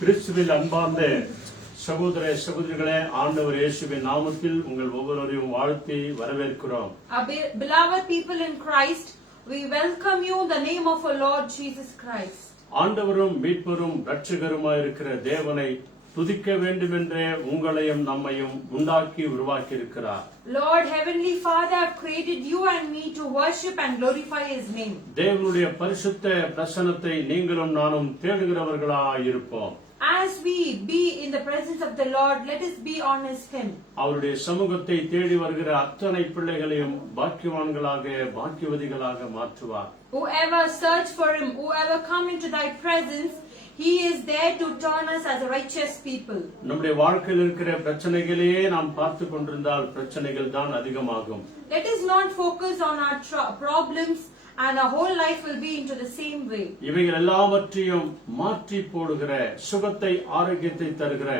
கிறிஸ்துவில் அன்பார்ந்த சகோதர சகோதரிகளே, ஆண்டவர் இயேசுவின் நாமத்தில் உங்கள் ஒவ்வொருவரையும் வாழ்த்தி வரவேற்கிறோம். Beloved people in Christ, we welcome you in the name of our Lord Jesus Christ. ஆண்டவரும் மீட்பரும் இரட்சகருமாய் இருக்கிற தேவனை துதிக்க வேண்டும் என்றே உங்களையும் நம்மையும் உண்டாக்கி உருவாக்கி இருக்கிறார். Lord, Heavenly Father, have created you and me to worship and glorify His name. தேவனுடைய பரிசுத்த பிரசன்னத்தை நீங்களும் நானும் தேடுகிறவர்களாய் இருப்போம். As we be in the presence of the Lord, let us be on His hymn. அவருடைய சமூகத்தை தேடி வருகிற அத்தனை பிள்ளைகளையும் பாக்கியவான்களாக பாக்கியவதிகளாக மாற்றுவார். Whoever search for Him, whoever come into Thy presence, He is there to turn us as righteous people. நம்முடைய வாழ்க்கையில் இருக்கிற பிரச்சனைகளையே நாம் பார்த்து கொண்டிருந்தால் பிரச்சனைகள் தான் அதிகமாகும். Let us not focus on our problems and our whole life will be into the same way. இவைகள் எல்லாவற்றையும் மாற்றி போடுகிற சுகத்தை ஆரோக்கியத்தை தருகிற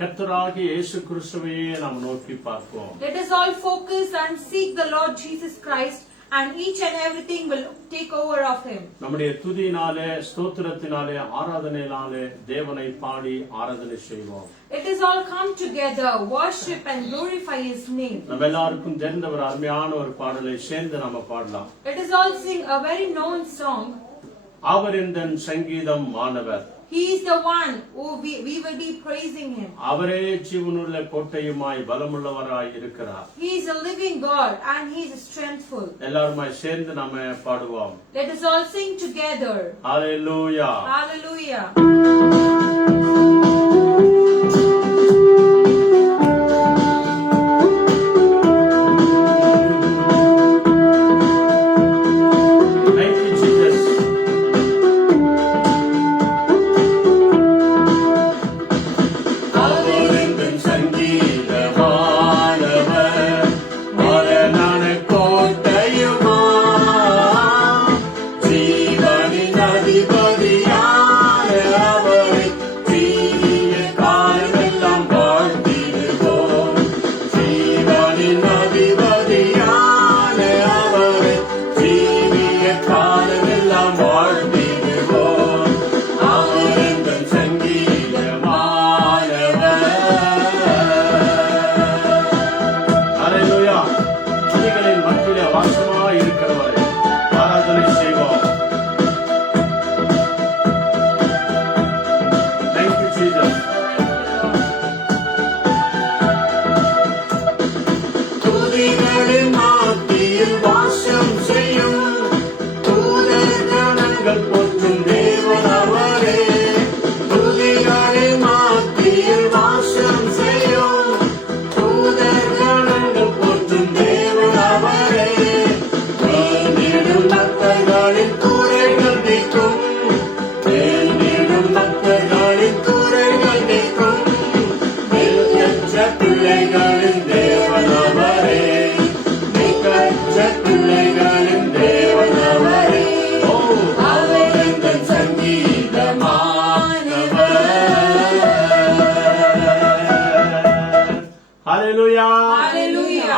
கர்த்தராகிய இயேசு கிறிஸ்துவையே நாம் நோக்கி பார்ப்போம். Let us all focus and seek the Lord Jesus Christ, and each and everything will take over of Him. நம்முடைய துதியினாலே ஸ்தோத்திரத்தினாலே ஆராதனையினாலே தேவனை பாடி ஆராதனை செய்வோம். Let us all come together, worship and glorify His name. நம்ம எல்லாருக்கும் தெரிந்த ஒரு அருமையான ஒரு பாடலை சேர்ந்து நாம பாடலாம். Let us all sing a very known song. அவரின் சங்கீதம் மாணவர். He is the one who we will be praising Him. அவரே ஜீவனுள்ள கோட்டையுமாய் பலமுள்ளவராய் இருக்கிறார். He is a living God and He is strengthful. எல்லாருமாய் சேர்ந்து நாம பாடுவோம். Let us all sing together. ஹalleluya. Hallelujah.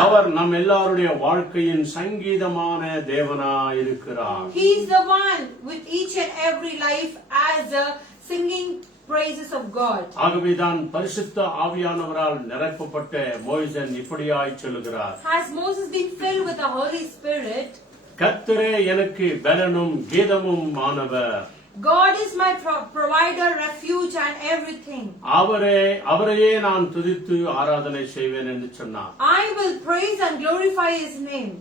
அவர் நம் எல்லாருடைய வாழ்க்கையின் சங்கீதமான தேவனாய் இருக்கிறார். He is the one with each and every life as a singing praises of God. ஆகவேதான் பரிசுத்த ஆவியானவரால் நிரப்பப்பட்ட மோசேஸ் இப்படியாய் சொல்லுகிறார். Has Moses been filled with the Holy Spirit? கர்த்தரே எனக்கு பலனும் கீதமும் ஆனவர். God is my provider, refuge and everything. அவரையே நான் துதித்து ஆராதனை செய்வேன் என்று சொன்னார். I will praise and glorify His name.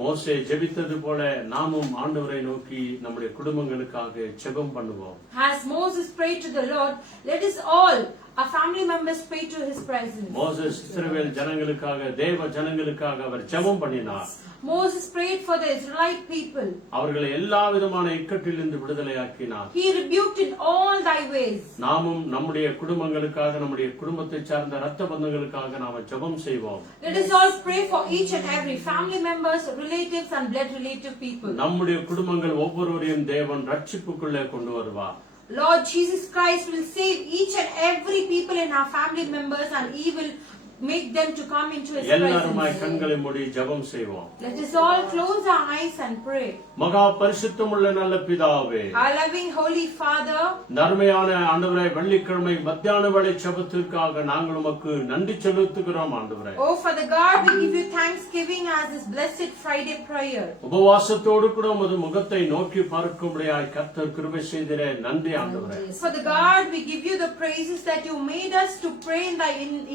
மோசே ஜெபித்தது போல நாமும் ஆண்டவரை நோக்கி நம்முடைய குடும்பங்களுக்காக ஜெபம் பண்ணுவோம். As Moses prayed to the Lord, let us all our family members pray to His presence. Moses இஸ்ரவேல் ஜனங்களுக்காக தேவ ஜனங்களுக்காக அவர் ஜெபம் பண்ணினார். Moses prayed for the Israelite people. அவர்களை எல்லா விதமான இக்கட்டிலிருந்து விடுதலையாக்கினார். He rebuked in all thy ways. நாமும் நம்முடைய குடும்பங்களுக்காக நம்முடைய குடும்பத்தை சார்ந்த இரத்த பந்தங்களுக்காக நாம ஜெபம் செய்வோம். Let us all pray for each and every family members, relatives and blood relative people. நம்முடைய குடும்பங்கள் ஒவ்வொருவரையும் தேவன் ரட்சிப்புக்குள்ளே கொண்டு வருவார். Lord Jesus Christ will save each and every people in our family members and He will make them to come into His எல்லாருமாய் presence. கண்களை மூடி ஜெபம் செய்வோம். Let us all close our eyes and pray. மகா பரிசுத்தமுள்ள நல்ல பிதாவே, Our loving Holy Father, நன்மையான ஆண்டவரே, வெள்ளிக்கிழமை மத்தியான வேளை ஜெபத்திற்காக நாங்கள் உமக்கு நன்றி செலுத்துகிறோம் ஆண்டவரே. oh Father God, we give you thanksgiving as this blessed Friday prayer. உபவாசத்தோடு கூட உமது முகத்தை நோக்கி பார்க்கும்படியாய் கர்த்தர் கிருபை செய்திரே, நன்றி ஆண்டவரே. Father God, we give you the praises that you made us to pray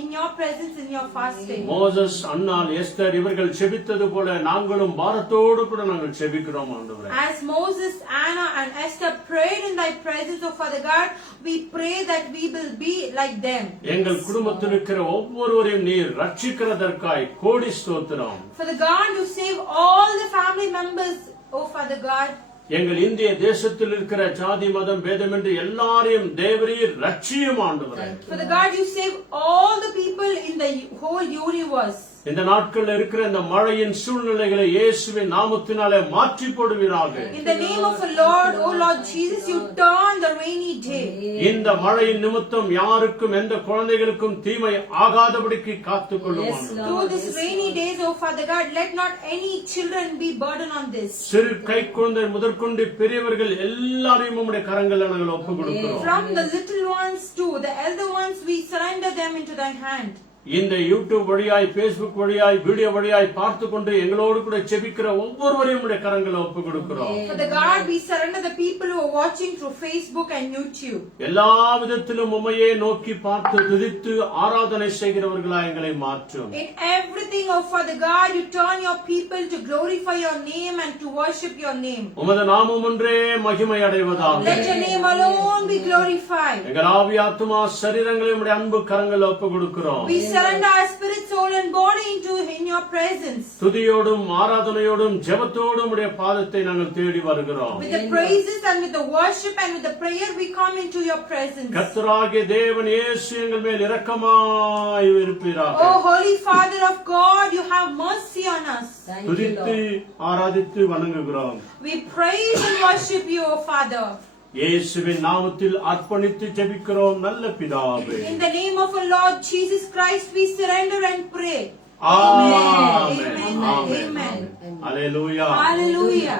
in your presence in your fasting. Moses, Annal, Esther இவர்கள் செபித்தது போல நாங்களும் பாரத்தோடு கூட நாங்கள் செபிக்கிறோம் ஆண்டவரே. As Moses, Anna and Esther prayed in thy presence, oh Father God, we pray that we will be like them. எங்கள் குடும்பத்தில் இருக்கிற ஒவ்வொருவரையும் நீர் ரட்சிக்கிறதற்காய் கோடி ஸ்தோத்திரம். Father God, you save all the family members, oh Father God. எங்கள் இந்திய தேசத்தில் இருக்கிற ஜாதி மதம் பேதமின்றி எல்லாரையும் தேவரீர் ரட்சியும் ஆண்டவரே. Father God, you save all the people in the whole universe. இந்த நாட்களில் இருக்கிற இந்த மழையின் சூழ்நிலைகளை இயேசுவின் நாமத்தினாலே மாற்றி போடுவீராக. In the name of the Lord, oh Lord Jesus, you turn the rainy day. இந்த மழையின் நிமித்தம் யாருக்கும் எந்த குழந்தைகளுக்கும் தீமை ஆகாதபடிக்கு காத்துக்கொள்ளும் ஆண்டவரே. Through these rainy days, oh Father God, let not any children be burdened on this. சிறு கை குழந்தை முதற்கொண்டு பெரியவர்கள் எல்லாரையும் உம்முடைய கரங்களில் நாங்கள் ஒப்புக் கொடுக்கிறோம். From the little ones to the elder ones, we surrender them into thy hand. இந்த யூடியூப் வழியாய், பேஸ்புக் வழியாய், வீடியோ வழியாய் பார்த்து கொண்டு எங்களோடு கூட செபிக்கிற ஒவ்வொருவரையும் உடைய கரங்களை ஒப்புக் கொடுக்கிறோம். Father God, we surrender the people who are watching through Facebook and YouTube. எல்லா விதத்திலும் உம்மையே நோக்கி பார்த்து துதித்து ஆராதனை செய்கிறவர்களாய் எங்களை மாற்றும். In everything, oh Father God, you turn your people to glorify your name and to worship your name. உமது நாமம் ஒன்றே மகிமை அடைவதாக. Let your name alone be glorified. எங்கள் ஆவி ஆத்துமா சரீரங்களை உம்முடைய அன்பு கரங்களை ஒப்புக் கொடுக்கிறோம். We surrender our spirit, soul and body in your presence. துதியோடும் ஆராதனையோடும் ஜெபத்தோடும் உடைய பாதத்தை நாங்கள் தேடி வருகிறோம். With the praises and with the worship and with the prayer, we come into your presence. கர்த்தராகிய தேவன் இயேசு எங்கள் மேல் இரக்கமாய் இருப்பீராக. Oh Holy Father of God, you have mercy on us. துதித்து ஆராதித்து வணங்குகிறோம். We praise and worship you, O Father. இயேசுவின் நாமத்தில் அர்ப்பணித்து ஜெபிக்கிறோம் நல்ல பிதாவே. In the name of our Lord Jesus Christ, we surrender and pray. Amen. Amen. Amen. Amen. Hallelujah. Hallelujah.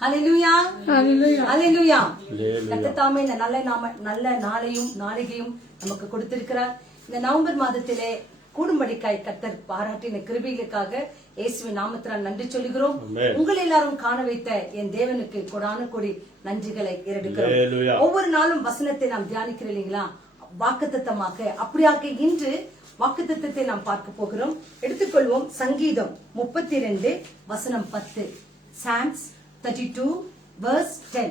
ஹல்லேலூயா ஹல்லேலூயா. ஹல்லேலூயா. கர்த்தர் தாமே இந்த நல்ல நாளையும் நாளிகையும் நமக்கு கொடுத்திருக்கிறார். இந்த நவம்பர் மாதத்திலே கூடும்படிக்காய் கர்த்தர் பாராட்டின கிருபைகளுக்காக இயேசுவின் நாமத்தினால் நன்றி சொல்கிறோம். ஆமென். உங்கள் எல்லாரும் காண வைத்த என் தேவனுக்கு கொடான கொடி நன்றிகளை ஏறெடுக்கிறோம். ஹல்லேலூயா. ஒவ்வொரு நாளும் வசனத்தை நாம் தியானிக்கிறோம் இல்லைங்களா, வாக்குத்தத்தமாக. அப்படியாக இன்று வாக்குத்தத்தத்தை நாம் பார்க்க போகிறோம். எடுத்துக்கொள்வோம். சங்கீதம் 32 வசனம் 10. Psalms 32 verse 10.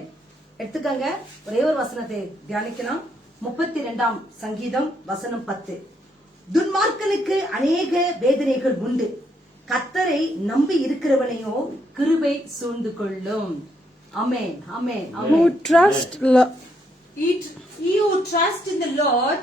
எடுத்துக்கங்க. ஒரே ஒரு வசனத்தை தியானிக்கலாம். 32ஆம் சங்கீதம் வசனம் 10. துன்மார்க்கனுக்கு அநேக வேதனைகள் உண்டு, கர்த்தரை நம்பி இருக்கிறவனையோ கிருபை சூழ்ந்து கொள்ளும். ஆமென் ஆமென் Who amen. trust He who trusts in the Lord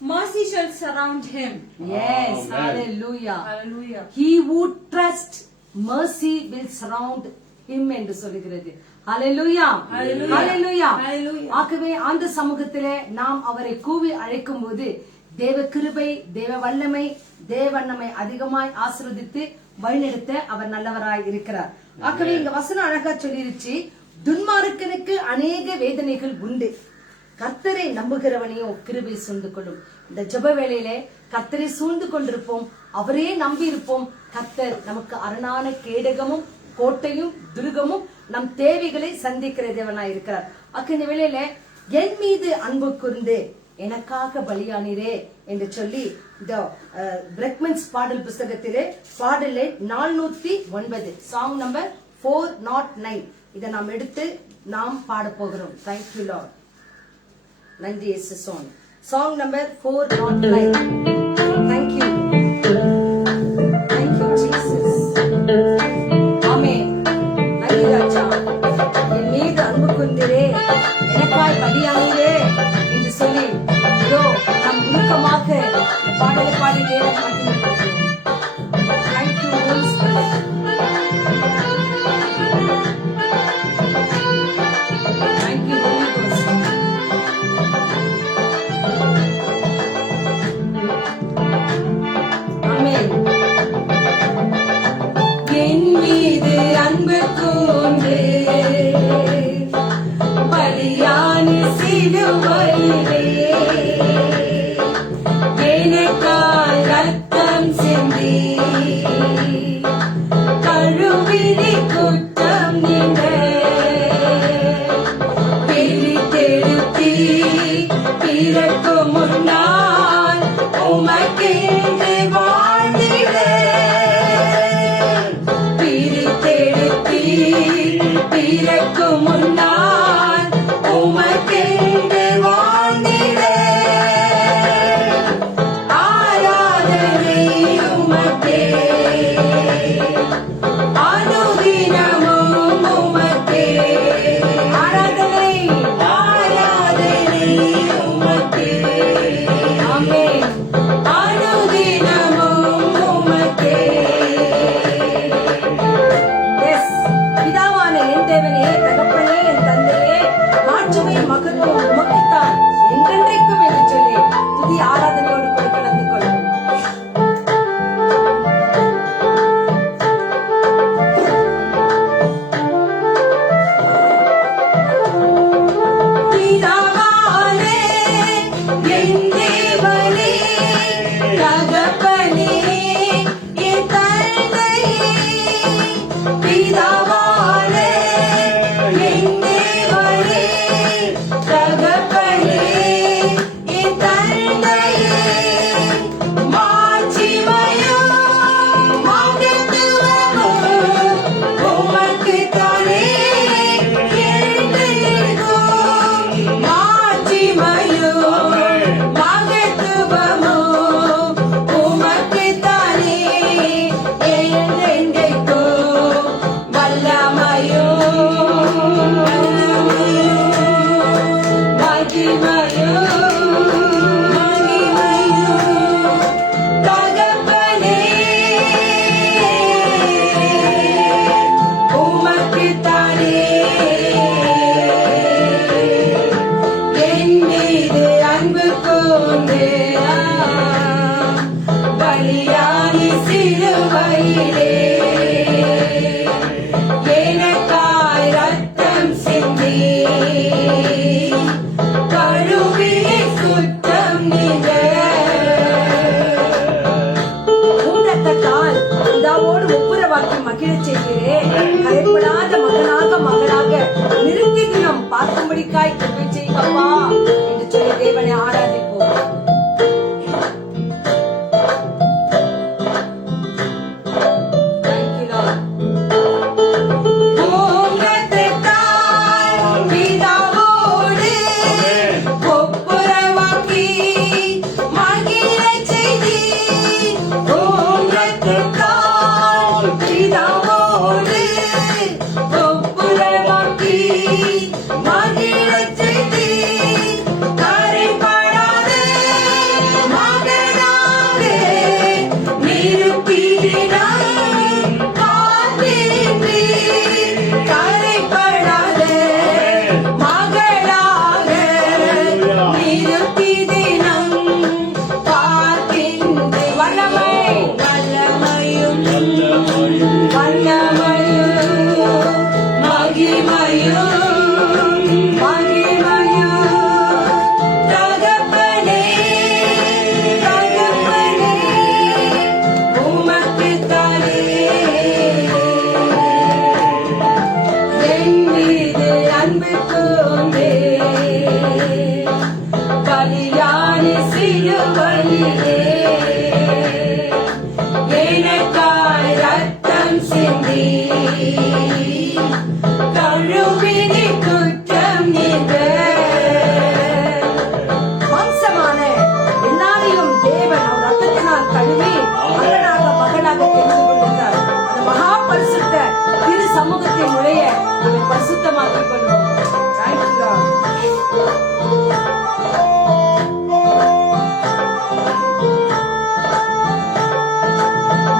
mercy shall surround him. Yes, Amen. hallelujah. Hallelujah. He who trusts mercy will surround him என்று சொல்லுகிறது. Hallelujah. Hallelujah. Hallelujah. Hallelujah. ஆகவே அந்த சமூகத்திலே நாம் அவரை கூவி அழைக்கும் போது தேவ கிருபை, தேவ வல்லமை, தேவ நம்மை அதிகமாய் ஆசீர்வதித்து வழிநடத்த அவர் நல்லவராய் இருக்கிறார். ஆகவே இங்க வசனம் அழகா சொல்லிருச்சு, துன்மார்க்கனுக்கு அநேக வேதனைகள் உண்டு, கர்த்தரை நம்புகிறவனையும் கிருபை சூழ்ந்து கொள்ளும். இந்த ஜெப வேளையிலே கர்த்தரை சூழ்ந்து கொண்டிருப்போம், அவரே நம்பி இருப்போம். கர்த்தர் நமக்கு அரணான கேடகமும் கோட்டையும் துருகமும் நம் தேவைகளை சந்திக்கிற தேவனாய் இருக்கிறார். இந்த வேளையில என் மீது அன்பு கூர்ந்து எனக்காக பலியானீரே என்று சொல்லி இந்த பிரெக்மன்ஸ் பாடல் புஸ்தகத்திலே பாடல் 409 சாங் நம்பர் 409 இதை நாம் எடுத்து நாம் பாட போகிறோம். Thank you Lord. நன்றி இயேசு. Song number 409. Thank you, thank you Jesus. ஆமென். நன்றி ராஜா. என் மீது அன்பு கொண்டீரே, எனக்காய் பலியானீரே என்று சொல்லி இதோ நாம் உருக்கமாக பாடலை பாடி தேவன் மகிமைப்படுத்துவோம். Thank you Holy Spirit. Thank you Holy Ghost. ஆமென். என் மீது அன்பு கூர்ந்து பலியானி சிலுவையிலே எனக்காய் ரத்தம் சிந்தி கழுவினி குற்றம் நீங்க பிரித்தெடுத்தி பிறக்கும் முன்னால் உமக்கென்று வாழ்ந்திடே பிரித்தெடுத்தி பிறக்கும் முன்னால் உமக்கென்று வாழ்ந்திடே ஆராதனை உமக்கே அனுதினமும் உமக்கே ஆராதனை ஆராதனை உமக்கே ஆமென் அனுதினமும் உமக்கே. எஸ் பிதாவான என் தேவனே, தகப்பனே, என் தந்தையே, மாட்சிமை மகத்துவம் உமக்குத்தான் என்றென்றைக்கும் என்று சொல்லி புதிய ஆராதனையோடு கூட கலந்து கொள்ளும். பிதாவானே என் தேவனே, தகப்பனே, என் தந்தையே, பிதாவானே என் தேவனே, தகப்பனே, என் தந்தையே, மாட்சிமையும் மகத்துவமும் உமக்குத்தானே என்றென்றைக்கும். மாட்சிமையும் மகத்துவமும் உமக்குத்தானே என்றென்றைக்கும். வல்லமையும் மகிமையும் தகப்பனே உமக்குத்தானே. என் மீது அன்பு கூர்ந்து பலியானி சிலுவையிலே எனக்காய் ரத்தம் சிந்தி கழுவினி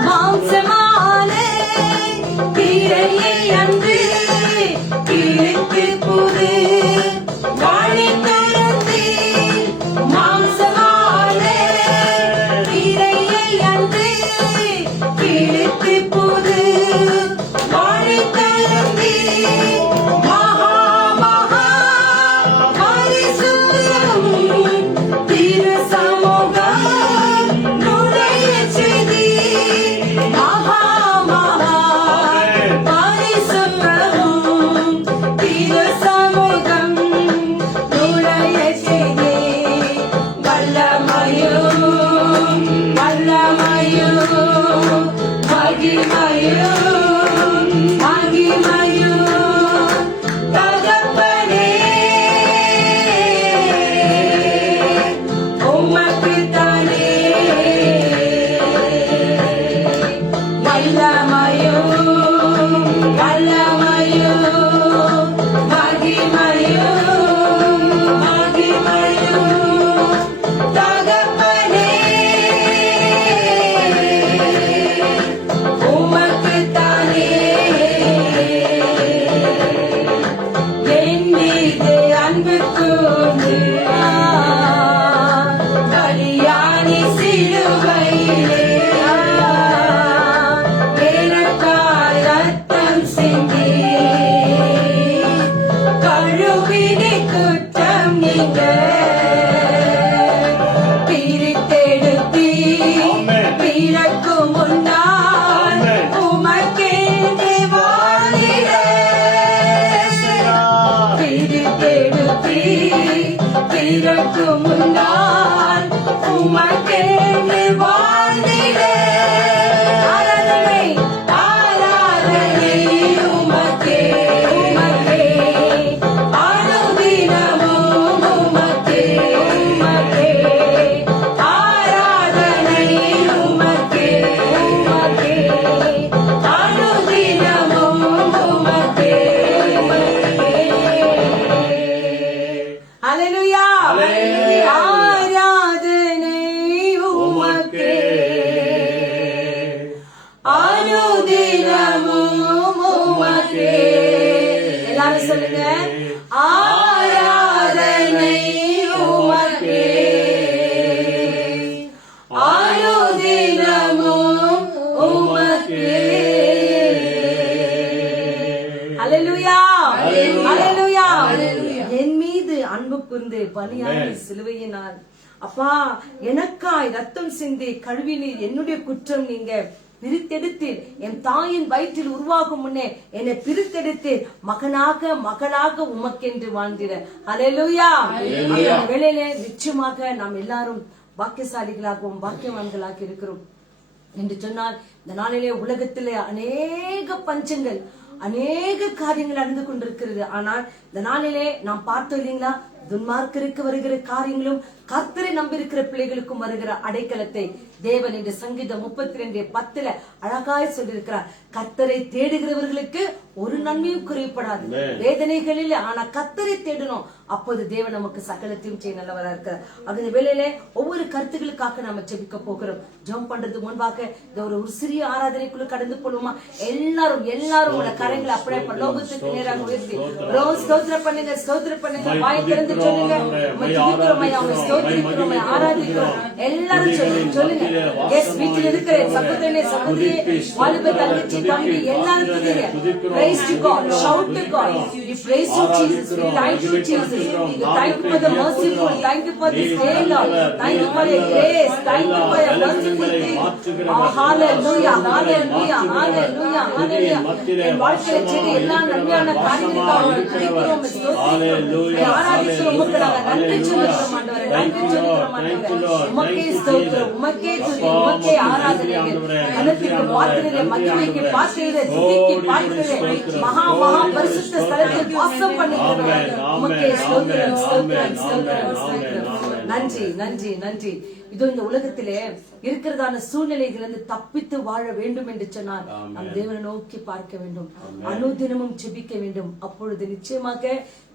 மாம்சமான தீரையை அன்று கிழித்து புது வாழை துறந்து மாம்சமான தீரையை அன்று கிழித்து புது வாழை துறந்து மகா மகா பரிசுத்தம் திரு சமூகம் நுழைய செய்தி மகா மகா பரிசுத்தம் திரு சமூகம் நுழைய செய்தி வல்லமையும் வல்லமையும் மகிமையும் மகிமையும் தகப்பனே உமக்குத்தானே வல்லமையும் வல்லமையும் மகிமையும் மகிமையும் தகப்பனே உமக்குத்தானே என் மீது அன்பு கூர்ந்து பலியானி சிலுவையிலே எனக்காய் ரத்தம் சிந்தி கழுவினி குற்றம் நீங்க பிரித்தெடுத்தி பிறக்கும் முன்னால் உமக்கென்று வாழிட பிரித்தெடுத்தி பிறக்கும் முன்னால் உமக்கென்று வாழ்ந்திட ஆராதனை ஆராதனை உமக்கே உமக்கே அனுதினமும் உமக்கே உமக்கே ஆராதனை உமக்கே உமக்கே அனுதினமும் உமக்கே உமக்கே ஹalleluya Hallelujah. ஆராதனை உமக்கே அனுதினமும் உமக்கே எல்லாரும் சொல்லுங்க ஆராதனை உமக்கே அனுதினமும் உமக்கே ஹalleluya ஹalleluya என் மீது அன்பு கூர்ந்து பலியானி சிலுவையினால் அப்பா எனக்காய் ரத்தம் சிந்தி கழுவினீர் என்னுடைய குற்றம் நீங்க பிரித்தெடுத்து என் தாயின் வயிற்றில் உருவாகும் முன்னே என்னை பிரித்தெடுத்து மகனாக மகளாக உமக்கென்று வாழ்ந்திட ஹalleluya அந்த வேளையில நிச்சயமாக நாம் எல்லாரும் பாக்கியசாலிகளாகவும் பாக்கியவான்களாக இருக்கிறோம் என்று சொன்னால் இந்த நாளிலே உலகத்திலே அநேக பஞ்சங்கள் அநேக காரியங்கள் நடந்து கொண்டிருக்கிறது. ஆனால் இந்த நாளிலே நாம் பார்த்தோம் இல்லைங்களா, துன்மார்க்கருக்கு வருகிற காரியங்களும் கர்த்தரை நம்பியிருக்கிற பிள்ளைகளுக்கும் வருகிற அடைக்கலத்தை தேவன் என்று சங்கீதம் 32:10 அழகாய் சொல்லியிருக்கிறார். கர்த்தரை தேடுகிறவர்களுக்கு ஒரு நன்மையும் குறைப்படாது, வேதனைகளில் ஆனா கர்த்தரை தேடணும், அப்போது தேவன் நமக்கு சகலத்தையும் செய்ய நல்லவரா இருக்கிறார். அந்த வேளையிலே ஒவ்வொரு கருத்துக்களுக்காக நாம ஜெபிக்க போகிறோம். ஜெபம் பண்றதுக்கு முன்பாக இந்த ஒரு சிறிய ஆராதனைக்குள்ள கடந்து போடுமா? எல்லாரும் உள்ள கரங்களை அப்படியே பரலோகத்துக்கு நேராக உயர்த்தி ஸ்தோத்திரம் பண்ணுங்க, ஸ்தோத்திரம் பண்ணுங்க, வாய் திறந்து சொல்லுங்க. ஸ்தோத்திரிக்கிறோம், ஆராதிக்கிறோம். எல்லாரும் சொல்லுங்க. எஸ், வீட்டில் இருக்கிற சகோதரனே, சகோதரியே, வாலிப தங்கச்சி, தம்பி, எல்லாரும் துதிங்க. Praise to God, shout to God. We praise you, Jesus. We thank you, Jesus. We thank you for the merciful. Thank you for this day, Lord. Thank you for your grace. Thank you for your merciful thing. Hallelujah, hallelujah, hallelujah, hallelujah. என் வாழ்க்கையில் செய்த எல்லா நன்மையான காரியங்களுக்காக துதிக்கிறோம், ஸ்தோத்திரிக்கிறோம், ஆராதிக்கிறோம். உமக்கு நாங்கள் நன்றி சொல்லுகிறோம் ஆண்டவரே, நன்றி சொல்லுகிறோம் ஆண்டவரே. உமக்கே ஸ்தோத்திரம், உமக்கே துதி, உமக்கே ஆராதனைகள். கனத்திற்கு பாத்திரரே, மகிமைக்கு பாத்திரரே, துதிக்கு பாத்திரரே, மகா மகா பரிசுத்த ஸ்தலத்தில் வாசம் பண்ணுகிறவரே, உமக்கே ஸ்தோத்திரம், ஸ்தோத்திரம், ஸ்தோத்திரம், ஸ்தோத்திரம். நன்றி, நன்றி, நன்றி. இதோ இந்த உலகத்திலே இருக்கிறதான சூழ்நிலைகளிலிருந்து தப்பித்து வாழ வேண்டும் என்று சொன்னார். நாம் தேவனை நோக்கி பார்க்க வேண்டும், அனுதினமும் ஜெபிக்க வேண்டும். அப்பொழுது நிச்சயமாக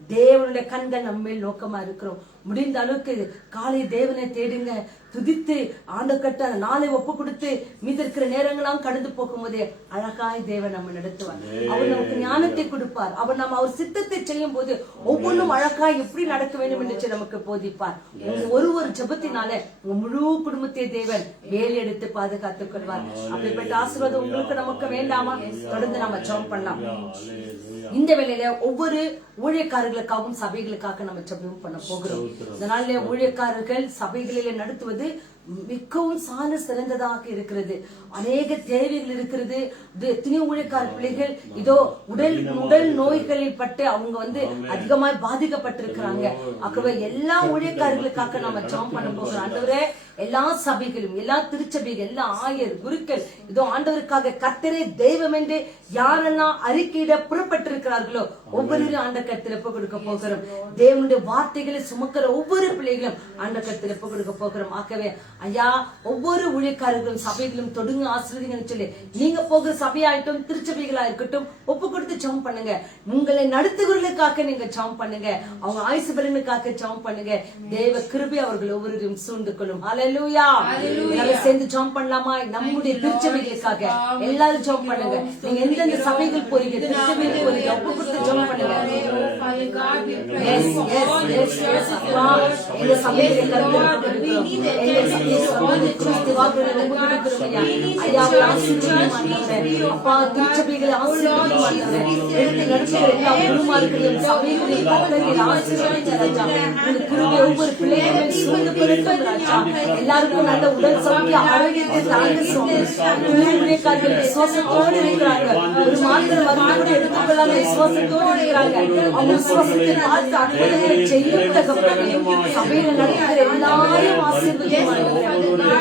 தேவனுடைய கண்கள் நம்மேல் நோக்கமா இருக்கிறோம். முடிந்த அளவுக்கு காலை தேவனை தேடுங்க, துதித்து ஆண்டவர்கிட்ட அந்த நாளை ஒப்பு கொடுத்து மீதி இருக்கிற நேரங்களாம் கடந்து போகும்போதே அழகாய் தேவன் நம்ம நடத்துவார். அவர் நமக்கு ஞானத்தை கொடுப்பார். அவர் சித்தத்தை செய்யும் போது ஒவ்வொன்றும் அழகாய் எப்படி நடக்க வேண்டும் என்று நமக்கு போதிப்பார். ஒரு ஜெபத்தினால உங்க முழு குடும்பத்தை தேவன் வேலை எடுத்து பாதுகாத்துக் கொள்வார். அப்படிப்பட்ட ஆசீர்வாதம் உங்களுக்கு நமக்கு வேண்டாமா? தொடர்ந்து நாம ஜெபம் பண்ணலாம். இந்த வேளையில ஒவ்வொரு ஊழியக்காரர்களுக்காகவும் சபைகளுக்காக நம்ம ஜெபம் பண்ண போகிறோம். இதனால ஊழியக்காரர்கள் சபைகளிலே நடத்துவது மிகவும் சால சிறந்ததாக இருக்கிறது. அநேக தேவைகள் இருக்கிறது. எத்தனையோ ஊழியக்கார பிள்ளைகள் இதோ உடல் நோய்களில் பட்டு அவங்க அதிகமாய் பாதிக்கப்பட்டிருக்கிறாங்க. ஆகவே எல்லா ஊழியக்காரர்களுக்காக நாம ஜெபம் பண்ண போகிறோம். ஆண்டவரே, எல்லா சபைகளும், எல்லா திருச்சபைகள், எல்லா ஆயர் குருக்கள் இதோ ஆண்டவருக்காக கர்த்தரே தெய்வம் என்று யாரெல்லாம் அறிக்கையிட புறப்பட்டிருக்கிறார்களோ ஒவ்வொருவரும் ஆண்ட கருத்தில் ஒப்பு கொடுக்க போகிறோம். தேவனுடைய வார்த்தைகளை சுமக்கிற ஒவ்வொரு பிள்ளைகளும் ஆண்ட கருத்தில் ஒப்பு கொடுக்க போகிறோம். ஆகவே ஐயா, ஒவ்வொரு ஊழியக்காரர்களும் சபைகளும் தொடுங்க, ஆசீர்வதிங்கன்னு சொல்லி நீங்க போகிற சபையாயிட்டும் திருச்சபைகளா இருக்கட்டும் ஒப்பு கொடுத்து ஜெபம் பண்ணுங்க. உங்களை நடத்துகிறவர்களுக்காக நீங்க ஜெபம் பண்ணுங்க. அவங்க ஆயுசு பலனுக்காக ஜெபம் பண்ணுங்க. தேவ கிருபை அவர்கள் ஒவ்வொருவரையும் சூழ்ந்து கொள்ளும். ஹல்லேலூயா. எல்லாரும் சேர்ந்து ஜெபம் பண்ணலாமா? நம்முடைய திருச்சபைகளுக்காக எல்லாரும் ஜெபம் பண்ணுங்க. நீங்க எந்தெந்த சபைகள் போறீங்க, திருச்சபைகள் போறீங்க, ஒப்பு கொடுத்து ஜெபம் பண்ணுங்க. இந்த சபைகளை எல்லாருக்கும் நல்ல உடல் சௌக்கிய ஆரோக்கியத்தை விசுவாசத்தோடு இருக்கிறாங்க. ஒரு மாத்திரை மருந்தோடு எடுத்துக்கொள்ளாம விசுவாசத்தோடு இருக்கிறாங்க. அவங்க விசுவாசத்தை பார்த்து அற்புதங்களை செய்ய சபையில நடக்கிற எல்லாரையும்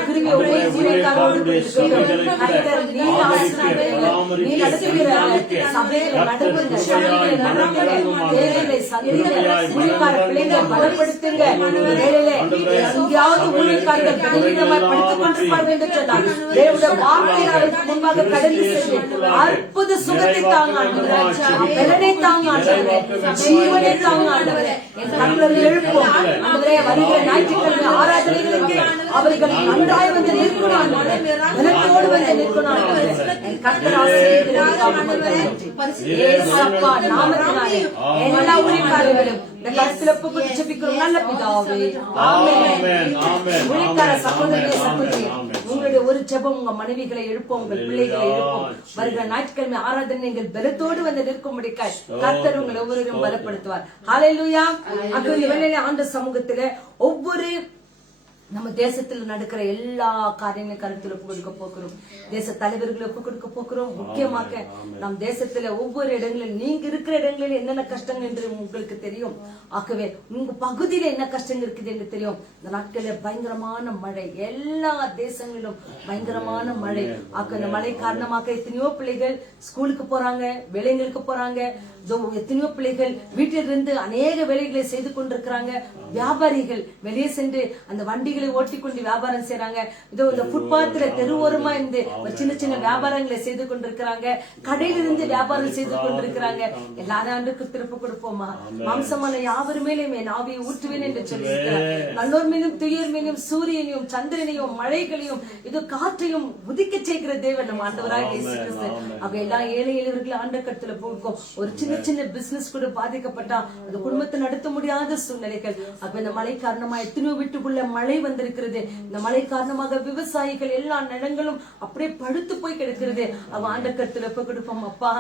கிருபை ஒவ்வொரு ஊழியக்காரோடு நீ நடத்துகிற சபையில நடத்துங்க, ஊழியக்கார பிள்ளைங்களை பலப்படுத்துங்க. எங்கேயாவது ஊழியக்காரர்கள் பலவீனமாய் படுத்துக் கொண்டிருப்பார்கள் என்று சொன்னார். தேவனுடைய வார்த்தை அவருக்கு முன்பாக கடந்து சென்று அற்புத சுகத்தை தாங்க ஆண்டவரே, பலனை தாங்க ஆண்டவரே, ஜீவனை தாங்க ஆண்டவரே. என் கண்களை எழுப்போம் ஆண்டவரே. வருகிற ஞாயிற்றுக்கிழமை ஆராதனைகளுக்கு அவர்கள் நன்றாய் வந்து நிற்கணும் ஆண்டவரே, பலத்தோடு வந்து நிற்கணும் ஆண்டவரே. என் கர்த்தர் இயேசுப்பா நாமத்தினாலே எல்லா ஊழியக்காரர்களும் இந்த கருத்தில் ஒப்பு கொடுத்து ஜெபிக்கிறோம் நல்ல பிதாவே. ஆமென். ஊழியக்கார சகோதரர்களே, சகோதரி, உங்களுடைய ஒரு ஜெபம் உங்க மனைவிகளை எழுப்போம், உங்கள் பிள்ளைகளை எழுப்போம். வருகிற ஞாயிற்றுக்கிழமை ஆராதனை நீங்கள் பலத்தோடு வந்து நிற்கும்படிக்காய் கர்த்தர் உங்களை ஒவ்வொருவரும் பலப்படுத்துவார். ஹல்லேலூயா. ஆண்ட சமூகத்திலே ஒவ்வொரு நம்ம தேசத்தில் நடக்கிற எல்லா காரியங்களையும் கருத்தில் ஒப்பு கொடுக்க போகிறோம். தேச தலைவர்களை ஒப்பு கொடுக்க போகிறோம். முக்கியமாக நம் தேசத்துல ஒவ்வொரு இடங்களில் நீங்க இருக்கிற இடங்களில் என்னென்ன கஷ்டங்கள் என்று உங்களுக்கு தெரியும். ஆகவே உங்க பகுதியில என்ன கஷ்டங்கள் இருக்குது என்று தெரியும். இந்த நாட்களில் பயங்கரமான மழை, எல்லா தேசங்களிலும் பயங்கரமான மழை. அந்த மழை காரணமாக எத்தனையோ பிள்ளைகள் ஸ்கூலுக்கு போறாங்க, வேலைங்களுக்கு போறாங்க. எத்தனையோ பிள்ளைகள் வீட்டிலிருந்து அநேக வேலைகளை செய்து கொண்டிருக்கிறாங்க. வியாபாரிகள் வெளியே சென்று அந்த வண்டிகளை ஓட்டிக்கொண்டு வியாபாரம் செய்யறாங்க. இதோ இந்த புட்பாத்துல தெருவோரமா இருந்து சின்ன சின்ன வியாபாரங்களை செய்து கொண்டிருக்கிறாங்க. கடையிலிருந்து வியாபாரம் செய்து கொண்டிருக்கிறாங்க. எல்லாரும் ஆண்டுக்கு திருப்ப கொடுப்போமா? மாம்சமான யாவர் மேலும் என் ஆவியை ஊற்றுவேன் என்று சொல்லியிருக்கிறார். நல்லோர் மேலும் துயர் மேலும் சூரியனையும் சந்திரனையும் மழைகளையும் இது காற்றையும் உதிக்க செய்கிற தேவன் நம்ம ஆண்டவராக இயேசு கிறிஸ்து. அப்ப எல்லா ஏழை எளியவர்கள் ஆண்ட கருத்துல போகும். ஒரு சின்ன சின்ன பிசினஸ் கூட பாதிக்கப்பட்டா அந்த குடும்பத்தை நடத்த முடியாத சூழ்நிலைகள். அப்ப இந்த மழை காரணமா எத்தனையோ வீட்டுக்குள்ள மழை வந்திருக்கிறது. இந்த மழை காரணமாக விவசாயிகள் எல்லா நிலங்களும் அப்படியே படுத்து போய் கிடக்கிறது. அவ ஆண்ட கருத்துல எப்ப கொடுப்போம்? அப்பா,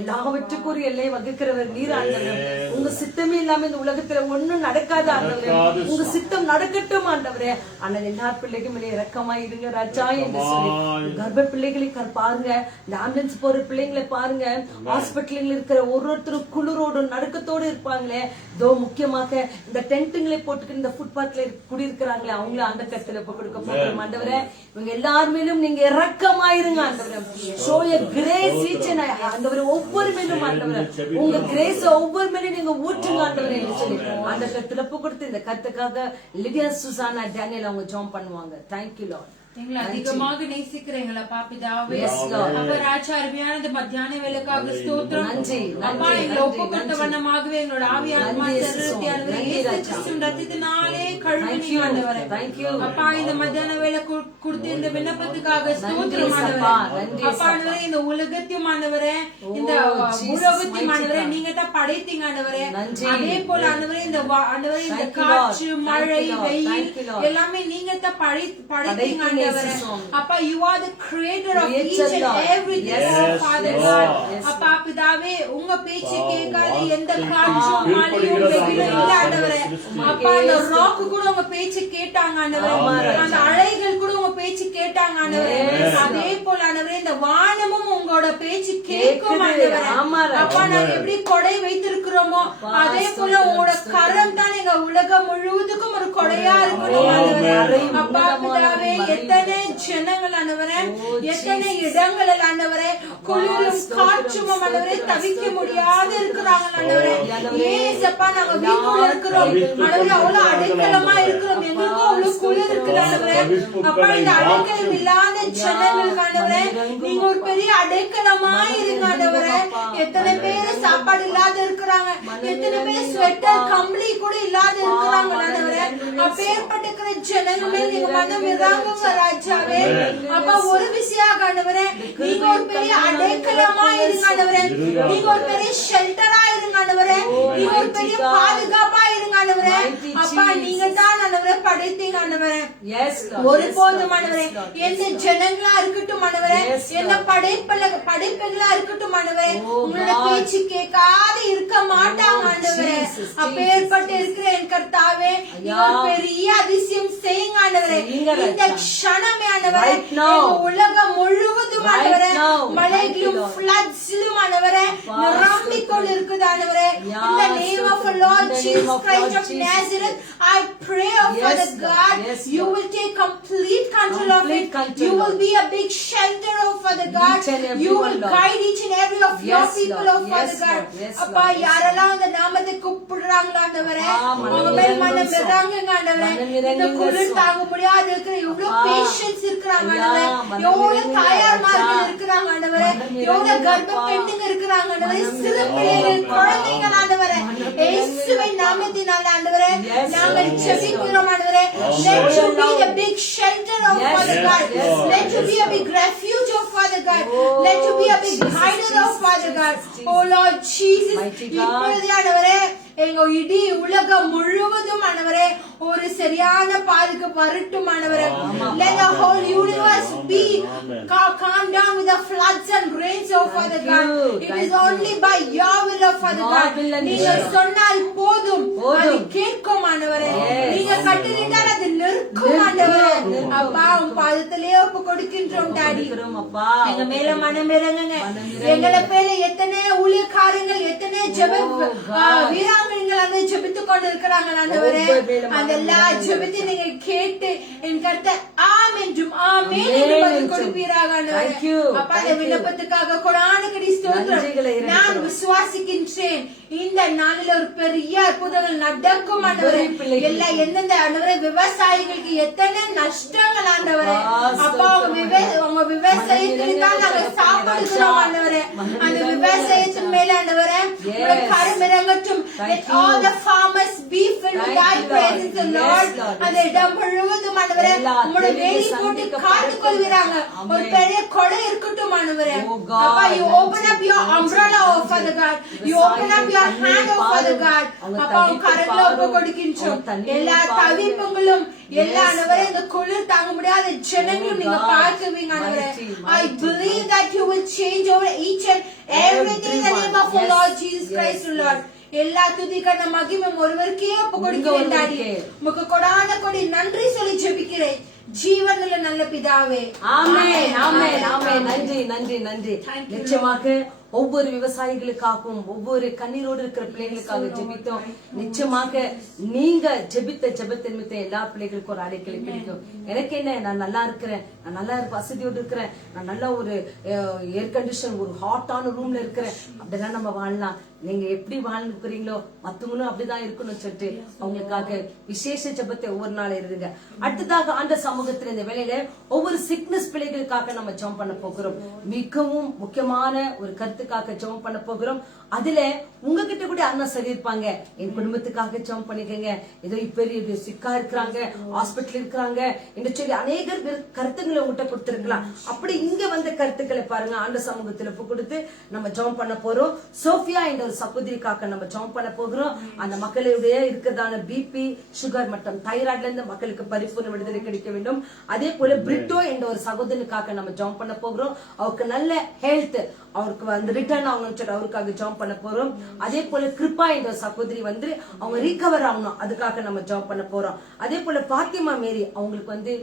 எல்லாவற்றுக்கும் ஒரு எல்லை வகுக்கிறவர் நீர் ஆண்டவர். உங்க சித்தமே இல்லாம இந்த உலகத்துல ஒண்ணும் நடக்காது ஆண்டவரே. உங்க சித்தம் நடக்கட்டும் ஆண்டவரே. ஆனா எல்லா பிள்ளைக்கும் இறக்கமா இருங்க ராஜா என்று சொல்லி கர்ப்ப பிள்ளைகளை பாருங்க, இந்த ஆம்புலன்ஸ் போற பிள்ளைங்களை பாருங்க, ஹாஸ்பிட்டல்ல இருக்கிற ஒருத்தரும் குளிரோடு நடுக்கத்தோடு இருப்பாங்களே. இதோ முக்கியமாக இந்த டென்ட்டுங்களை போட்டுக்கிட்டு இந்த ஃபுட்பாத்ல குடியிருக்கிறாங்களே, அவங்களை இவங்களை அந்த கருத்துல ஒப்பு கொடுக்க போகிறோம் ஆண்டவரே. இவங்க எல்லார் மேலும் நீங்க இரக்கமாயிருங்க ஆண்டவரே. show a grace each and ஆண்டவரே ஒவ்வொரு மேலும் ஆண்டவரே உங்க கிரேஸ் ஒவ்வொரு மேலும் நீங்க ஊற்றுங்க ஆண்டவரே சொல்லி அந்த கருத்துல ஒப்பு கொடுத்து இந்த கருத்துக்காக லிடியா சுசானா டேனியல் அவங்க ஜாம் பண்ணுவாங்க. Thank you Lord. எங்களை அதிகமாக நேசிக்கிறீங்களா பாப்பிதாவே. அப்ப ராஜா அருமையான இந்த மத்தியான வேலைக்காக ஸ்தோத்திரம். அப்பா எங்களை ஒப்பு கொடுத்த வண்ணமாகவே எங்களோட ஆவியாத்மா சரீரத்தை இயேசு கிறிஸ்துவின் ரத்தத்தினாலே கழுவினீங்க ஆண்டவரே. அப்பா இந்த மத்தியான வேலை கொடுத்த இந்த விண்ணப்பத்துக்காக ஸ்தோத்திரம் ஆண்டவரே. அப்பா ஆண்டவரே இந்த உலகத்தையும் ஆண்டவரே இந்த உலகத்தையும் ஆண்டவரே நீங்க தான் படைத்தீங்க ஆண்டவரே. அதே போல ஆண்டவரே இந்த ஆண்டவரே இந்த காற்று மழை வெயில் எல்லாமே நீங்க தான் படைத்தீங்க ஆண்டவரே. அப்பா you are the creator of each and everything, Father God. அப்பா பிதாவே உங்க பேச்சை கேட்காத எந்த காற்றும் மழையும் வெயிலும் இல்ல ஆண்டவரே. அப்பா அந்த ராக் கூட உங்க பேச்சை கேட்டாங்க ஆண்டவரே. அந்த அலைகள் கூட உங்க பேச்சு கேட்டாங்க ஆண்டவரே. அதே போல ஆண்டவரே இந்த வானமும் உங்களோட பேச்சு கேட்கும் ஆண்டவரே. அப்பா நாங்க எப்படி கொடை வைத்திருக்கிறோமோ அதே போல உங்களோட கரம் தான் எங்க உலகம் முழுவதுக்கும் ஒரு கொடையா இருக்கணும் ஆண்டவரே. அப்பா பிதாவே எத்தனை ஜனங்கள் ஆண்டவரே எத்தனை இடங்கள் ஆண்டவரே குளிரும் காற்றும் ஆண்டவரே தவிக்க முடியாது இருக்கிறாங்க ஆண்டவரே. ஏசப்பா நாங்க வீட்டுக்குள்ள இருக்கிறோம் ஆண்டவரே அவ்வளவு அடைக்கலமா இருக்கிறோம் எங்களுக்கும் அவ்வளவு குளிர் இருக்குது ஆண்டவரே. அப்பா இந்த அடைக்கலம் இல்லாத ஜனங்களுக்கு ஆண்டவரே நீங்க ஒரு பெரிய அடைக்கலமா இருங்க ஆண்டவரே. எத்தனை பேரு சாப்பாடு இல்லாத இருக்கிறாங்க, எத்தனை பேர் ஸ்வெட்டர் கம்பளி கூட இல்லாத இருக்கிறாங்க ஆண்டவரே. அப்பேற்பட்ட ஜனங்களே நீங்க மனம் இறங்குங்க ராஜாவே. அப்பா ஒரு விஷயம் ஆண்டவரே நீங்க ஒரு பெரிய அடைக்கலமா இருங்க ஆண்டவரே. நீங்க ஒரு பெரிய ஷெல்டரா இருங்க ஆண்டவரே. நீங்க ஒரு பெரிய பாதுகாப்பா இருங்க ஆண்டவரே. அப்பா நீங்க தான் ஆண்டவரே படைத்தீங்க ஆண்டவரே. ஒருபோதும் ஆண்டவரே எந்த ஜனங்களா இருக்கட்டும் ஆண்டவரே எந்த படைப்புகளா இருக்கட்டும் ஆண்டவரே உங்களோட பேச்சு கேட்காத இருக்க மாட்டாங்க ஆண்டவரே. அப்பேற்பட்டு இருக்கிற என் கர்த்தாவே பெரிய அதிசயம் செய்யுங்க ஆண்டவரே. இந்த க்ஷணமே ஆண்டவரே உலகம் முழுவதும் ஆண்டவரே மழைகளும் ஃப்ளட்ஸிலும் ஆண்டவரே நிரம்பிக் கொண்டு இருக்குது ஆண்டவரே. In the name of the Lord Jesus Christ of Nazareth, I pray, oh Father God, you will take complete control of it. You will be a big shelter, oh Father God. You will guide each and every of your people, oh Father God. அப்பா யாரெல்லாம் அந்த நாமத்தை கூப்பிடுறாங்களோ ஆண்டவரே அவங்க மேல் மனம் இறங்குங்க ஆண்டவரே. இந்த குளிர் தாங்க முடியாது இருக்கிற எவ்வளவு பேஷன்ஸ் இருக்கிறாங்க ஆண்டவரே. எவ்வளவு தாயார்மார்கள் இருக்கிறாங்க ஆண்டவரே. எவ்வளவு கர்ப்ப பெண்ணுங்க இருக்கிறாங்க ஆண்டவரே. சிறு பிள்ளைகள் குழந்தைகள் ஆண்டவரே இயேசுவின் நாமத்தினால ஆண்டவரே நாங்கள் ஜெபிக்கிறோம் ஆண்டவரே. Let you be the big shelter, oh Father God. Let you be a big refuge, oh Father God. Let you be a big guider, oh Father God. Oh Lord Jesus, இப்பொழுது ஆண்டவரே எங்க இடி உலகம் முழுவதும் ஆண்டவரே ஒரு சரியான பாதுகாப்பு வரட்டும் ஆண்டவரே. Let the whole universe be calm down with the floods and rains, oh Father God. It is only by your will, oh Father God. நீங்க சொன்னால் போதும் அது கேட்கும் ஆண்டவரே. நீங்க கட்டளையிட்டால் அது நிற்கும் ஆண்டவரே. அப்பா உன் பாதத்திலே ஒப்பு கொடுக்கின்றோம் டாடி. எங்க மேல மனம் இறங்குங்க. எங்களை பேர எத்தனை ஊழியக்காரங்கள் எத்தனை ஜெப வீராங்கனைகள் அந்த ஜெபித்துக் கொண்டு இருக்கிறாங்க ஆண்டவரே. அந்த எல்லா ஜெபத்தை நீங்க கேட்டு என் கர்த்தர் ஆமென் ஆமென் என்று பதில் கொடுப்பீராக ஆண்டவரே. அப்பா இந்த விண்ணப்பத்துக்காக கொடானகடி ஸ்தோத்திரம். நான் விசுவாசிக்கின்றேன் இந்த நாளில் ஒரு பெரிய அற்புதங்கள் நடக்கும் ஆண்டவரே. எல்லா எந்தெந்த ஆண்டவரே விவசாயிகளுக்கு எத்தனை நஷ்டங்கள் ஆண்டவரே. அப்பா உங்க விவசாயத்துக்கு தான் நாங்க சாப்பிடுகிறோம் ஆண்டவரே. அந்த விவசாயத்தின் மேல ஆண்டவரே உங்களுடைய கரம் இறங்கட்டும். Let all the farmers be filled with thy presence, O Lord. அந்த இடம் முழுவதும் ஆண்டவரே உங்களுடைய வேலி போட்டு காத்து கொள்வீராங்க. ஒரு பெரிய கொடை இருக்கட்டும் ஆண்டவரே. அப்பா you open up your umbrella, oh Father God. You open up your hand, oh Father God. அப்பா உங்க கரத்துல ஒப்பு கொடுக்கின்றோம். எல்லா தவிப்புகளும் எல்லா ஆண்டவரே இந்த குளிர் தாங்க முடியாத ஜனங்களும் நீங்க பார்க்குவீங்க ஆண்டவரே. I believe that you will change over each and everything in the name of the Lord Jesus Christ, O Lord. எல்லா துதிக்கான மகிமை ஒருவருக்கே ஒப்பு கொடுக்கிறேன் டாடி. உமக்கு கொடான கொடி நன்றி சொல்லி ஜெபிக்கிறேன் ஜீவனுள்ள நல்ல பிதாவே. ஆமென் ஆமென் ஆமென். நன்றி நன்றி நன்றி. நிச்சயமாக ஒவ்வொரு விவசாயிகளுக்காகவும் ஒவ்வொரு கண்ணீரோடு இருக்கிற பிள்ளைகளுக்காக ஜெபித்தோம். நிச்சயமாக நீங்க ஜெபித்த ஜெபத்தின் நிமித்தம் எல்லா பிள்ளைகளுக்கும் ஒரு அடைக்கலை கிடைக்கும். எனக்கு என்ன, நான் நல்லா இருக்கிறேன், நான் நல்லா வசதியோடு இருக்கிறேன், நான் நல்ல ஒரு ஏர் கண்டிஷன் ஒரு ஹாட்டான ரூம்ல இருக்கிறேன், அப்படிதான் நம்ம வாழலாம். நீங்க எப்படி வாழ்ந்துக்கிறீங்களோ மத்தவங்களும் அப்படிதான் இருக்கணும்னு சொல்லிட்டு அவங்களுக்காக விசேஷ ஜெபத்தை ஒவ்வொரு நாள் இருங்க. அடுத்ததாக அந்த சமூகத்துல இந்த வேலையில ஒவ்வொரு சிக்னஸ் பிள்ளைகளுக்காக நம்ம ஜெபம் பண்ண போகிறோம். மிகவும் முக்கியமான ஒரு கருத்துக்காக ஜெபம் பண்ண போகிறோம். அதுல உங்ககிட்ட கூட அண்ணா சொல்லியிருப்பாங்க, என் குடும்பத்துக்காக ஜெபம் பண்ணிக்கங்க, ஏதோ இப்ப சிக்கா இருக்கிறாங்க, ஹாஸ்பிட்டல் இருக்கிறாங்க என்று சொல்லி அநேகர் கருத்துக்களை உங்ககிட்ட கொடுத்திருக்கலாம். அப்படி இங்க வந்த கருத்துக்களை பாருங்க, ஆண்ட சமூகத்துல கொடுத்து நம்ம ஜெபம் பண்ண போறோம். சோஃபியா என்ற ஒரு சகோதரிக்காக நம்ம ஜெபம் பண்ண போகிறோம். அந்த மக்களுடைய இருக்கிறதான பிபி, சுகர் மற்றும் தைராய்டுல இருந்து மக்களுக்கு பரிபூர்ண விடுதலை கிடைக்க வேண்டும். அதே போல பிரிட்டோ என்ற ஒரு சகோதரனுக்காக நம்ம ஜெபம் பண்ண போகிறோம். அவருக்கு நல்ல ஹெல்த், அவருக்கு வந்து ரிட்டர்ன் ஆகணும்னு சொல்லி அவருக்காக ஜெபம் பண்ண போறோம். அதே போல கிருப்பா என்ற சகோதரி வந்து அவங்க ரீகவர் ஆகணும், அதுக்காக நம்ம ஜெபம் பண்ண போறோம். அதே போல பாத்திமா மேரி, அவங்களுக்கு வந்து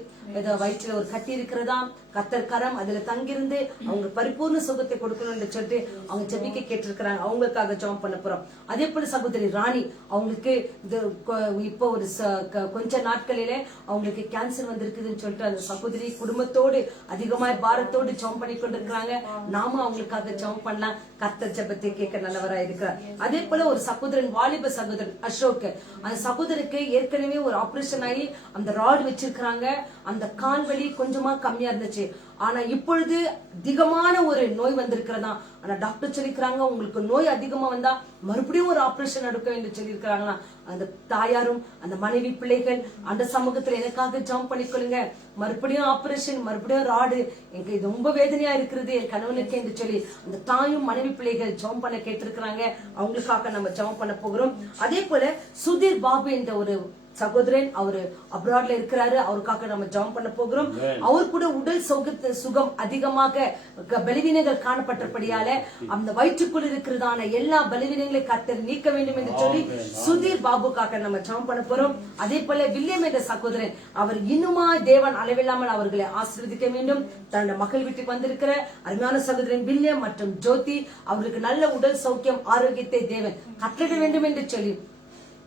வயிற்றுல ஒரு கட்டி இருக்கிறதா, கத்தர் கரம் அதுல தங்கிருந்து அவங்க பரிபூர்ண சுகத்தை கொடுக்கணும்னு சொல்லிட்டு அவங்க ஜெபிக்க கேட்டிருக்கிறாங்க, அவங்களுக்காக ஜெபம் பண்ண போறோம். அதே போல சகோதரி ராணி, அவங்களுக்கு இப்போ ஒரு கொஞ்ச நாட்களிலே அவங்களுக்கு கேன்சர் வந்திருக்குதுன்னு சொல்லிட்டு அந்த சகோதரி குடும்பத்தோடு அதிகமாய் பாரத்தோடு ஜெபம் பண்ணி கொண்டிருக்கிறாங்க. நாம அவங்களுக்காக ஜெபம் பண்ணலாம். கர்த்தர் ஜெபத்தை கேட்க நல்லவரா இருக்கிறார். அதே போல ஒரு சகோதரன், வாலிப சகோதரன் அசோக், அந்த சகோதரருக்கு ஏற்கனவே ஒரு ஆபரேஷன் ஆகி அந்த ராட் வச்சிருக்கிறாங்க. அந்த கால் வலி கொஞ்சமா கம்மியா இருந்துச்சு, ஆனா இப்பொழுது அதிகமான ஒரு நோய் வந்திருக்கிறதா. ஆனா டாக்டர் சொல்லிக்கிறாங்க, உங்களுக்கு நோய் அதிகமா வந்தா மறுபடியும் ஒரு ஆபரேஷன் எடுக்கும் என்று சொல்லியிருக்கிறாங்களா. அந்த தாயாரும் அந்த மனைவி பிள்ளைகள் அந்த சமூகத்துல எனக்காக ஜெபம் பண்ணிக்கொள்ளுங்க, மறுபடியும் ஆபரேஷன், மறுபடியும் ராடு, எனக்கு இது ரொம்ப வேதனையா இருக்கிறது என் கணவனுக்கு என்று சொல்லி அந்த தாயும் மனைவி பிள்ளைகள் ஜெபம் பண்ண கேட்டிருக்கிறாங்க. அவங்களுக்காக நம்ம ஜெபம் பண்ண போகிறோம். அதே போல சுதீர் பாபு என்ற ஒரு சகோதரன், அவரு அப்ராட்ல இருக்கிறாரு, அவருக்காக நம்ம ஜெபம் பண்ண போகிறோம். அவர் கூட உடல் சுகம் அதிகமாக பலவீனங்கள் காணப்பட்டபடியால அந்த வயிற்றுக்குள் இருக்கிறதான எல்லா பலவீனங்களை கர்த்தர் நீக்க வேண்டும் என்று சொல்லி சுதீர் பாபுக்காக நம்ம ஜெபம் பண்ண போறோம். அதே போல வில்லியம் என்ற சகோதரன், அவர் இன்னுமா தேவன் அளவில்லாமல் அவர்களை ஆசீர்வதிக்க வேண்டும். தன்னுடைய மகள் வீட்டுக்கு வந்திருக்கிற அருமையான சகோதரன் வில்லியம் மற்றும் ஜோதி, அவர்களுக்கு நல்ல உடல் சௌக்கியம் ஆரோக்கியத்தை தேவன் கட்டளிட வேண்டும் என்று சொல்லி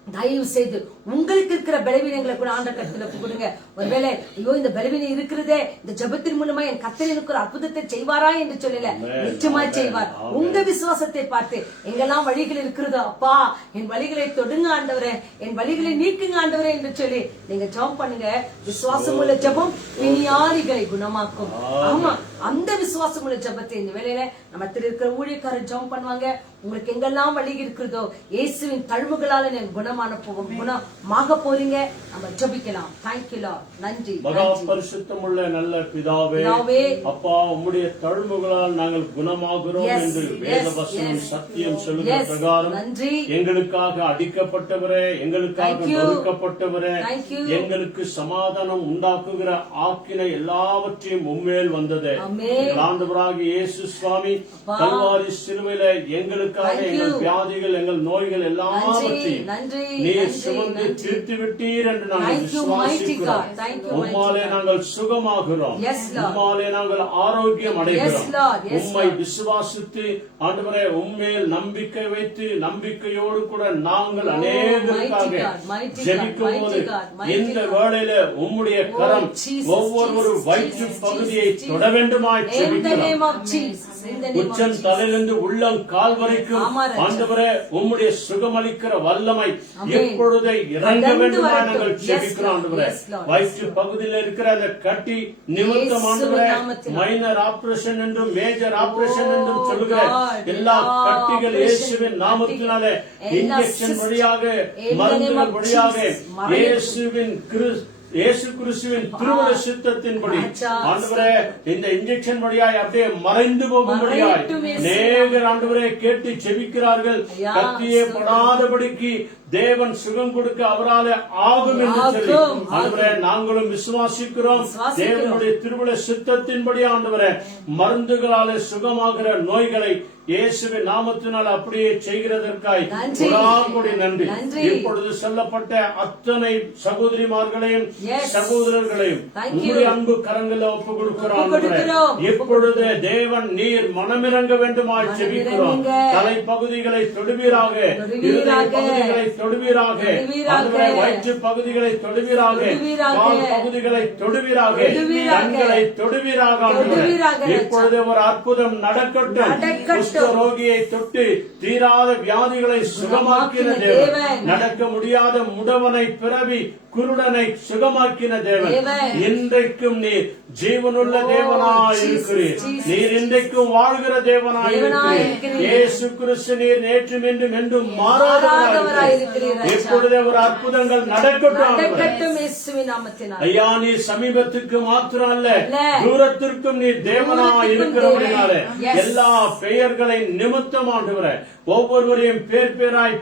தயவு செய்து உங்களுக்கு இருக்கிற பலவீனங்களை கூட ஆண்ட கருத்துல கொடுங்க. ஒருவேளை ஐயோ இந்த பலவீனம் இருக்கிறதே, இந்த ஜெபத்தின் மூலமா என் கர்த்தர் எனக்கு ஒரு அற்புதத்தை செய்வாரா என்று சொல்லல, நிச்சயமா செய்வார். உங்க விசுவாசத்தை பார்த்து எங்கெல்லாம் வழிகள் இருக்கிறதோ, அப்பா என் வழிகளை தொடுங்க ஆண்டவரே, என் வழிகளை நீக்குங்க ஆண்டவரே என்று சொல்லி நீங்க ஜெபம் பண்ணுங்க. விசுவாசம் உள்ள ஜெபம் பிணியாளிகளை குணமாக்கும். ஆமா, அந்த விசுவாசம் உள்ள ஜெபத்தை இந்த வேளையில நம்ம இருக்கிற ஊழியக்காரர் ஜெபம் பண்ணுவாங்க. உங்களுக்கு எங்கெல்லாம் வழி இருக்கிறதோ இயேசுவின் தழும்புகளால நீங்க குணமாக போறீங்க. நம்ம ஜெபிக்கலாம். Thank you Lord. நன்றி. மகா பரிசுத்தமுள்ள நல்ல பிதாவே, அப்பா உம்முடைய தழும்புகளால் நாங்கள் குணமாகிறோம் என்று வேதவசனம் சத்தியம் சொல்லுகிற பிரகாரம் எங்களுக்காக அடிக்கப்பட்டவரே, எங்களுக்காக நொறுக்கப்பட்டவரே, எங்களுக்கு சமாதானம் உண்டாக்குகிற ஆக்கினை எல்லாவற்றையும் உம்மேல் வந்தது. ஆண்டவராகிய இயேசு சுவாமி கல்வாரி சிலுவையில எங்களுக்காக எங்கள் வியாதிகள், எங்கள் நோய்கள் எல்லாவற்றையும் நீர் சுமந்து தீர்த்து விட்டீர் என்று நாங்கள் விசுவாசிக்கிறோம். உம்மாலே நாங்கள் சுகமாகிறோம், உம்மாலே நாங்கள் ஆரோக்கியம் அடைகிறோம். உம்மை விசுவாசித்து ஆண்டவரே உம்மேல் நம்பிக்கை வைத்து நம்பிக்கையோடு கூட நாங்கள் அநேகருக்காக ஜெபிக்கும் போது இந்த வேளையில உம்முடைய கரம் ஒவ்வொரு வயிற்று பகுதியை தொட வேண்டுமாய் ஜெபிக்கிறோம். உச்சம் தலையிலிருந்து உள்ளம் கால் வரைக்கும் ஆண்டவரே உம்முடைய சுகமளிக்கிற வல்லமை எப்பொழுதே இறங்க வேண்டுமாய் நாங்கள் ஜெபிக்கிறோம். ஆண்டவரே வயிற்று பகுதியில் இருக்கிற அந்த கட்டி நிமித்தம் ஆண்டவரே மைனர் ஆபரேஷன் என்றும் மேஜர் ஆபரேஷன் என்றும் சொல்லுகிற எல்லா கட்டிகள் இயேசுவின் நாமத்தினாலே இன்ஜெக்ஷன் வழியாக, மருந்துகள் வழியாக இயேசு கிறிஸ்துவின் திருவுள சித்தத்தின்படி ஆண்டவரே இந்த இன்ஜெக்ஷன் வழியாய் அப்படியே மறைந்து போகும்படியாய் அநேகர் ஆண்டவரே கேட்டு செபிக்கிறார்கள். கத்தியே படாதபடிக்கு தேவன் சுகம் கொடுக்க அவராலே ஆகும் என்று சொல்லி ஆண்டவரே நாங்களும் விசுவாசிக்கிறோம். தேவனுடைய திருவிழா சித்தத்தின்படி ஆண்டவரே மருந்துகளாலே சுகமாகிற நோய்களை இயேசுவின் நாமத்தினால் அப்படியே செய்கிறதற்காய் கோடி நன்றி. இப்பொழுது சொல்லப்பட்ட அத்தனை சகோதரிமார்களையும் சகோதரர்களையும் உங்களுடைய அன்பு கரங்களில் ஒப்பு கொடுக்கிறோம். இப்பொழுது தேவன் நீர் மனமிறங்க வேண்டுமாய் செபிக்கிறோம். தலைப்பகுதிகளை தொடுவீராக, பகுதிகளை தொடுவீராக, வயிற்று பகுதிகளை தொடுவீராக, கால் பகுதிகளை தொடுவீராக, கண்களை தொடுவீராக. இப்பொழுது ஒரு அற்புதம் நடக்கட்டும். ரோகியை தொட்டு தீராத வியாதிகளை சுகமாக்கின தேவன், நடக்க முடியாத முடவனை பிறவி குருடனை சுகமாக்கின தேவன், இன்றைக்கும் நீர் ஜீவனுள்ள தேவனாய் இருக்கிறீர். நீர் இன்றைக்கும் வாழ்கிற தேவனாய் இருக்கிறீர். இயேசு கிறிஸ்து நீர் நேற்றும் என்றும் என்றும் மாறாதவராய் இருக்கிறீர். இப்பொழுதே ஒரு அற்புதங்கள் நடக்கட்டும். ஐயா, நீர் சமீபத்துக்கு மாத்திரம் அல்ல, தூரத்திற்கும் நீர் தேவனாய் இருக்கிறபடினாலே எல்லா பெயர்களை நிமித்தமாண்டுகிற ஒவ்வொருவரையும் பேர் பேராய்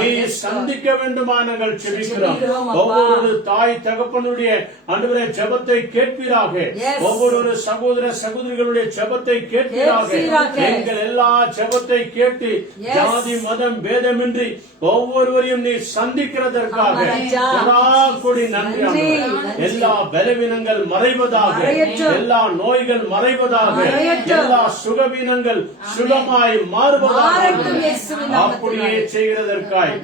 நீ சந்திக்க வேண்டுமா நாங்கள் செபிக்கிறோம். ஒவ்வொரு தாய் தகப்பனுடைய ஆண்டவரே ஜெபத்தை கேட்பீராக. ஒவ்வொரு சகோதர சகோதரிகளுடைய ஜெபத்தை கேட்பீராக. எங்கள் எல்லா ஜெபத்தை கேட்டு ஜாதி மதம் பேதமின்றி ஒவ்வொருவரையும் நீ சந்திக்கிறதற்காக கொடி நன்றி. எல்லா பலவீனங்கள் மறைவதாக, எல்லா நோய்கள் மறைவதாக, எல்லா சுகவீனங்கள் சுகமாய் மாறுவதாக அப்படியே செய்கிறதற்காய்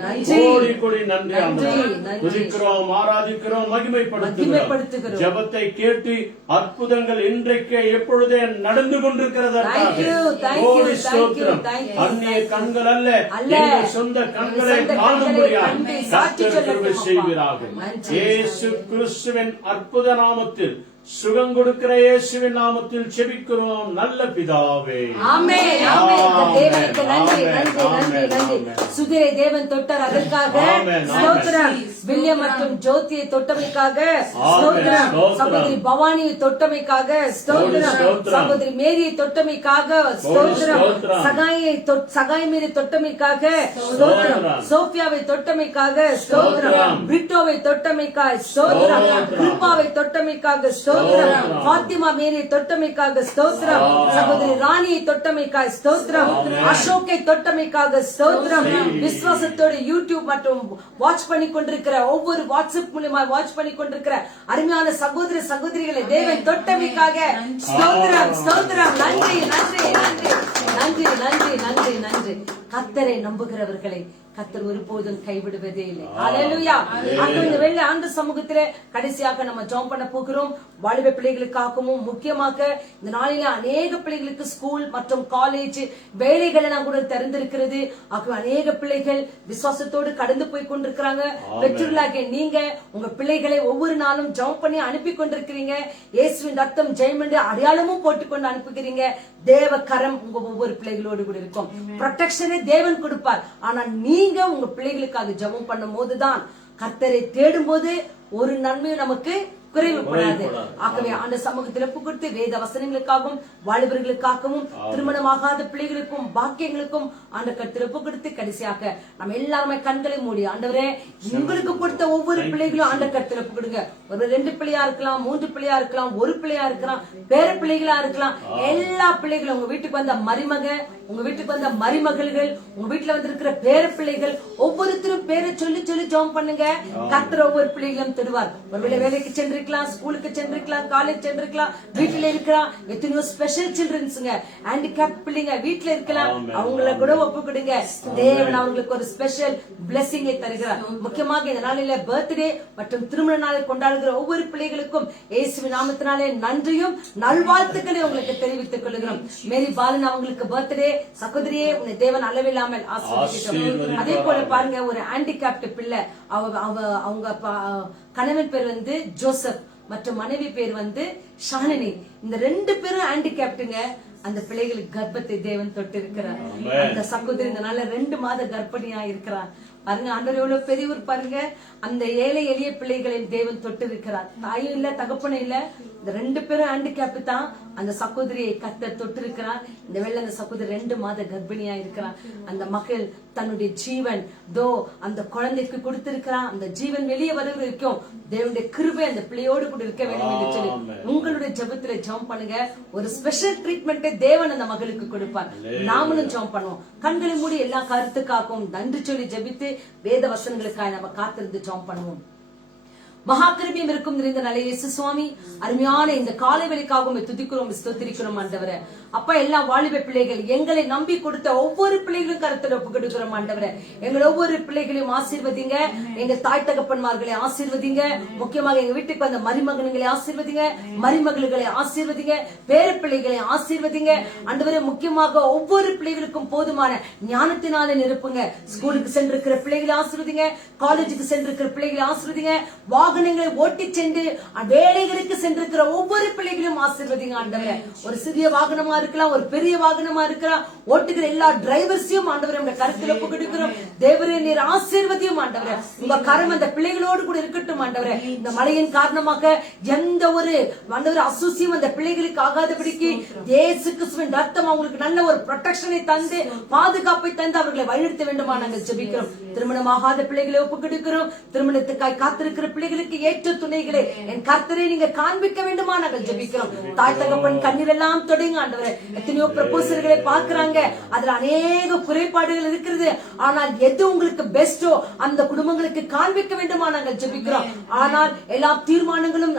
கோடி நன்றி. துதிக்கிறோம், ஆராதிக்கிறோம், மகிமைப்படுத்துகிறோம். ஜெபத்தை கேட்டு அற்புதங்கள் இன்றைக்கு எப்பொழுதே நடந்து கொண்டிருக்கிறதற்காக கோடி ஸ்தோத்திரம். அந்நிய கண்கள் அல்ல, எங்கள் சொந்த கண்களை காணும்படியாக கர்த்தர் செய்வீராக. இயேசு கிறிஸ்துவின் அற்புத நாமத்தில் சுகம் கொடுக்கிற இயேசுவின் நாமத்தில் செபிக்கிறோம் நல்ல பிதாவே. ஆமென். தேவனுக்கு நன்றி, நன்றி, நன்றி, நன்றி. சுதிரை தேவன் தொட்டார், அதற்காக ஸ்தோத்திரம். வில்லியம் மற்றும் ஜோதியை தொட்டமைக்காக ஸ்தோத்திரம். சகோதரி பவானியை தொட்டமைக்காக ஸ்தோத்திரம். சகோதரி மேரியை தொட்டமைக்காக ஸ்தோத்திரம். சகாய் மேரி தொட்டமைக்காக ஸ்தோத்திரம். சோபியாவை தொட்டமைக்காக ஸ்தோத்திரம். பிரிட்டோவை தொட்டமைக்காக ஸ்தோத்திரம். ரூபாவை தொட்டமைக்காக ஸ்தோத்திரம். பாத்திமா மேரியை தொட்டமைக்காக ஸ்தோத்திரம். சகோதரி ராணியை தொட்டமைக்காக ஸ்தோத்திரம். அசோக்கை தொட்டமைக்காக ஸ்தோத்திரம். விசுவாசத்தோடு யூடியூப் மற்றும் வாட்ச் பண்ணி கொண்டிருக்கிற ஒவ்வொரு வாட்ஸ்அப் மூலமா வாட்ச் பண்ணி கொண்டிருக்கிற அருமையான சகோதர சகோதரிகளை தேவன் தொட்டமைக்காக ஸ்தோத்திரம், ஸ்தோத்திரம். நன்றி, நன்றி, நன்றி, நன்றி, நன்றி, நன்றி, நன்றி. கர்த்தரை நம்புகிறவர்களை கர்த்தர் ஒருபோதும் கைவிடுவதே இல்லை. ஹல்லேலூயா. இந்த வெள்ளை ஆண்டு சமூகத்திலே கடைசியாக நம்ம ஜெபம் பண்ண போகிறோம். வாலிப பிள்ளைகளுக்காகவும் முக்கியமாக இந்த நாளில அநேக பிள்ளைகளுக்கு ஸ்கூல் மற்றும் காலேஜ் வேலைகள் எல்லாம் கூட திறந்திருக்கிறது. அநேக பிள்ளைகள் விசுவாசத்தோடு கடந்து போய் கொண்டிருக்கிறாங்க. பெற்றோர்களாக நீங்க உங்க பிள்ளைகளை ஒவ்வொரு நாளும் ஜெபம் பண்ணி அனுப்பி கொண்டிருக்கிறீங்க. இயேசுவின் ரத்தம் ஜெயம் என்று அடையாளமும் போட்டுக்கொண்டு அனுப்புகிறீங்க. தேவ கரம் உங்க ஒவ்வொரு பிள்ளைகளோடு கூட இருக்கும். ப்ரொடெக்ஷனை தேவன் கொடுப்பார். ஆனா நீங்க உங்க பிள்ளைகளுக்காக ஜெபம் பண்ணும் போதுதான், கர்த்தரை தேடும் போது ஒரு நன்மையும் நமக்கு குறைவுபடாது. ஆகவே அந்த சமூகத்தில் ஒப்பு கொடுத்து வேத வசனங்களுக்காகவும் வாலிபர்களுக்காகவும் திருமணமாகாத பிள்ளைகளுக்கும் பாக்கியங்களுக்கும் அந்த கருத்தில் ஒப்பு கொடுத்து கடைசியாக நம்ம எல்லாருமே கண்களை மூடி ஆண்டவரே உங்களுக்கு கொடுத்த ஒவ்வொரு பிள்ளைகளும் அந்த கருத்தில் ஒப்பு கொடுங்க. ஒரு 2 பிள்ளையா இருக்கலாம், 3 பிள்ளையா இருக்கலாம், ஒரு பிள்ளையா இருக்கலாம், பேர பிள்ளைகளா இருக்கலாம். எல்லா பிள்ளைகளும் உங்க வீட்டுக்கு வந்த மருமக, உங்க வீட்டுக்கு வந்த மருமகள்கள், உங்க வீட்டுல வந்திருக்கிற பேர பிள்ளைகள் ஒவ்வொருத்தரும் பேரை சொல்லி சொல்லி ஜெபம் பண்ணுங்க. கர்த்தர் ஒவ்வொரு பிள்ளைகளும் தருவார். ஒருவேளை வேலைக்கு சென்று ஸ்கூலுக்கு சென்றிருக்கலாம், காலேஜ் சென்றிருக்கலாம், வீட்டுல இருக்கலாம். எத்தனையோ ஸ்பெஷல் சில்ட்ரன்ஸ்ங்க, ஹேண்டிகேப் பிள்ளைங்க வீட்டுல இருக்கலாம். அவங்கள கூட ஒப்பு கொடுங்க. தேவன் அவங்களுக்கு ஒரு ஸ்பெஷல் பிளெஸிங்கை தருகிறார். முக்கியமாக இந்த நாளில பர்த்டே மற்றும் திருமண நாளை கொண்டாடுகிற ஒவ்வொரு பிள்ளைகளுக்கும் இயேசுவின் நாமத்தினாலே நன்றியும் நல்வாழ்த்துக்களை உங்களுக்கு தெரிவித்துக் கொள்கிறோம். மேரி பாலன் அவங்களுக்கு பர்த்டே. சகோதரியே, உன்னை தேவன் அளவில்லாமல் ஆசீர்வதிக்கட்டும். அதே போல பாருங்க, ஒரு ஹேண்டிகேப்ட் பிள்ளை, அவங்க கணவன் பேர் வந்து ஜோசப் மற்றும் மனைவி பேர் வந்து ஷாலினி. இந்த 2 பேரும் ஹேண்டிகேப்டுங்க. அந்த பிள்ளைகளுக்கு கர்ப்பத்தை தேவன் தொட்டு இருக்கிறார். அந்த சகோதரி இந்த நாள்ல 2 மாத கர்ப்பிணியா இருக்கிறார். பாருங்க ஆண்டவர் எவ்வளவு பெரியவர் பாருங்க. அந்த ஏழை எளிய பிள்ளைகளை தேவன் தொட்டு இருக்கிறார். தாயும் இல்ல தகப்பனும் இல்ல, இந்த 2 பேரும் ஹேண்டிகேப் தான். அந்த சகோதரியை கர்த்தர் தொட்டு இருக்கிறார். இந்த வேளை அந்த சகோதரி 2 மாத கர்ப்பிணியா இருக்கிறார். அந்த மகள் தன்னுடைய ஜீவன் அந்த குழந்தைக்கு கொடுத்திருக்கிறான். அந்த ஜீவன் வெளியே வர வரைக்கும் தேவனுடைய கிருபை அந்த பிள்ளையோடு கூட இருக்க வேண்டும் என்று சொல்லி உங்களுடைய ஜெபத்துல ஜெபம் பண்ணுங்க. ஒரு ஸ்பெஷல் ட்ரீட்மெண்ட்டை தேவன் அந்த மகளுக்கு கொடுப்பார். நாமளும் ஜெபம் பண்ணுவோம். கண்களை மூடி எல்லா கருத்துக்காகவும் நன்றி சொல்லி ஜெபித்து வேத வசனங்களுக்காக நம்ம காத்திருந்து ஜெபம் பண்ணுவோம். மகாகிருபியம் இருக்கும் நிறைந்த நல்ல இயேசு சுவாமி, அருமையான இந்த காலை வேளைக்காகவும் துதிக்கிறோம், ஸ்தோத்திரிக்கிறோம் ஆண்டவரே. அப்பா, எல்லா வாலிப பிள்ளைகள் எங்களை நம்பி கொடுத்த ஒவ்வொரு பிள்ளைகளும் கருத்துல ஒப்பு கொடுக்கிறோம் ஆண்டவரே. எங்கள் ஒவ்வொரு பிள்ளைகளையும் ஆசீர்வதிங்க. எங்க தாய் தகப்பன்மார்களை ஆசீர்வதிங்க. முக்கியமாக எங்க வீட்டுக்கு வந்த மருமகன்களை ஆசீர்வதிங்க, மருமகளை ஆசீர்வதிங்க, பேர பிள்ளைகளை ஆசீர்வதிங்க ஆண்டவரே. முக்கியமாக ஒவ்வொரு பிள்ளைகளுக்கும் போதுமான ஞானத்தினாலே நிரப்புங்க. ஸ்கூலுக்கு சென்றிருக்கிற பிள்ளைகளை ஆசீர்வதிங்க, காலேஜுக்கு சென்றிருக்கிற பிள்ளைகளை ஆசீர்வதிங்க, வாகனங்களை ஓட்டி சென்று வேலைகளுக்கு சென்றிருக்கிற ஒவ்வொரு பிள்ளைகளையும் ஆசீர்வதிங்க ஆண்டவரே. ஒரு சிறிய வாகனமா இருக்கலாம், ஒரு பெரிய வாகனமா இருக்கலாம், ஓட்டுகிற எல்லா டிரைவர்ஸையும் ஆண்டவரே கருத்துல ஒப்பு கொடுக்கிறோம். தேவரே நீர் ஆசீர்வதியும் ஆண்டவரே. உங்க கரம் அந்த பிள்ளைகளோடு கூட இருக்கட்டும் ஆண்டவரே. இந்த மழையின் காரணமாக எந்த ஒரு ஆண்டவரே அசூசியும் அந்த பிள்ளைகளுக்கு ஆகாதபடிக்கு இயேசு கிறிஸ்துவின் ரத்தம் அவங்களுக்கு நல்ல ஒரு ப்ரொடெக்ஷனை தந்து பாதுகாப்பை தந்து அவர்களை வழிநடத்த வேண்டுமா நாங்கள் ஜெபிக்கிறோம். திருமணமாகாத பிள்ளைகளை ஒப்பு கொடுக்கிறோம். திருமணத்துக்காய் காத்திருக்கிற பிள்ளைகளுக்கு ஏற்ற துணைகளை என் கர்த்தரை நீங்க காண்பிக்க வேண்டுமா நாங்கள் ஜெபிக்கிறோம். தாய் தகப்பன் கண்ணீர் எல்லாம் தொடங்க ஆண்டவரே. எத்தனையோ ப்ரொபோசல்களை பார்க்கிறாங்க, அதுல அநேக குறைபாடுகள் இருக்கிறது. ஆனால் எது உங்களுக்கு பெஸ்டோ அந்த குடும்பங்களுக்கு காண்பிக்க வேண்டுமா நாங்கள் ஜெபிக்கிறோம். ஆனால் எல்லா தீர்மானங்களும்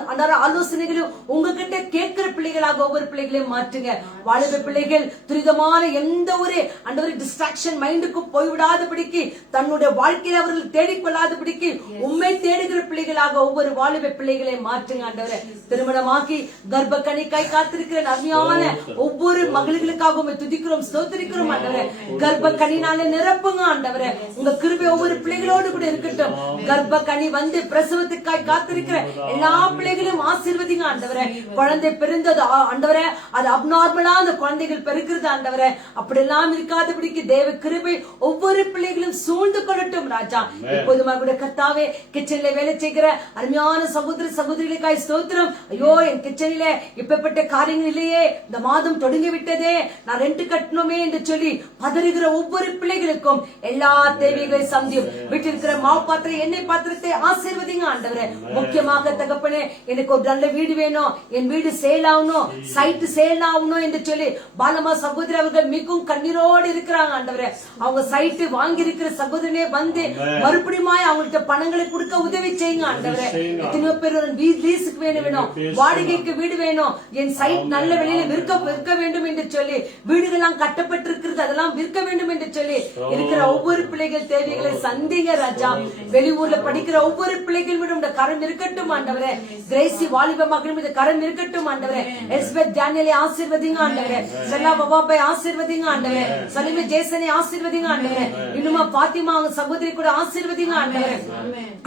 ஆலோசனைகளும் உங்ககிட்ட கேட்கிற பிள்ளைகளாக ஒவ்வொரு பிள்ளைகளையும் மாற்றுங்க. வாலிப பிள்ளைகள் துரிதமான எந்த ஒரு ஆண்டவரே டிஸ்ட்ராக்ஷன் மைண்டுக்கு போய்விடாதபடிக்கு, தன்னுடைய வாழ்க்கையில அவர்கள் தேடிக்கொள்ளாதபடிக்கு உண்மை தேடுகிற பிள்ளைகளாக ஒவ்வொரு வாலிப பிள்ளைகளை மாற்றுங்க ஆண்டவரே. திருமணமாக்கி கர்ப்ப கனிக்காய் காத்திருக்கிற நன்மையான ஒவ்வொரு மகளிர்களுக்காகவும் துதிக்கிறோம், ஸ்தோத்திரிக்கிறோம் ஆண்டவரே. கர்ப்ப கனினால நிரப்புங்க ஆண்டவரே. உங்க கிருபை ஒவ்வொரு பிள்ளைகளோடு கூட இருக்கட்டும். கர்ப்ப கனி வந்து பிரசவத்துக்காய் காத்திருக்கிற எல்லா பிள்ளைகளும் ஆசீர்வதிங்க ஆண்டவரே. குழந்தை பிறந்தது ஆண்டவரே, அது அப்நார்மலா அந்த குழந்தைகள் பெருக்கிறது ஆண்டவரே. அப்படி எல்லாம் இருக்காதபடிக்கு தேவ கிருபை ஒவ்வொரு பிள்ளைகளும் சூழ்ந்து கொள்ளட்டும் ராஜா. இப்போதுமா கூட கர்த்தாவே, கிச்சன்ல வேலை செய்கிற அருமையான சகோதர சகோதரிகளுக்காய் ஸ்தோத்திரம். ஐயோ, என் கிச்சனில இப்பப்பட்ட காரியங்கள் இல்லையே, இந்த மாதம் தொடங்கி விட்டதே, நான் ரெண்ட் கட்டணுமே என்று சொல்லி பதறுகிற ஒவ்வொரு பிள்ளைகளுக்கும் எல்லா தேவைகளை சந்தியும். வீட்டிருக்கிற மாவு பாத்திரம் எண்ணெய் பாத்திரத்தை ஆசீர்வதிங்க ஆண்டவரே. முக்கியமாக தகப்பனே, எனக்கு ஒரு நல்ல வீடு வேணும், என் வீடு சேல் ஆகணும், சைட் சேல் ஆகணும் என்று சொல்லி பாலமா சகோதரி அவர்கள் மிகவும் கண்ணீரோடு இருக்கிறாங்க ஆண்டவரே. அவங்க சைட்டு வாங்கி இருக்கிற சகோதரனே வந்து மறுபடியும் அவங்கள்ட்ட பணங்களை கொடுக்க உதவி செய்யுங்க ஆண்டவரே. எத்தனையோ பேர் லீஸுக்கு வேணும், வாடகைக்கு வீடு வேணும், என் சைட் நல்ல விலையில விற்க வேண்டும் என்று சொல்லி வீடுகள்லாம் கட்டப்பட்டிருக்கிறது, அதெல்லாம் விற்க வேண்டும் என்று சொல்லி இருக்கிற ஒவ்வொரு பிள்ளைகள் தேவைகளை சந்திங்க ராஜா. வெளியூர்ல படிக்கிற ஒவ்வொரு பிள்ளைகள் மீது கரம் இருக்கட்டும் ஆண்டவரே. கிரேசி வாலிப மகள் மீது கரம் இருக்கட்டும் ஆண்டவரே. எலிசபெத் டேனியலை ஆசீர்வதிங்க ஆண்டவரே. செல்லா பாபாவை ஆசீர்வதிங்க ஆண்டவரே. சலிமே ஜேசனை ஆசீர்வதிங்க ஆண்டவரே. இன்னுமா பாத்திமா அவங்க சகோதரி கூட ஆசீர்வதிங்க ஆண்டவரே.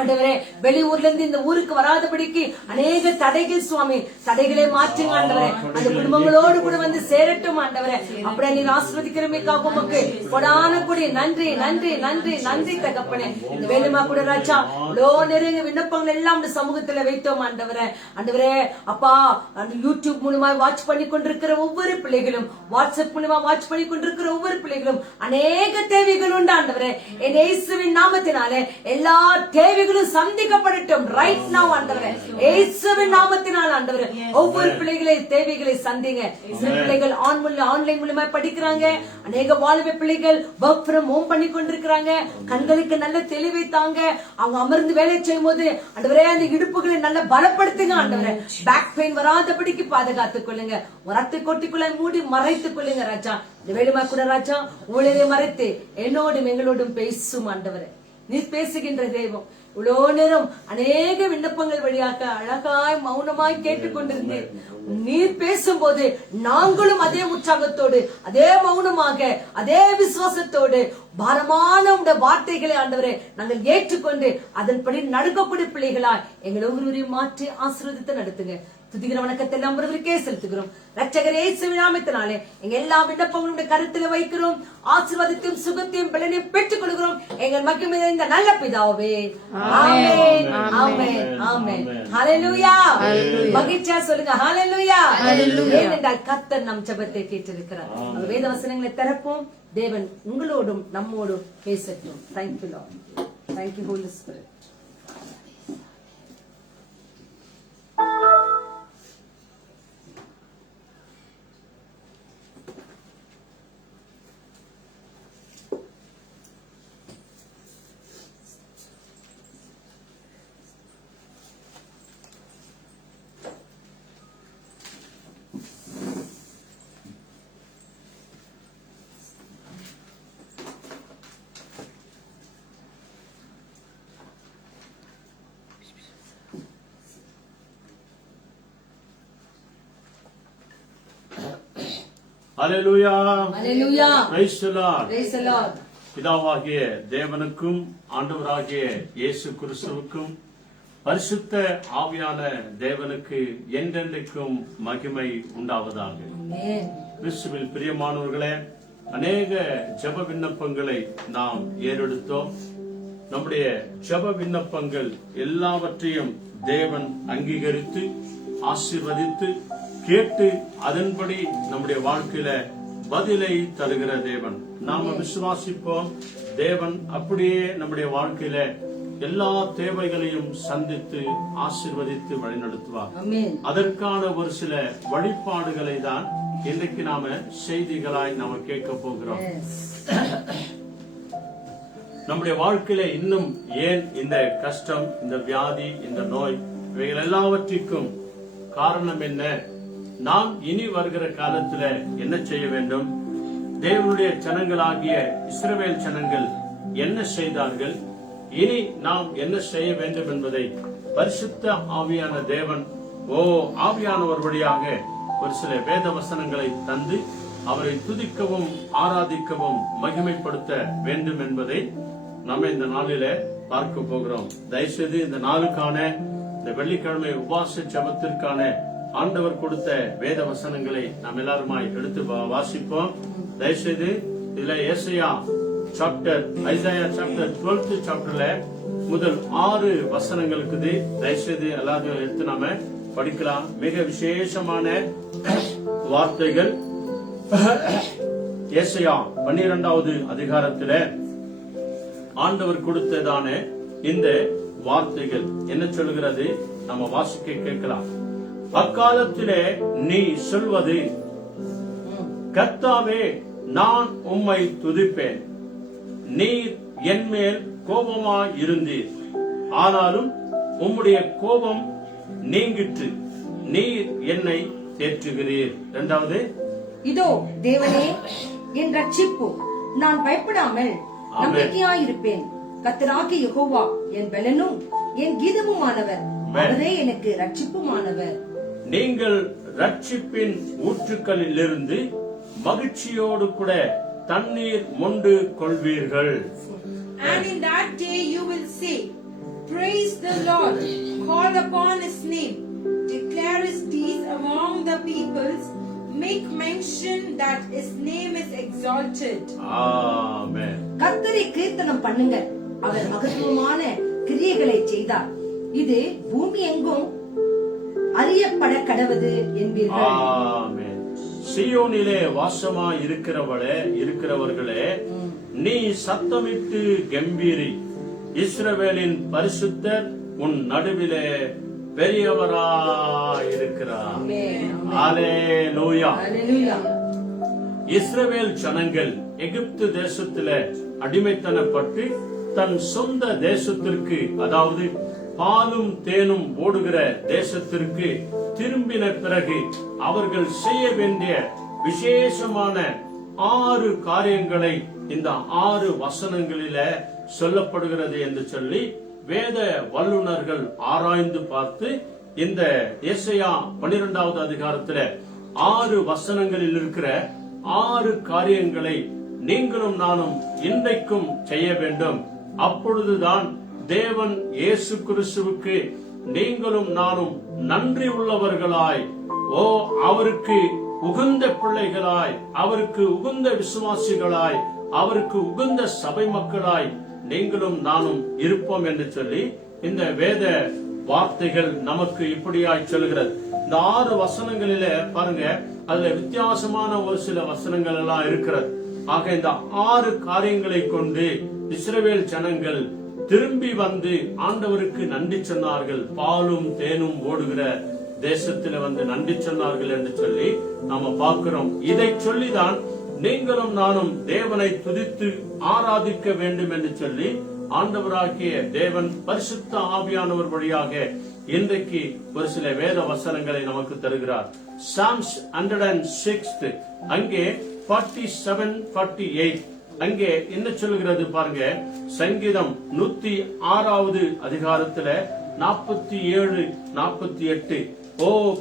ஆண்டவரே, வெளியூர்ல இருந்து இந்த ஊருக்கு வராதபடிக்கு அநேக தடைகள் சுவாமி, தடைகளை மாற்றுங்க ஆண்டவரே. அந்த குடும்பங்களோடு கூட வந்து சேரட்டும் ஆண்டவரே. அப்படியே நீர் ஆசீர்வதிக்கிறமைக்காக உமக்கு கொடான கூடிய நன்றி நன்றி நன்றி நன்றி தகப்பனே. இந்த வேலுமா கூட ராஜா நெருங்க விண்ணப்பங்கள் எல்லாம் சமூகத்துல வைத்தோம் ஆண்டவரே. ஆண்டவரே அப்பா, யூடியூப் மூலமா வாட்ச் பண்ணி கொண்டிருக்கிற ஒவ்வொரு பிள்ளைகளும், வாட்ஸ்அப் மூலமா வாட்ச் பண்ணி கொண்டிருக்கிற ஒவ்வொரு பிள்ளைகளும் அநேக தேவைகள் உண்டு ஆண்டவரே. என் இயேசுவின் நாமத்தினாலே எல்லா தேவைகளும் சந்திக்கப்படட்டும் ரைட் நவ ஆண்டவரே. இயேசுவின் நாமத்தினால் ஆண்டவரே ஒவ்வொரு பிள்ளைகளை தேவைகளை சந்திங்க. சில பிள்ளைகள் ஆன்லைன் மூலமா படிக்கிறாங்க, அநேக வாலிப பிள்ளைகள் வொர்க் ஃப்ரம் ஹோம் பண்ணி கொண்டிருக்கிறாங்க. கண்களுக்கு நல்ல தெளிவை தாங்க. அவங்க அமர்ந்து வேலை செய்யும் போது ஆண்டவரே அந்த இடுப்புகளை நல்ல பலப்படுத்துங்க ஆண்டவரே. பேக் பெயின் வராதபடிக்கு பாதுகாத்துக் கொள்ளுங்க. ரத்த கொட்டிக்குள்ள மூடி மறைத்துக் கொள்ளுங்க ராஜா. இந்த வேலுமா கூட ராஜா ஊழியரை மறைத்து என்னோடும் எங்களோடும் பேசும் ஆண்டவரே. நீ பேசுகின்ற தெய்வம். இவ்வளோ நேரம் அநேக விண்ணப்பங்கள் வழியாக அழகாய் மௌனமாய் கேட்டுக்கொண்டிருந்தேன். நீர் பேசும்போது நாங்களும் அதே உற்சாகத்தோடு, அதே மௌனமாக, அதே விசுவாசத்தோடு பாரமான உடைய வார்த்தைகளை ஆண்டவரே நாங்கள் ஏற்றுக்கொண்டு அதன்படி நடக்கக்கூடிய பிள்ளைகளாய் எங்கள் ஒவ்வொருவரையும் மாற்றி ஆசீர்வதித்து நடத்துங்க. துதிக்கிற வணக்கத்தை எல்லாம் ஒருவருக்கே செலுத்துகிறோம். ரட்சகர் இயேசுவின் நாமத்தினாலே எங்க எல்லா விண்ணப்பங்களுடைய கருத்துல வைக்கிறோம். ஆசீர்வாதத்தையும் சுகத்தையும் பலனையும் பெற்றுக் கொள்கிறோம் எங்கள் மகிமை இந்த நல்ல பிதாவே. ஆமென், ஆமென், ஆமென். ஹல்லேலூயா. மகிழ்ச்சியா சொல்லுங்க ஹல்லேலூயா. ஏனென்றால் கர்த்தர் நம் ஜெபத்தை கேட்டிருக்கிறார். வேத வசனங்களை திறப்போம். தேவன் உங்களோடும் நம்மோடும் பேசட்டும். Thank you Lord. Thank you Holy Spirit. Hallelujah. Hallelujah. Praise the Lord. Praise the Lord. பிதாவாகிய தேவனுக்கும் ஆண்டவராகிய இயேசு கிறிஸ்துவுக்கும் பரிசுத்த ஆவியான தேவனுக்கு என்றென்றைக்கும் மகிமை உண்டாவதாக. Amen. கிறிஸ்துவில் பிரியமானவர்களே, அநேக ஜெப விண்ணப்பங்களை நாம் ஏறெடுத்தோம். நம்முடைய ஜெப விண்ணப்பங்கள் எல்லாவற்றையும் தேவன் அங்கீகரித்து ஆசீர்வதித்து கேட்டு அதன்படி நம்முடைய வாழ்க்கையில பதிலை தருகிற தேவன். நாம விசுவாசிப்போம். தேவன் அப்படியே நம்முடைய வாழ்க்கையில எல்லா தேவைகளையும் சந்தித்து ஆசீர்வதித்து வழிநடத்துவார். அதற்கான ஒரு சில வழிபாடுகளை தான் இன்றைக்கு நாம செய்திகளாய் நாம கேட்க போகிறோம். நம்முடைய வாழ்க்கையில இன்னும் ஏன் இந்த கஷ்டம், இந்த வியாதி, இந்த நோய், இவைகள் எல்லாவற்றிற்கும் காரணம் என்ன? நாம் இனி வருகிற காலத்துல என்ன செய்ய வேண்டும்? தேவனுடைய ஜனங்களாகிய இஸ்ரவேல் ஜனங்கள் என்ன செய்தார்கள்? இனி நாம் என்ன செய்ய வேண்டும் என்பதை பரிசுத்த ஆவியான தேவன் ஆவியானவர் வழியாக ஒரு சில வேத வசனங்களை தந்து அவரை துதிக்கவும் ஆராதிக்கவும் மகிமைப்படுத்த வேண்டும் என்பதை நம்ம இந்த நாளில பார்க்க போகிறோம். தயவுசெய்து இந்த நாளுக்கான, இந்த வெள்ளிக்கிழமை உபவாச ஜெபத்திற்கான ஆண்டவர் கொடுத்த வேத வசனங்களை நாம் எல்லாருமாய் எடுத்து வாசிப்போம். தயவுசெய்து இதுல ஏசாயா சாப்டர் 12th சாப்டர்ல முதல் 6 வசனங்களுக்கு தயவுசெய்து எல்லாரும் எடுத்து நாம படிக்கலாம். மிக விசேஷமான வார்த்தைகள். ஏசாயா 12வது அதிகாரத்துல ஆண்டவர் கொடுத்ததான இந்த வார்த்தைகள் என்ன சொல்கிறது நம்ம வாசிக்க கேட்கலாம். அக்காலத்திலே நீ சொல்வது, கர்த்தாவே நான் உம்மை துதிப்பேன், நீர் என் மேல் கோபமாய் இருந்தீர், ஆனாலும் உம்முடைய கோபம் நீங்கிற்று, நீர் என்னை தேற்றுகிறீர். 2வது, இதோ தேவனே என் ரட்சிப்பு, நான் பயப்படாமல் நம்பிக்கையாயிருப்பேன், கர்த்தராகிய யெகோவா என் பலனும் என் கீதமுமானவர், அவரே எனக்கு ரட்சிப்புமானவர். நீங்கள் ரட்சிப்பின் ஊற்றுக்களிலிருந்து மகிழ்ச்சியோடு கூட தண்ணீர் மொண்டு கொள்வீர்கள். And in that day you will say, praise the Lord, call upon his name, declare his deeds among the peoples, make mention that his name is exalted. Amen. கர்த்தரை கீர்த்தனம் பண்ணுங்க, அவர் மகத்துவமான கிரியைகளை செய்தார், இது பூமி எங்கும் அறியப்பட கடவது என்பீர்கள். ஆமென். சீயோனிலே வாசமாய் இருக்கிறவர்களே, நீ சத்தமிட்டு கம்பீரி, இஸ்ரவேலின் பரிசுத்தர் உன் நடுவிலே பெரியவராய் இருக்கிறார். அல்லேலூயா. இஸ்ரவேல் ஜனங்கள் எகிப்து தேசத்தில அடிமைத்தனப்பட்டு தன் சொந்த தேசத்திற்கு, அதாவது பாலும் தேனும் ஓடுகிற தேசத்திற்கு திரும்பின பிறகு அவர்கள் செய்ய வேண்டிய விசேஷமான 6 காரியங்களை இந்த 6 வசனங்களில சொல்லப்படுகிறது என்று சொல்லி வேத வல்லுநர்கள் ஆராய்ந்து பார்த்து இந்த ஏசாயா 12வது அதிகாரத்துல 6 வசனங்களில் இருக்கிற 6 காரியங்களை நீங்களும் நானும் இன்றைக்கும் செய்ய வேண்டும். அப்பொழுதுதான் தேவன் இயேசு கிறிஸ்துவுக்கு நீங்களும் நானும் நன்றி உள்ளவர்களாய், அவருக்கு உகந்த பிள்ளைகளாய், அவருக்கு உகந்த விசுவாசிகளாய், அவருக்கு உகந்த சபை மக்களாய் நீங்களும் நானும் இருப்போம் என்று சொல்லி இந்த வேத வார்த்தைகள் நமக்கு இப்படியாய் சொல்கிறது. இந்த 6 வசனங்களில பாருங்க, அதுல வித்தியாசமான ஒரு சில வசனங்கள் எல்லாம் இருக்கிறது. ஆக இந்த 6 காரியங்களை கொண்டு இஸ்ரவேல் ஜனங்கள் திரும்பி வந்து ஆண்டவருக்கு நன்றி சொன்னார்கள். பாலும் தேனும் ஓடுகிற தேசத்துல வந்து நன்றி சொன்னார்கள் என்று சொல்லி நாம பார்க்கிறோம். இதை சொல்லிதான் நீங்களும் நானும் தேவனை துதித்து ஆராதிக்க வேண்டும் என்று சொல்லி ஆண்டவராகிய தேவன் பரிசுத்த ஆவியானவர் வழியாக இன்றைக்கு ஒரு சில வேத வசனங்களை நமக்கு தருகிறார். Psalms 106 அங்கே 47-48 அங்கே என்ன சொல்லுகிறது பாருங்க. சங்கீதம் 106வது அதிகாரத்துல 47-48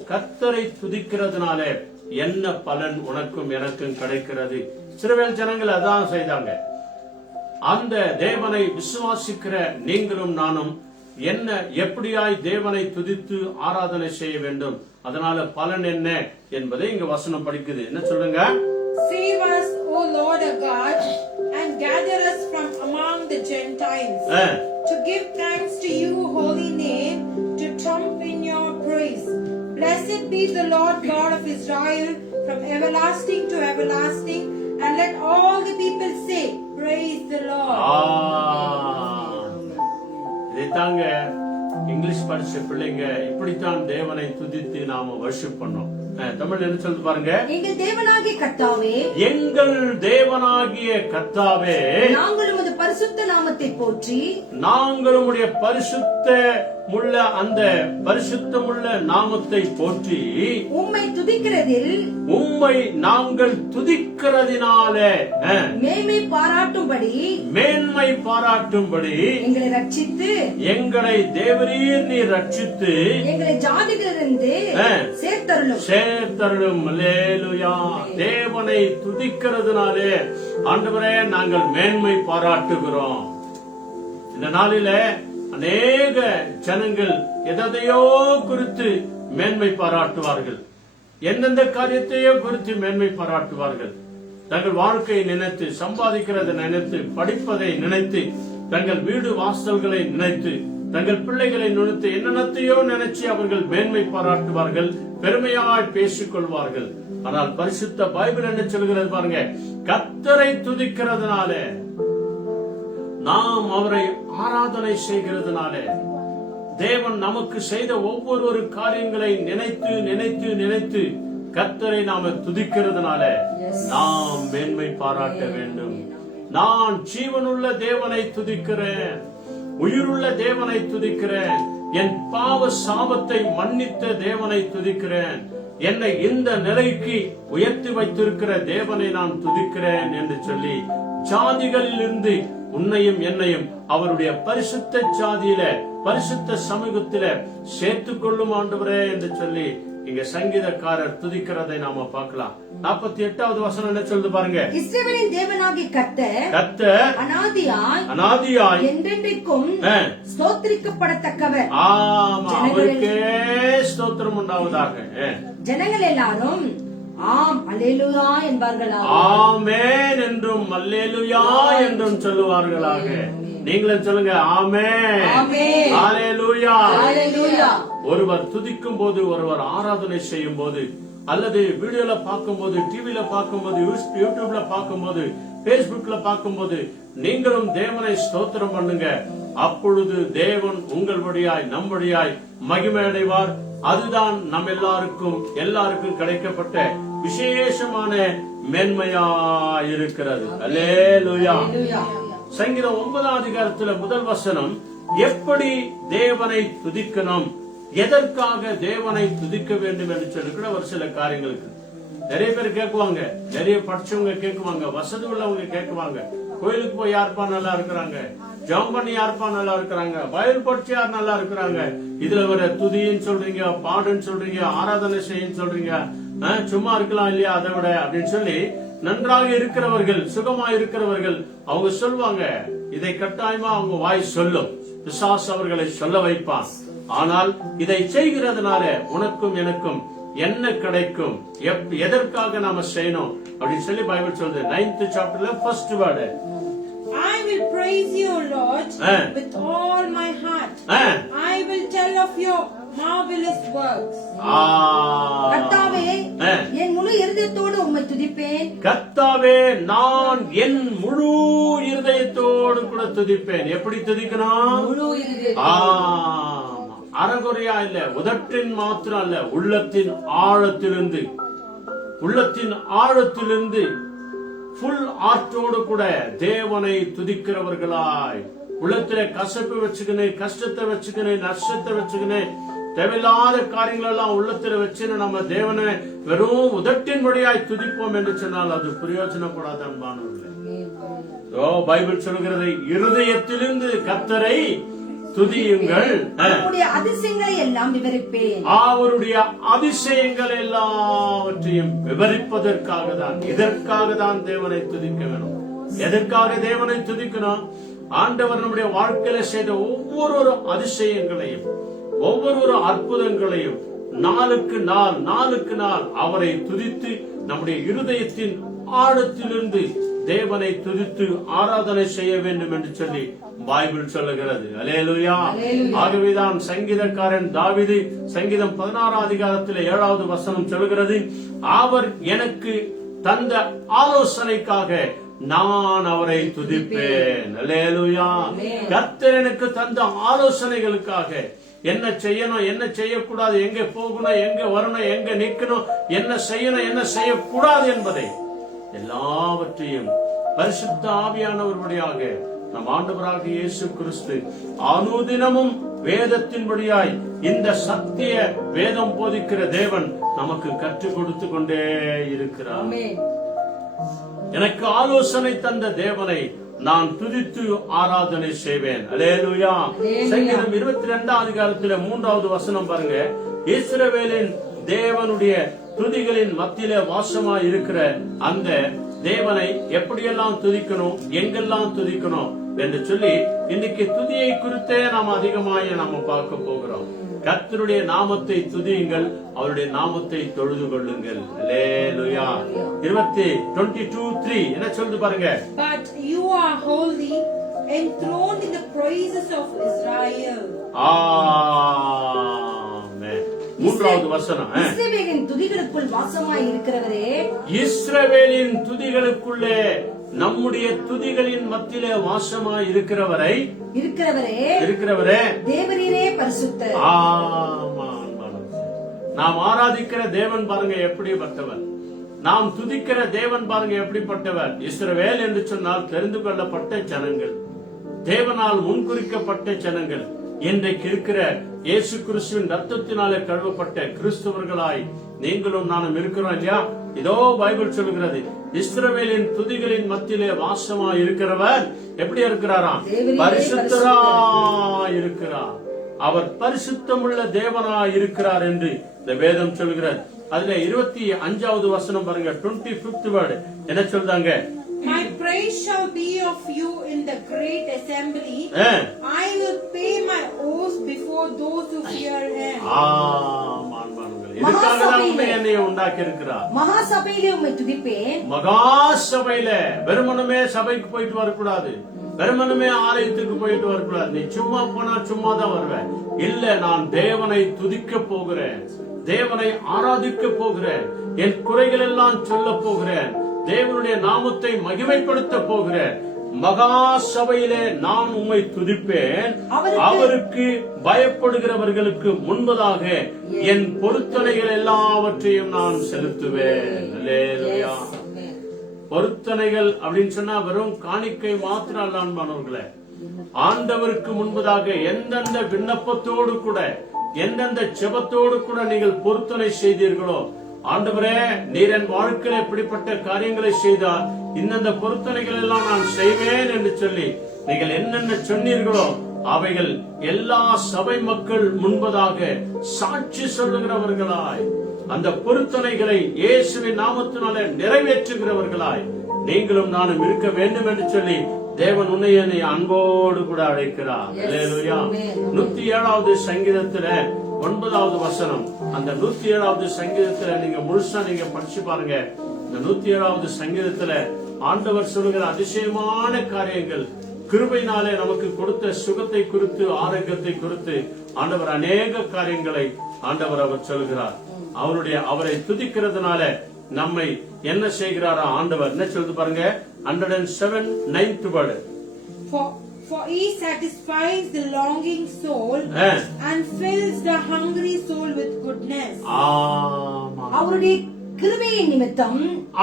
கர்த்தரை துதிக்கிறதுனால என்ன பலன் உனக்கும் எனக்கும் கிடைக்கிறது. இஸ்ரவேல் ஜனங்கள் அதான் செய்தாங்க. அந்த தேவனை விசுவாசிக்கிற நீங்களும் நானும் என்ன எப்படியாய் தேவனை துதித்து ஆராதனை செய்ய வேண்டும், அதனால பலன் என்ன என்பதை இங்க வசனம் படிக்குது. என்ன சொல்லுங்க? Save us, O Lord our God, and gather us from among the Gentiles, to give thanks to you, holy name, to trump in your praise. Blessed be the Lord God of Israel, from everlasting to everlasting, and let all the people say, praise the Lord. இதைத்தாங்க English படிச்ச பிள்ளைங்க இப்படித்தான் தேவனை துதித்து நாம worship பண்ணோம். தமிழ் என்ன சொல்லுது பாருங்க. எங்கள் தேவனாகிய கர்த்தாவே, எங்கள் தேவனாகிய கர்த்தாவே, நாங்கள் உமது பரிசுத்த நாமத்தை போற்றி, நாங்கள் உம்முடைய பரிசுத்தமுள்ள அந்த பரிசுத்தமுள்ள நாமத்தை போற்றி, உம்மை துதிக்கிறதில், உம்மை நாங்கள் துதிக்கிறதினாலே மேன்மை பாராட்டும்படி எங்களை ரட்சித்து, எங்களை தேவரீர் நீர் ரட்சித்து, எங்களை ஜாதிகளிலிருந்து சேர்த்தருளும். அல்லேலூயா. தேவனை துதிக்கிறதுனாலே ஆண்டவரே நாங்கள் மேன்மை பாராட்டுகிறோம். இந்த நாளில அநேக ஜனங்கள் எதையோ குறித்து மேன்மை பாராட்டுவார்கள், எந்தெந்த காரியத்தையோ குறித்து மேன்மை பாராட்டுவார்கள். தங்கள் வாழ்க்கையை நினைத்து, சம்பாதிக்கிறதை நினைத்து, படிப்பதை நினைத்து, தங்கள் வீடு வாசல்களை நினைத்து, தங்கள் பிள்ளைகளை நினைத்து, என்னென்னத்தையோ நினைச்சு அவர்கள் மேன்மை பாராட்டுவார்கள், பெருமையாய் பேசிக் கொள்வார்கள். ஆனால் பரிசுத்த பைபிள் என்ன சொல்கிறது பாருங்க. கர்த்தரை துதிக்கிறதுனால, நாம் அவரை ஆராதனை செய்கிறதுனால, தேவன் நமக்கு செய்த ஒவ்வொரு காரியங்களை நினைத்து நினைத்து நினைத்து கர்த்தரை நாம துதிக்கிறதுனால நாம் மேன்மை பாராட்ட வேண்டும். நான் ஜீவனுள்ள தேவனை துதிக்கிறேன், உயிருள்ள தேவனை துதிக்கிறேன், என் பாவ சாபத்தை மன்னித்த தேவனை துதிக்கிறேன், என்னை இந்த நிலைக்கு உயர்த்தி வைத்திருக்கிற தேவனை நான் துதிக்கிறேன் என்று சொல்லி ஜாதிகளிலிருந்து உன்னையும் என்னையும் அவருடைய பரிசுத்த ஜாதியில, பரிசுத்த சமூகத்தில சேர்த்துக் கொள்ளும் ஆண்டவரே என்று சொல்லி இங்க சங்கீதக்காரர் துதிக்கிறதை நாம பார்க்கலாம். 48வது வசனம் என்ன சொல்லுது பாருங்க. இஸ்ரவேலின் தேவனாகிய கர்த்தர் அநாதியாய் என்றென்றைக்கும் ஸ்தோத்திரிக்கப்படத்தக்கவர். அவருக்கே ஸ்தோத்திரம் உண்டாவதாக. ஜனங்கள் எல்லாரும் ஆம் அல்லேலூயா என்பார்களா, ஆமென் என்றும் அல்லேலூயா என்றும் சொல்லுவார்களாக. நீங்களும் சொல்லுங்க ஆமென், அல்லேலூயா. ஒருவர் துதிக்கும் போது, ஒருவர் ஆராதனை செய்யும் போது, அல்லது வீடியோல பார்க்கும்போது, டிவில பார்க்கும்போது, யூடியூப்ல பார்க்கும்போது, பேஸ்புக்ல பார்க்கும்போது நீங்களும் தேவனை ஸ்தோத்திரம் பண்ணுங்க. அப்பொழுது தேவன் உங்கள் வழியாய் நம் வழியாய் மகிமை அடைவார். அதுதான் நம் எல்லாருக்கும் கிடைக்கப்பட்ட விசேஷமான மேன்மையாயிருக்கிறது. அல்லேலூயா. சங்கீதம் 9ஆம் அதிகாரத்துல முதல் வசனம், எப்படி தேவனை துதிக்கணும், எதற்காக தேவனை துதிக்க வேண்டும் என்று சொல்லிக்கிற ஒரு சில காரியங்களுக்கு நிறைய பேர் கேட்குவாங்க, நிறைய படிச்சவங்க கேட்குவாங்க, வசதி உள்ளவங்க கேட்குவாங்க. கோயிலுக்கு போய் யாருப்பா நல்லா இருக்கிறாங்க, ஜெபம் பண்ணி யாருப்பா நல்லா இருக்கிறாங்க, பைபிள் படிச்சு யார் நல்லா இருக்கிறாங்க, இதுல வர துதின்னு சொல்றீங்க, பாடுன்னு சொல்றீங்க, ஆராதனை செய்யன்னு சொல்றீங்க, சும்மா இருக்கலாம் இல்லையா அதை விட அப்படின்னு சொல்லி நன்றாக இருக்கிறவர்கள், சுகமா இருக்கிறவர்கள் அவங்க சொல்லுவாங்க. இதை கட்டாயமா அவங்க வாய் சொல்லும். பிசாசு அவர்களை சொல்ல வைப்பான். ஆனால் இதை செய்கிறதுனால உனக்கும் எனக்கும் என்ன கிடைக்கும், எதற்காக நாம செய்யணும் அப்படின்னு சொல்லி பைபிள் சொல்லுது. 9th chapterல first word, I will praise you, Lord, with all my heart. I will tell of your marvelous works. கர்த்தாவே, என் முழு இருதயத்தோடு உம்மை துதிப்பேன். கர்த்தாவே, நான் என் முழு இருதயத்தோடு கூட துதிப்பேன். எப்படி துதிக்கணும்? முழு இருதயம். அறகுறையா இல்ல, உதட்டின் மாத்திரம் அல்ல, உள்ளத்தின் ஆழத்திலிருந்து, உள்ளத்தின் ஆழத்திலிருந்து ஃபுல் ஆர்ட்டோடு கூட தேவனை துதிக்கிறவர்களாய், உள்ளத்திலே கசப்பு வச்சுக்கினே, கஷ்டத்தை வச்சுக்கினே, நஷ்டத்தை வச்சுக்கினே, தேவையில்லாத காரியங்கள் எல்லாம் உள்ளத்துல வச்சு நம்ம தேவனை வெறும் உதட்டின் வழியாய் துதிப்போம் என்று சொன்னால் அது பிரயோஜனப்படாத அன்பானவர்களே. பைபிள் சொல்கிறது, இருதயத்திலிருந்து கர்த்தரை துதியுங்கள், அவருடைய அதிசயங்களை எல்லாம் விவரிப்பேன். அவருடைய அதிசயங்கள் எல்லாவற்றையும் விவரிப்பதற்காக தான், இதற்காக தான் தேவனை துதிக்க வேணும். எதற்காக தேவனை துதிக்கணும்? ஆண்டவர் நம்முடைய வாழ்க்கையில செய்த ஒவ்வொரு அதிசயங்களையும், ஒவ்வொரு அற்புதங்களையும் நாளுக்கு நாள் அவரை துதித்து நம்முடைய இருதயத்தின் ஆழத்திலிருந்து தேவனை துதித்து ஆராதனை செய்ய வேண்டும் என்று சொல்லி பைபிள் சொல்லுகிறது. அல்லேலூயா. ஆகவேதான் சங்கீதக்காரன் தாவீது சங்கீதம் 16 அதிகாரத்தில் 7வது வசனம் சொல்லுகிறது, அவர் எனக்கு தந்த ஆலோசனைக்காக நான் அவரை துதிப்பேன். அல்லேலூயா. கர்த்தர் எனக்கு தந்த ஆலோசனைகளுக்காக என்ன செய்யணும், என்ன செய்யக்கூடாது, எங்க போகணும், எங்க வரணும், எங்க நிக்கணும், என்ன செய்யணும், என்ன செய்யக்கூடாது என்பதை எல்லாவற்றையும் பரிசுத்த ஆவியானவருடையாக நம் ஆண்டவராக இயேசு கிறிஸ்து அனுதினமும் வேதத்தின்படியாய் இந்த சத்திய வேதம் போதிக்கிற தேவன் நமக்கு கற்றுக் கொடுத்து கொண்டே இருக்கிறார். எனக்கு ஆலோசனை தந்த தேவனை நான் துதித்து ஆராதனை செய்வேன். அல்லேலூயா. சங்கீதம் 22 அதிகாரத்தில் 3வது வசனம் பாருங்க, இஸ்ரவேலின் தேவனுடைய துதிகளின் மத்தியிலே வாசமாய் இருக்கிற அந்த தேவனை எப்படியெல்லாம் துதிக்கணும், எங்கெல்லாம் துதிக்கணும் என்று சொல்லி இன்னைக்கு துதியை குறித்தே நாம் அதிகமாய் நாம பார்க்க போகிறோம். கர்த்தருடைய நாமத்தை துதியுங்கள், அவருடைய நாமத்தை தொழுது கொள்ளுங்கள். அல்லேலூயா. 22:3 என்ன சொல்லுது பாருங்க, But you are holy, enthroned in the praises of Israel. ஆமென். 3வது வசனம், இஸ்ரவேலின் துதிகளுக்குள் வாசமாய் இருக்கிறவரே, இஸ்ரவேலின் துதிகளுக்குள்ளே நம்முடைய துதிகளின் மத்தியிலே வாசமாய் இருக்கிறவரே தேவரீரே பரிசுத்தர். நாம் ஆராதிக்கிற தேவன் பாருங்க எப்படிப்பட்டவர், நாம் துதிக்கிற தேவன் பாருங்க எப்படிப்பட்டவர். இஸ்ரவேல் என்று சொன்னால் தெரிந்து கொள்ளப்பட்ட ஜனங்கள், தேவனால் முன்குறிக்கப்பட்ட ஜனங்கள், இன்றைக்கு இருக்கிற இயேசு கிறிஸ்துவின் ரத்தத்தினாலே கழுவப்பட்ட கிறிஸ்தவர்களாய் நீங்களும் நானும் இருக்கிறோம் இல்லையா? இதோ பைபிள் சொல்லுகிறது, இஸ்ரவேலின் துதிகளின் மத்தியிலே வாசமாய் இருக்கிறவர் எப்படி இருக்கிறாராம்? பரிசுத்தராய் இருக்கிறார். அவர் பரிசுத்தமுள்ள தேவனாய் இருக்கிறார் என்று இந்த வேதம் சொல்கிறது. அதுல 25வது வசனம் பாருங்க, 25th word என்ன சொல்றாங்க, My praise shall be of you in the great assembly. I will pay my oaths before those who fear him. என்னை உண்டாக்கி இருக்கிறார். மகா சபையிலே உம்மை துதிப்பேன். மகா சபையில வெறுமனமே சபைக்கு போயிட்டு வரக்கூடாது, வெறுமனமே ஆலயத்துக்கு போயிட்டு வரக்கூடாது. நீ சும்மா போனா சும்மா தான் வருவேன். இல்ல, நான் தேவனை துதிக்க போகிறேன், தேவனை ஆராதிக்க போகிறேன், என் குறைகள் எல்லாம் சொல்ல போகிறேன், தேவனுடைய நாமத்தை மகிமைப்படுத்த போகிறேன். மகா சபையிலே நான் உம்மை துதிப்பேன். அவருக்கு பயப்படுகிறவர்களுக்கு முன்பதாக என் பொருத்தனைகள் எல்லாவற்றையும் நான் செலுத்துவேன். அல்லேலூயா. பொருத்தனைகள் அப்படின்னு சொன்னா வெறும் காணிக்கை மாத்திரம் அல்லான்பானவர்களே, ஆண்டவருக்கு முன்பதாக எந்தெந்த விண்ணப்பத்தோடு கூட, எந்தெந்த செபத்தோடு கூட நீங்கள் பொருத்தனை செய்தீர்களோ, ஆண்டவரே நீர் என் வாழ்க்கையில இப்படிப்பட்ட காரியங்களை செய்தால் இந்தந்த பொருத்தனைகள் எல்லாம் நான் செய்வேன் என்று சொல்லி நீங்கள் என்னென்ன சொன்னீர்களோ அவைகள் எல்லா சபை மக்கள் முன்பதாக சாட்சி சொல்லுகிறவர்களாய், அந்த பொருத்தனைகளை இயேசுவின் நாமத்தினாலே நிறைவேற்றுகிறவர்களாய் நீங்களும் நானும் இருக்க வேண்டும் என்று சொல்லி தேவன் உன்னை என்னை அன்போடு கூட அழைக்கிறார். அல்லேலூயா. 107வது சங்கீதத்துல 9வது வசனம். அந்த 107வது சங்கீதத்துல நீங்க முழுசா நீங்க படிச்சு பாருங்க. இந்த 107வது சங்கீதத்துல ஆண்டவர் சொல்லுகிற அதிசயமான காரியங்கள், கிருபையினாலே நமக்கு கொடுத்த சுகத்தை குறித்து, ஆரோக்கியத்தை குறித்து ஆண்டவர் அநேக காரியங்களை ஆண்டவர் அவர் சொல்கிறார். அவரை துதிக்கிறதுனால நம்மை என்ன செய்கிறாரா ஆண்டவர்? என்ன சொல்லுது பாருங்க. 107 9th word. For he satisfies the longing soul and fills the hungry soul with goodness. அவருடைய கிருபையின் நிமித்தம்,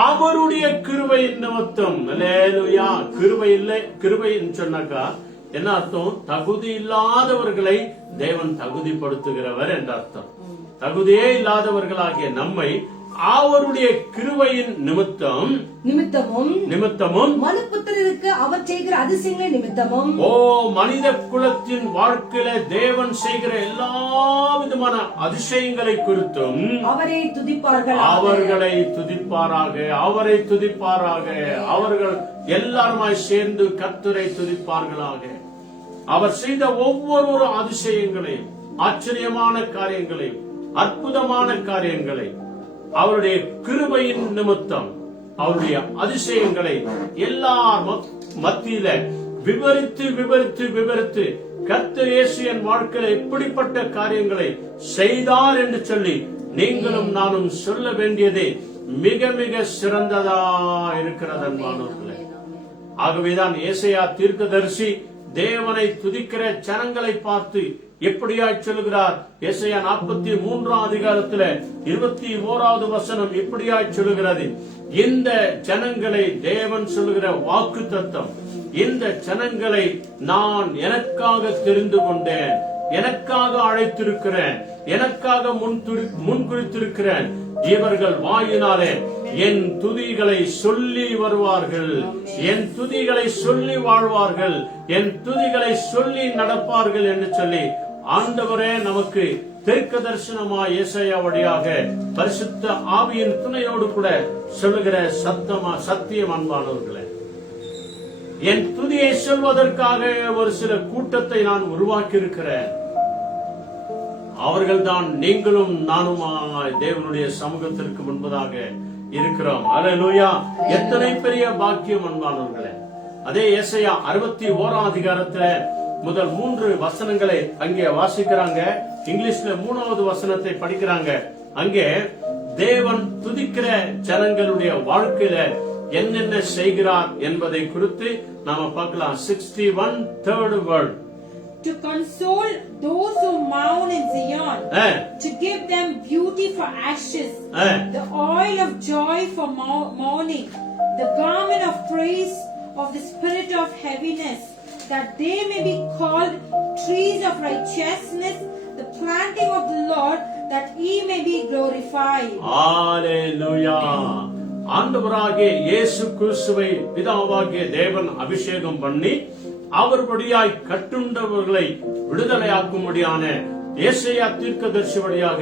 அவருடைய கிருபையின் நிமித்தம். அல்லேலூயா. கிருபை இல்லை, கிருபைன்னு சொன்னாக்கா என்ன அர்த்தம்? தகுதி இல்லாதவர்களை தேவன் தகுதிப்படுத்துகிறவர் என்ற அர்த்தம். தகுதியே இல்லாதவர்களாகிய நம்மை அவருடைய கிருபையின் நிமித்தமும் மனுபுத்திரருக்கு அவர் செய்கிற அதிசயங்களின் நிமித்தமும், மனித குலத்தின் வாழ்க்கையில தேவன் செய்கிற எல்லா விதமான அதிசயங்களை குறித்தும் அவரை துதிப்பார்கள். அவர்களை துதிப்பாராக, அவரை துதிப்பாராக. அவர்கள் எல்லாருமாய் சேர்ந்து கர்த்தரை துதிப்பார்களாக. அவர் செய்த ஒவ்வொரு அதிசயங்களையும், ஆச்சரியமான காரியங்களையும், அற்புதமான காரியங்களை, அவருடைய கிருபையின் நிமித்தம் அவருடைய அதிசயங்களை எல்லார் மத்தியில விவரித்து கர்த்தர் இயேசு என் வாழ்க்கையில எப்படிப்பட்ட காரியங்களை செய்தார் என்று சொல்லி நீங்களும் நானும் சொல்ல வேண்டியதே மிக மிக சிறந்ததா இருக்கிறது அன்பானவர்களே. ஆகவேதான் ஏசாயா தீர்க்கதரிசி தேவனை துதிக்கிற ஜனங்களை பார்த்து எப்படியாய் சொல்லுகிறார்? ஏசாயா 43 அதிகாரத்துல 21வது வசனம் எப்படியாய் சொல்லுகிறது? இந்த ஜனங்களை தேவன் சொல்லுகிற வாக்கு தத்தம், இந்த ஜனங்களை நான் எனக்காக தெரிந்து கொண்டேன், எனக்காக அழைத்திருக்கிறேன், எனக்காக முன்குறித்திருக்கிறேன். இவர்கள் வாயினாலே என் துதிகளை சொல்லி வருவார்கள், என் துதிகளை சொல்லி வாழ்வார்கள், என் துதிகளை சொல்லி நடப்பார்கள் என்று சொல்லி ஆண்டவரே நமக்கு தீர்க்க தரிசனமாய் ஏசாயா வழியாக பரிசுத்த ஆவியின் துணையோடு கூட சொல்லுகிற சத்தியம் அன்பானவர்களே. என் துதியை சொல்வதற்காக ஒரு சில கூட்டத்தை நான் உருவாக்கி இருக்கிறேன். அவர்கள்தான் நீங்களும் நானுமாய் தேவனுடைய சமூகத்திற்கு முன்பதாக இருக்கிறோம். அல்லேலூயா. எத்தனை பெரிய பாக்கியம் அன்பானவர்களே. அதே ஏசாயா 61 அதிகாரத்துல முதல் 3 வசனங்களை அங்கே வாசிக்கிறாங்க. இங்கிலீஷ்ல 3வது வசனத்தை படிக்கிறாங்க. அங்கே தேவன் துதிக்கிற ஜனங்களுடைய வாழ்க்கையில என்னென்ன செய்கிறார் என்பதை குறித்து நாம பார்க்கலாம். 61 3rd word. To console those who mourn in Zion, to give them beauty for ashes, the oil of joy for mourning, the garment of praise of the spirit of heaviness, that they may be called trees of righteousness, the planting of the Lord, that he may be glorified. Hallelujah. ஆண்டவராகிய இயேசு கிறிஸ்துவை பிதாவாகிய தேவன் அபிஷேகம் பண்ணி அவர் வழியாய் கட்டுண்டவர்களை விடுதலையாக்கும்படியான ஏசாயா தீர்க்கதரிசி வழியாக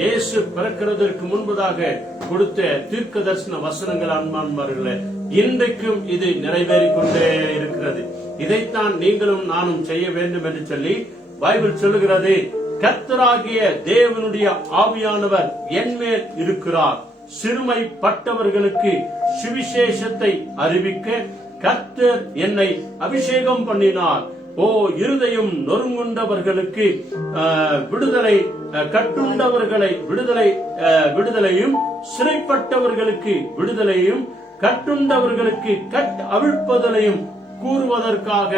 இயேசு பிறக்கிறதற்கு முன்பதாக கொடுத்த தீர்க்க தரிசன வசனங்கள் அன்பான்மார்களே, இன்றைக்கும் இது நிறைவேறிக் கொண்டே இருக்கிறது. இதைத்தான் நீங்களும் நானும் செய்ய வேண்டும் என்று சொல்லி பைபிள் சொல்லுகிறது. கர்த்தராகிய தேவனுடைய ஆவியானவர் என்மேல் இருக்கிறார், சிறுமைப்பட்டவர்களுக்கு சுவிசேஷத்தை அறிவிக்க கர்த்தர் என்னை அபிஷேகம் பண்ணினார். இருதயம் நொறுங்குண்டவர்களுக்கு விடுதலை, கட்டுண்டவர்களை விடுதலையும், சிறைப்பட்டவர்களுக்கு விடுதலையும், கட்டுண்டவர்களுக்கு அவிழ்ப்பதலையும் கூறுவதற்காக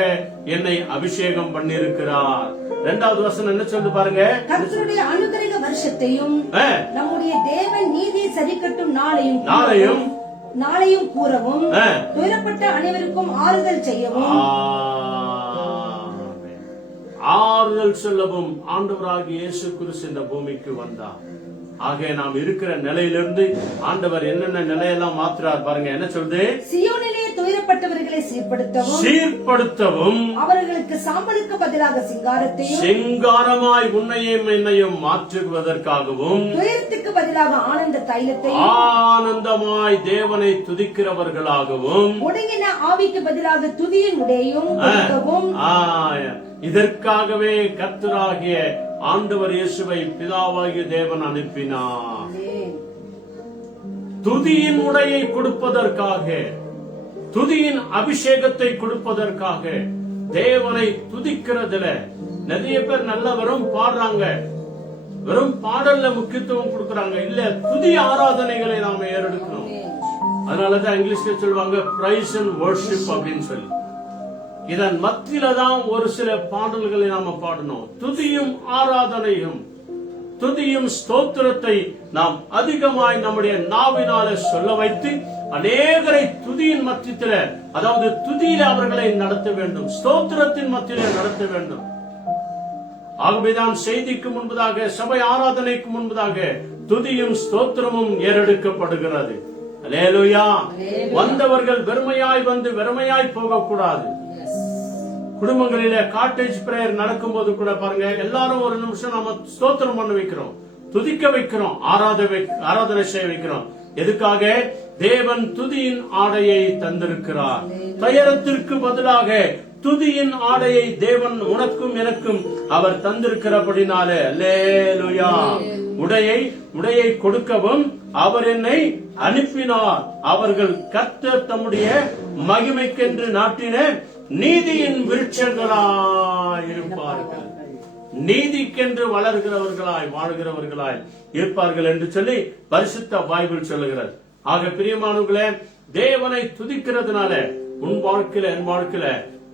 என்னை அபிஷேகம் பண்ணியிருக்கிறார். 2வது வசனம் என்ன சொல்லுது பாருங்க. கர்த்தருடைய அனுக்கிரக வருஷத்தையும் நம்முடைய தேவன் நீதியை சரிக்கட்டும் நாளையும் கூறவும், துயரப்பட்ட அனைவருக்கும் ஆறுதல் செய்யவும், ஆறுதல் சொல்லவும் ஆண்டவராகிய இயேசு கிறிஸ்து இந்த பூமிக்கு வந்தார். ஆக நாம் இருக்கிற நிலையிலிருந்து ஆண்டவர் என்னென்ன நிலையெல்லாம் மாத்துறார் பாருங்க. என்ன சொல்லுது? சியோனிலே துயரப்பட்ட சிறைப்பட்டவர்களை சீர்படுத்தவும் அவர்களுக்கு சாம்பலுக்கு பதிலாக சிங்காரமாய் உன்னையும் என்னையும் மாற்றுவதற்காகவும் துயரத்துக்கு பதிலாக ஆனந்தமாய் தேவனை துதிக்கிறவர்களாகவும் ஒடுங்கின ஆவிக்கு பதிலாக துதியின் உடையும் கொடுக்கவும் இதற்காகவே கர்த்தராகிய ஆண்டவர் இயேசுவை பிதாவாகிய தேவன் அனுப்பினார். துதியின் உடையை கொடுப்பதற்காக, துதியின் அபிஷேகத்தை கொடுப்பதற்காக, தேவனை துதிக்கிறதுல நிறைய பேர் நல்லா வெறும் பாடுறாங்க, வெறும் பாடல்ல முக்கியத்துவம் கொடுக்கறாங்க. இல்ல, துதி ஆராதனைகளை நாம ஏறெடுக்கணும். அதனாலதான் இங்கிலீஷ்ல சொல்லுவாங்க பிரைஸ் அண்ட் வர்ஷிப் அப்படின்னு சொல்லி. இதன் மத்தியில தான் ஒரு சில பாடல்களை நாம பாடணும். துதியும் ஆராதனையும், துதியும் ஸ்தோத்திரத்தை நாம் அதிகமாய் நம்முடைய நாவினால சொல்ல வைத்து அநேகரை துதியின் மத்தியில, அதாவது துதியில அவர்களை நடத்த வேண்டும், ஸ்தோத்திரத்தின் மத்தியில நடத்த வேண்டும். ஆகவேதான் செய்திக்கு முன்பதாக, சபை ஆராதனைக்கு முன்பதாக துதியும் ஸ்தோத்திரமும் ஏறெடுக்கப்படுகிறது. அல்லேலூயா. வந்தவர்கள் வெறுமையாய் வந்து வெறுமையாய் போகக்கூடாது. குடும்பங்களில காட்டேஜ் பிரேயர் நடக்கும் போது கூட பாருங்க, எல்லாரும் ஒரு நிமிஷம் நாம ஸ்தோத்திரம் பண்ண வைக்கிறோம், துதிக்க வைக்கிறோம், ஆராதனை செய்ய வைக்கிறோம். எதுக்காக? தேவன் துதியின் ஆடையை தந்திருக்கிறார். துயரத்திற்கு பதிலாக துதியின் ஆடையை தேவன் உனக்கும் எனக்கும் அவர் தந்திருக்கிறபடினாலே அல்லேலூயா. உடையை கொடுக்கவும் அவர் என்னை அனுப்பினார். அவர்கள் கர்த்தர் தம்முடைய மகிமைக்கென்று நாட்டின நீதியின் விருட்சங்களாய் இருப்பார்கள், நீதிக்கென்று வளர்கிறவர்களாய் வாழ்கிறவர்களாய் இருப்பார்கள் என்று சொல்லி பரிசுத்த பைபிள் சொல்லுகிறது. ஆக பிரியமானவர்களே, தேவனை துதிக்கிறதுனால உன் வாழ்க்கையில என் வாழ்க்கையில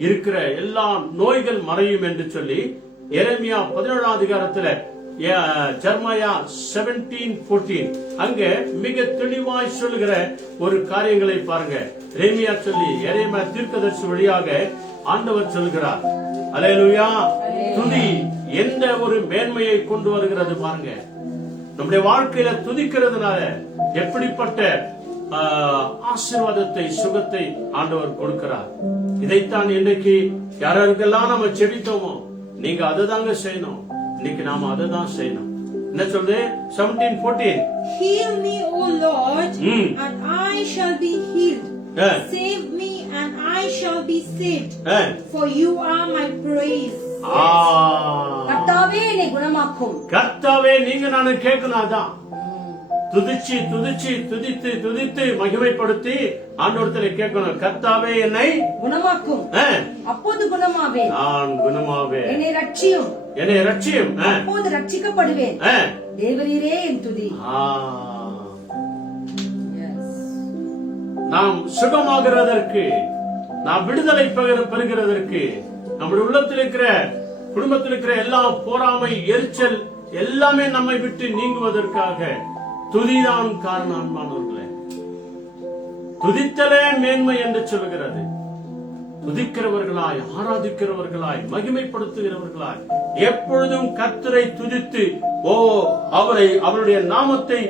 இருக்கிற எல்லா நோய்கள் மறையும் என்று சொல்லி எரேமியா 17 அதிகாரத்துல ஜெர்மாயா 17:14 அங்க மிக தெளிவாய் சொல்லுகிற ஒரு காரியங்களை பாருங்க. எரேமியா தீர்க்கதரிசி வழியாக ஆண்டவர் சொல்கிறார். அல்லேலூயா. துதி எந்த ஒரு மேன்மையை கொண்டு வருகிறது பாருங்க. நம்முடைய வாழ்க்கையில துதிக்கிறதுனால எப்படிப்பட்ட ஆசீர்வாதத்தை, சுகத்தை ஆண்டவர் கொடுக்கிறார். இதைத்தான் இன்றைக்கு யாருக்கெல்லாம் நம்ம செபித்தோமோ நீங்க அதுதாங்க செய்யணும். இன்னைக்கு நாம அதுதான் செய்யணும். என்ன சொல்லுது? 17:14 Heal me, O Lord, and I shall be healed. Save me and I shall be saved. For you are my praise. கர்த்தாவே என்னை குணமாக்கும். கர்த்தாவே நீங்க நான் கேட்கணும். அதான் துதிச்சு துதிச்சு துதித்து துதித்து மகிமைப்படுத்தி ஆண்டவரத்திலே கேட்கணும். கர்த்தாவே என்னை குணமாக்கும், அப்போது குணமாவேன். நான் குணமாவேன். என்னை ரட்சியும், என்னை ரட்சியும், அப்போது ரட்சிக்கப்படுவேன். தேவரீரே என் துதி. நாம் சுகமாகிறதற்கு, நாம் விடுதலை பெறுகிறதற்கு, நம்முடைய உள்ளத்தில் இருக்கிற, குடும்பத்தில் இருக்கிற எல்லா பொறாமை, எரிச்சல் எல்லாமே நம்மை விட்டு நீங்குவதற்காக துதிதான் காரணம். அன்பானவர்களே, துதித்தலே மேன்மை என்று சொல்கிறது. துதிக்கிறவர்களாய், ஆராதிக்கிறவர்களாய், மகிமைப்படுத்துகிறவர்களாய், எப்பொழுதும் கர்த்தரை துதித்து அவருடைய நாமத்தை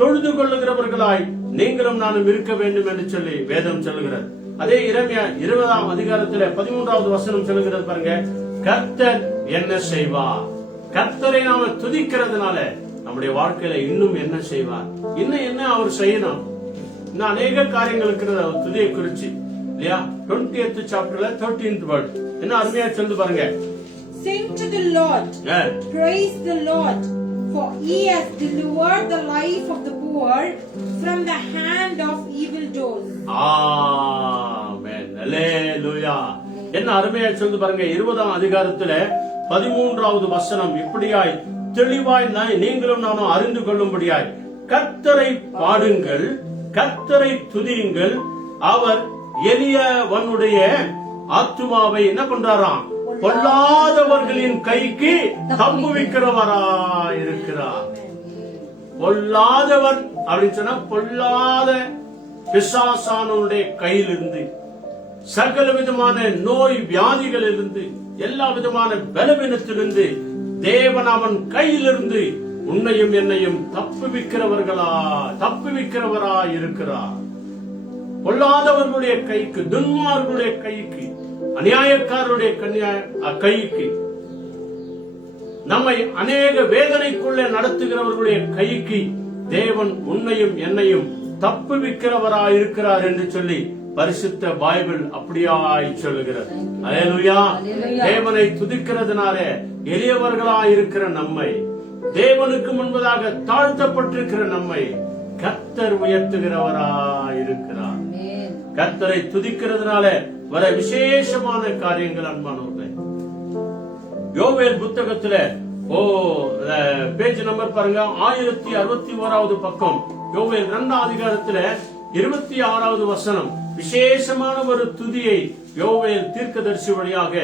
தொழுது கொள்ளுகிறவர்களாய் நீங்களும் நானும் இருக்க வேண்டும் என்று சொல்லி வேதம் சொல்லுகிறது. அதே எரேமியா 20 அதிகாரத்தில் 13வது வசனம் சொல்லுகிறது பாருங்க. கர்த்தர் என்ன செய்வார்? கர்த்தரை நாம துதிக்கிறதுனால நம்முடைய வாழ்க்கையில இன்னும் என்ன செய்வார்? இன்னும் என்ன அவர் செய்யணும்? இன்னும் அநேக காரியங்கள் இருக்கிறது துதியை குறிச்சு இல்லையா? 20th chapterல 13th word என்ன அருமையா சொல்லுது பாருங்க. Sing to the Lord, praise the Lord, for he has delivered the life of the poor from the hand of evildoers. ஆமென். அல்லேலூயா. என்ன அருமையா சொல்லுது பாருங்க. 20ஆம் அதிகாரத்துல 13வது வசனம் இப்படியாய் தெளிவாய் நீங்களும் நானும் அறிந்து கொள்ளும்படியாய் கர்த்தரை பாடுங்கள், கர்த்தரை துதியுங்கள். அவர் எளியவனுடைய ஆத்துமாவை என்ன பண்றாராம்? பொல்லாதவர்களின் கைக்கு தப்புவிக்கிறவராய் இருக்கிறார். பொல்லாதவர் அப்படின்னு சொன்னா பொல்லாத பிசாசானுடைய கையிலிருந்து, சகல விதமான நோய் வியாதிகளிலிருந்து, எல்லா விதமான பலவீனத்திலிருந்து தேவன் அவன் கையிலிருந்து உன்னையும் என்னையும் தப்புவிக்கிறவராய் இருக்கிறார். பொல்லாதவர்களுடைய கைக்கு, துன்மார்களுடைய கைக்கு, அநியாயக்காரருடைய கைக்கு, நம்மை அநேக வேதனைக்குள்ளே நடத்துகிறவர்களுடைய கைக்கு தேவன் உன்னையும் என்னையும் தப்புவிக்கிறவராயிருக்கிறார் என்று சொல்லி பரிசுத்த பைபிள் அப்படியாய் சொல்லுகிறது. அல்லேலூயா. தேவனை துதிக்கிறதுனால எளியவர்களாயிருக்கிற நம்மை, தேவனுக்கு முன்பதாக தாழ்த்தப்பட்டிருக்கிற நம்மை கர்த்தர் உயர்த்துகிறவராயிருக்கிறார். கர்த்தரை துதிக்கிறதுனால வர விசேஷமான காரியங்கள் அன்பானவர்களே. யோவேல் புத்தகத்துல பேஜ் நம்பர் பாருங்க, 1061 பக்கம். யோவேல் 2ஆம் அதிகாரத்துல 26வது வசனம். விசேஷமான ஒரு துதியை யோவேல் தீர்க்கதரிசி வழியாக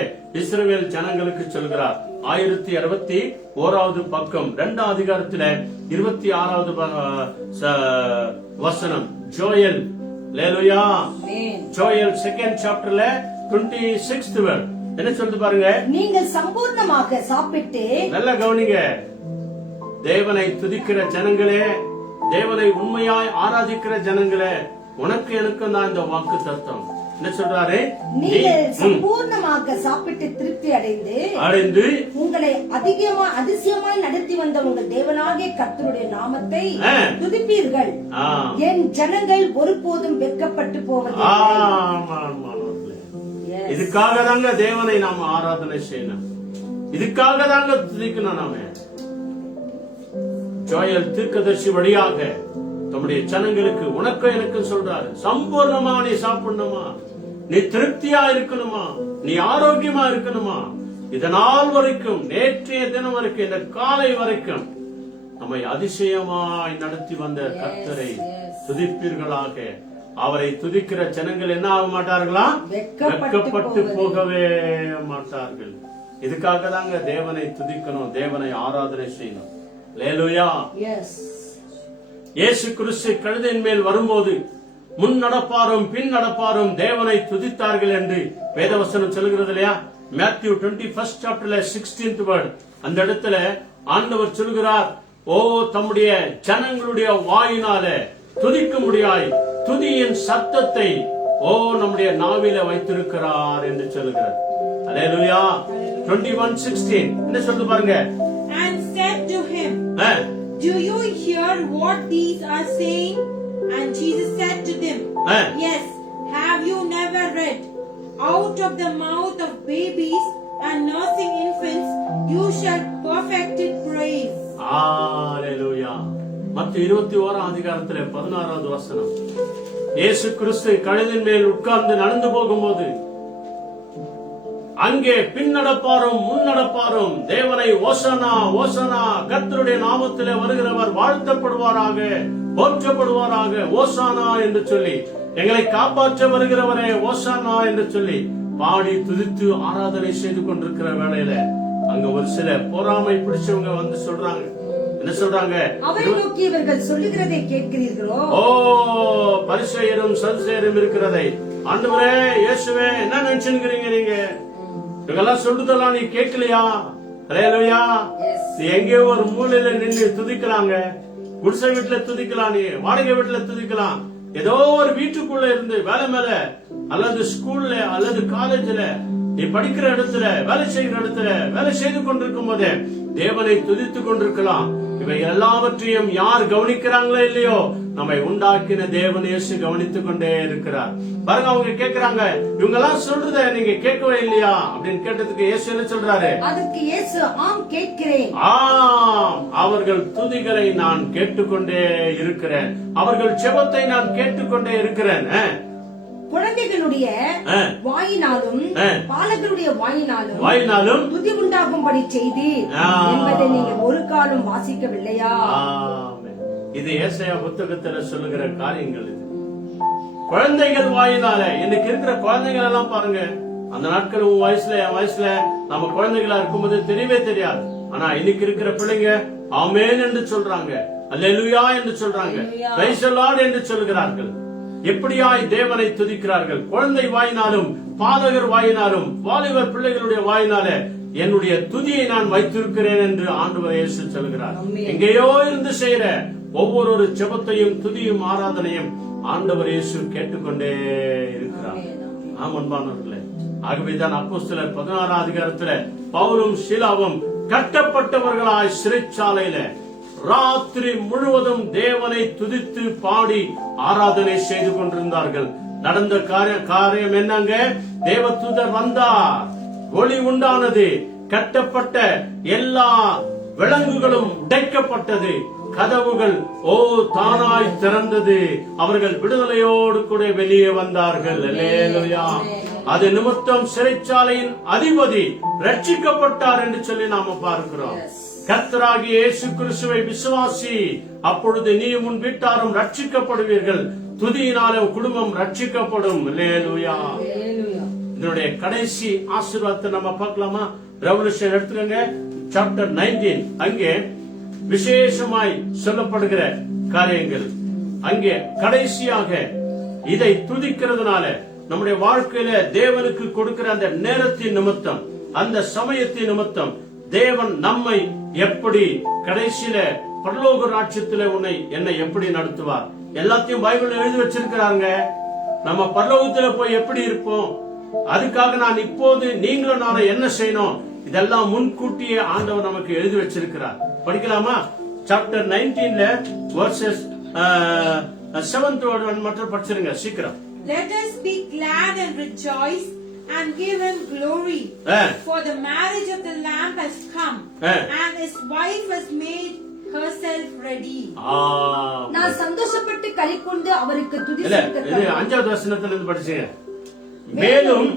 இஸ்ரவேல் ஜனங்களுக்கு சொல்கிறார். 1061 பக்கம் 2ஆம் அதிகாரத்துல 26வது வசனம். ஜோயல், அல்லேலூயா. ஜோயல் 2nd சாப்டர்ல 26th verse என்ன சொல்லுது பாருங்க. நீங்கள் சம்பூர்ணமாக சாப்பிட்டு, நல்ல கவனிங்க, தேவனை துதிக்கிற ஜனங்களே, தேவனை உண்மையாய் ஆராதிக்கிற ஜனங்களே, உனக்கு எனக்கும் தான் இந்த வாக்கு தத்துவம். என்ன சொல்றாரு? நீங்கள் சம்பூர்ணமாக சாப்பிட்டு திருப்தி அடைந்து உங்களை அதிசயமாய் நடத்தி வந்த உங்கள் தேவனாகிய கர்த்தருடைய நாமத்தை துதிப்பீர்கள். என் ஜனங்கள் ஒருபோதும் வெட்கப்பட்டு போவதில்லை. இதுக்காக தாங்க தேவனை நாம ஆராதனை செய்யணும். இதுக்காக தாங்க துதிக்கணும். நாம ஜோயல் தீர்க்கதரிசி வழியாக தம்முடைய ஜனங்களுக்கு உனக்கு எனக்கு சொல்றாரு, சம்பூர்ணமா நீ சாப்பிடணுமா, நீ திருப்தியா இருக்கணுமா, நீ ஆரோக்கியமா இருக்கணுமா, இதனால் வரைக்கும், நேற்றைய தினம் வரைக்கும், இந்த காலை வரைக்கும் நம்மை அதிசயமாய் நடத்தி வந்த கர்த்தரை துதிப்பீர்களாக. அவரை துதிக்கிற ஜனங்கள் என்ன ஆக மாட்டார்களா? வெட்கப்பட்டு போகவே மாட்டார்கள். இதுக்காக தாங்க தேவனை துதிக்கணும், தேவனை ஆராதனை செய்யணும். அல்லேலூயா. இயேசு கிறிஸ்து கழுதையின் மேல் வரும்போது முன் நடப்பாரும் பின் நடப்பாரும் தேவனை துதித்தார்கள் என்று வேதவசனம் சொல்கிறது இல்லையா? மேத்யூ 21st சாப்டர்ல 16th verse. அந்த இடத்துல ஆண்டவர் சொல்கிறார், ஓ தம்முடைய ஜனங்களுடைய வாயினால துதிக்க முடியாய் துதியின் சத்தத்தை ஓ நம்முடைய நாவில வைத்திருக்கிறார் என்று சொல்கிறார். அல்லேலூயா. 21:16 என்ன சொல்லுது பாருங்க. And said to him, do you hear what these are saying? And Jesus said to them, yes, have you never read, out of the mouth of babies and nursing infants you shall perfected praise. Hallelujah. மத்தேயு 21ஆம் அதிகாரத்துல 16வது வசனம். இயேசு கிறிஸ்து கழுதையின் மேல் உட்கார்ந்து நடந்து போகும்போது அங்கே பின் நடப்பாரும் முன் நடப்பாரும் தேவனை ஓசனா ஓசனா, கர்த்தருடைய நாமத்திலே வருகிறவர் வாழ்த்தப்படுவாராக, போற்றப்படுவாராக, ஓசானா என்று சொல்லி, எங்களை காப்பாற்ற வருகிறவரே ஓசானா என்று சொல்லி பாடி துதித்து ஆராதனை செய்து கொண்டிருக்கிற வேளையில அங்க ஒரு சில பொறாமை பிடிச்சவங்க வந்து சொல்றாங்க. என்ன சொல்றாங்க? அவரை நோக்கி இவர்கள் சொல்லுகிறதை கேட்கிறீர்களோ? ஓ பரிசேயரும் சதுசேயரும் இருக்கிறதை ஆண்டவரே இயேசுவே என்ன நினைச்சுக்கிறீங்க நீங்க? இவங்கெல்லாம் சொல்றதெல்லாம் நீ கேட்கலையா? அல்லேலூயா. நீ எங்கேயோ ஒரு மூலையில நின்று துதிக்கலாங்க. குடிசை வீட்டுல துதிக்கலாம், நீ வாடகை வீட்டுல துதிக்கலாம், ஏதோ ஒரு வீட்டுக்குள்ள இருந்து வேலை மேல அல்லது ஸ்கூல்ல அல்லது காலேஜ்ல நீ படிக்கிற இடத்துல வேலை செய்கிற இடத்துல வேலை செய்து கொண்டிருக்கும் போதே தேவனை துதித்துக் கொண்டிருக்கலாம். இவை எல்லாவற்றையும் யார் கவனிக்கிறாங்களோ இல்லையோ, நம்மை உண்டாக்கின தேவன் இயேசு கவனித்துக் கொண்டே இருக்கிறார். பாருங்க, அவங்க கேட்கிறாங்க, இவங்க எல்லாம் சொல்றத நீங்க கேட்கவே இல்லையா அப்படின்னு கேட்டதுக்கு இயேசு என்ன சொல்றாரு? அதுக்கு இயேசு ஆம் கேட்கிறேன். ஆம், அவர்கள் துதிகளை நான் கேட்டுக்கொண்டே இருக்கிறேன், அவர்கள் ஜெபத்தை நான் கேட்டுக்கொண்டே இருக்கிறேன். குழந்தைகளுடைய வாயினாலும் பாலகருடைய வாயினாலும் துதி உண்டாகும்படி செய்தீர் என்பதை நீங்கள் ஒரு காலம் வாசிக்கவில்லையா? இது ஏசாயா புத்தகத்துல சொல்லுகிற காரியங்கள். இது குழந்தைகள் வாயினால இன்னைக்கு இருக்கிற குழந்தைகள் எல்லாம் பாருங்க, அந்த நாட்கள் உன் வயசுல என் வயசுல நம்ம குழந்தைகளா இருக்கும்போது தெரியவே தெரியாது. ஆனா இன்னைக்கு இருக்கிற பிள்ளைங்க ஆமென் என்று சொல்றாங்க, அல்லேலூயா என்று சொல்றாங்க, பிரைஸ் தி லார்ட் என்று சொல்கிறார்கள். எப்படியாய் தேவனை துதிக்கிறார்கள். குழந்தை வாயினாலும் பாலகர் வாயினாலும் வாலிபர் பிள்ளைகளுடைய வாயினால என்னுடைய துதியை நான் வைத்திருக்கிறேன் என்று ஆண்டவர் இயேசு சொல்கிறார். எங்கேயோ இருந்து செய்யற ஒவ்வொரு ஜெபத்தையும் துதியும் ஆராதனையும் ஆண்டவர் இயேசு கேட்டுக்கொண்டே இருக்கிறார். அன்பானவர்களே, ஆகவேதான் அப்போஸ்தலர் 16 அதிகாரத்துல பவுலும் சீலாவும் கட்டப்பட்டவர்களாய் சிறைச்சாலையில ராத்திரி முழுவதும் தேவனை துதித்து பாடி ஆராதனை செய்து கொண்டிருந்தார்கள். நடந்த காரியம் என்னங்க? தேவதூதர் வந்தார், ஒளி உண்டானது, கட்டப்பட்ட எல்லா விலங்குகளும் உடைக்கப்பட்டது, கதவுகள் தானாய் திறந்தது, அவர்கள் விடுதலையோடு கூட வெளியே வந்தார்கள். அல்லேலூயா. அது நிமித்தம் சிறைச்சாலையின் அதிபதி ரட்சிக்கப்பட்டார் என்று சொல்லி நாம பார்க்கிறோம். கர்த்தராகிய இயேசு கிறிஸ்துவை விசுவாசி, அப்பொழுது நீ உன் வீட்டாரும் ரட்சிக்கப்படுவீர்கள், துதியினாலே குடும்பம் ரட்சிக்கப்படும். அல்லேலூயா. இதனுடைய கடைசி ஆசீர்வாதத்தை நம்ம பார்க்கலாமா? ரெவல்யூஷன் எடுத்துக்கங்க, சாப்டர் 19. அங்கே விசேஷமாய் சொல்லப்படுகிற காரியங்கள். அங்கே கடைசியாக இதை துதிக்கிறதுனால நம்முடைய வாழ்க்கையில தேவனுக்கு கொடுக்கிற அந்த நேரத்தின் நிமித்தம், அந்த சமயத்தின் நிமித்தம் தேவன் நம்மை எப்படி கடைசியில பரலோக ராஜ்யத்திலே என்னை எப்படி நடத்துவார், எல்லாத்தையும் பைபிள்ல எழுதி வச்சிருக்கிறாங்க. நம்ம பரலோகத்துல போய் எப்படி இருப்போம், அதுக்காக நான் இப்போது நீங்களும் நானும் என்ன செய்யணும், இதெல்லாம் முன்கூட்டியே ஆண்டவர் நமக்கு எழுதி வச்சிருக்கிறார். படிக்கலாமா? சாப்டர் 19ல வெர்சஸ் 7th மட்டும் படிச்சிருங்க சீக்கிரம். Let us be glad and rejoice and give him glory, for the marriage of the Lamb has come, and his wife has made herself ready. நான் சந்தோஷப்பட்டு களிகூர்ந்து அவருக்கு துதி செலுத்த. 5வது வசனத்துல இருந்து படிச்சீங்க. மேலும்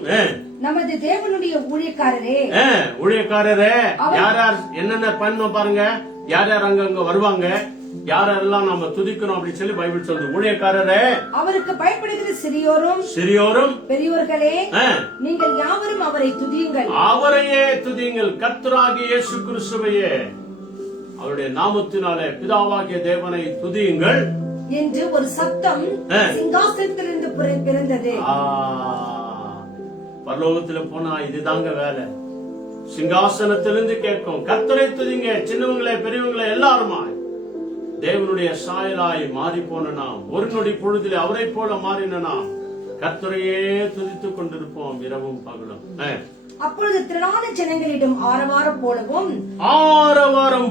நமது தேவனுடைய ஊழியக்காரரே யார் யார் என்னென்ன பண்ணணும் பாருங்க, யார் யார் அங்க வருவாங்க, யாரெல்லாம் நம்ம துதிக்கணும் அப்படின்னு சொல்லி பைபிள் சொல்லுது. ஊழியக்காரரே, அவருக்கு பயப்படுகிற சிறியோரும் பெரியோர்களே, நீங்கள் யாவரும் அவரை துதியுங்கள், அவரையே துதியுங்கள், கர்த்தராகிய இயேசு கிறிஸ்துவையே அவருடைய நாமத்தினாலே பிதாவாகிய தேவனை துதியுங்கள் என்று ஒரு சத்தம் சிங்காசனத்திலிருந்து பிறந்தது. பரலோகத்துல போனா இதுதாங்க வேலை. சிங்காசனத்திலிருந்து கேட்கும், கர்த்தரை துதிங்க, சின்னவங்களே பெரியவங்களே எல்லாருமா தேவனுடைய சாயலாய் மாறி போன நாம், ஒரு நொடி பொழுதிலே அவரை போல மாறின நாம் கர்த்தரையே துதித்துக் கொண்டிருப்போம் இரவும் பகலும். அப்பொழுது திரளான ஜனங்களிடம் ஆரவாரம்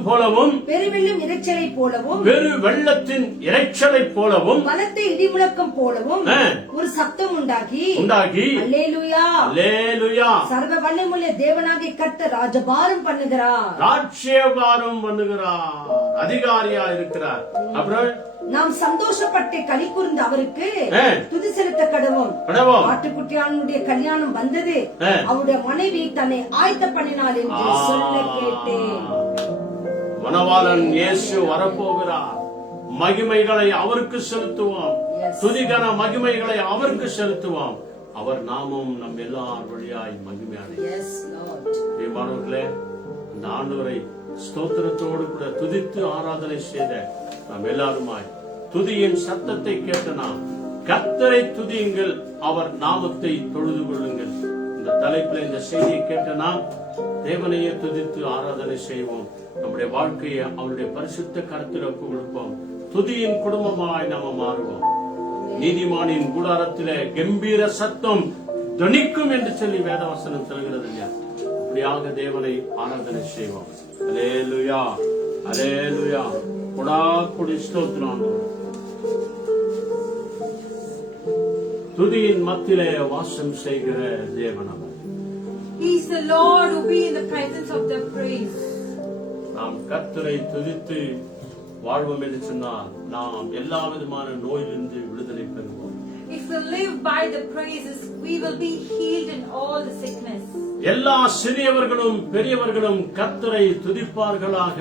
போலவும் பெருவெள்ளம் இரைச்சலை போலவும் வெள்ளத்தின் இரைச்சலை போலவும் பலத்த இடிமுழக்கம் போலவும் ஒரு சத்தம் உண்டாகி அல்லேலூயா அல்லேலூயா, சர்வ வல்லமையுள்ள தேவனாகிய கர்த்தர் ராஜ்யபாரம் பண்ணுகிறார், அதிகாரியா இருக்கிறார். அப்புறம் நாம் சந்தோஷப்பட்டு களிகூர்ந்து அவருக்கு துதி செலுத்த கடவோம். ஆட்டுக்குட்டியானுடைய கல்யாணம் வந்தது, அவருடைய மனைவி தன்னை ஆயத்த பண்ணினாள் என்று சொல்ல கேட்டேன். மணவாளன் இயேசு வரப்போகிறார், மகிமைகளை அவருக்கு செலுத்துவோம், துதிகன மகிமைகளை அவருக்கு செலுத்துவோம், அவர் நாமும் நம் எல்லார் வழியாய் மகிமையானவர்களே. இந்த ஆண்டவரை ஸ்தோத்திரத்தோடு கூட துதித்து ஆராதனை செய்த நாம் எல்லாருமாய் துதியின் சத்தத்தை கேட்ட நாம் கர்த்தரை துதியுங்கள், அவர் நாமத்தை தொழுது கொள்ளுங்கள். இந்த தலைப்பில் இந்த செய்தியை கேட்ட நாம் தேவனையே துதித்து ஆராதனை செய்வோம், நம்முடைய வாழ்க்கையை அவருடைய பரிசுத்த கருத்தில் ஒப்பு கொடுப்போம், துதியின் குடும்பமாய் நாம மாறுவோம். நீதிமானின் கூடாரத்திலே கம்பீர சத்தம் துணிக்கும் என்று சொல்லி வேதவசனம் சொல்கிறது இல்லையா? அப்படியாக தேவனை ஆராதனை செய்வோம். அல்லேலூயா அல்லேலூயா, கொடாக்குடி ஸ்தோத்திரம். துதியின் மத்தியிலே வாசம் செய்கிற தேவன் அவர். He is the Lord who be in the presence of the praise. நாம் கர்த்தரை துதித்து வாழ்வோம் என்று சொன்னால் நாம் எல்லா விதமான நோயிலிருந்து விடுதலை பெறுவோம். If we live by the praises, we will be healed in all the sickness. எல்லா சிறியவர்களும் பெரியவர்களும் கர்த்தரை துதிப்பார்களாக.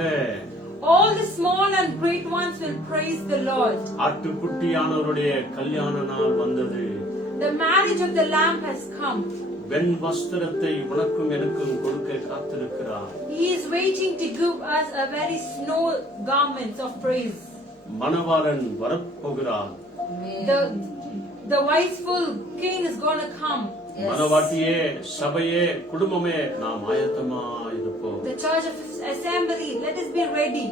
All the small and great ones will praise the Lord. ஆட்டுக்குட்டியானவருடைய கல்யாண நாள் வந்தது. The marriage of the Lamb has come. வெண் வஸ்திரத்தை உனக்கும் எனக்கும் கொடுக்க காத்திருக்கிறார். He is waiting to give us a very snow garments of praise. மணவாளன் வரப்போகிறார். The wiseful king is going to come. மணவாட்டியே, சபையே, குடும்பமே நாம் ஆயத்தமா இருப்போம். The church of assembly, let us be ready.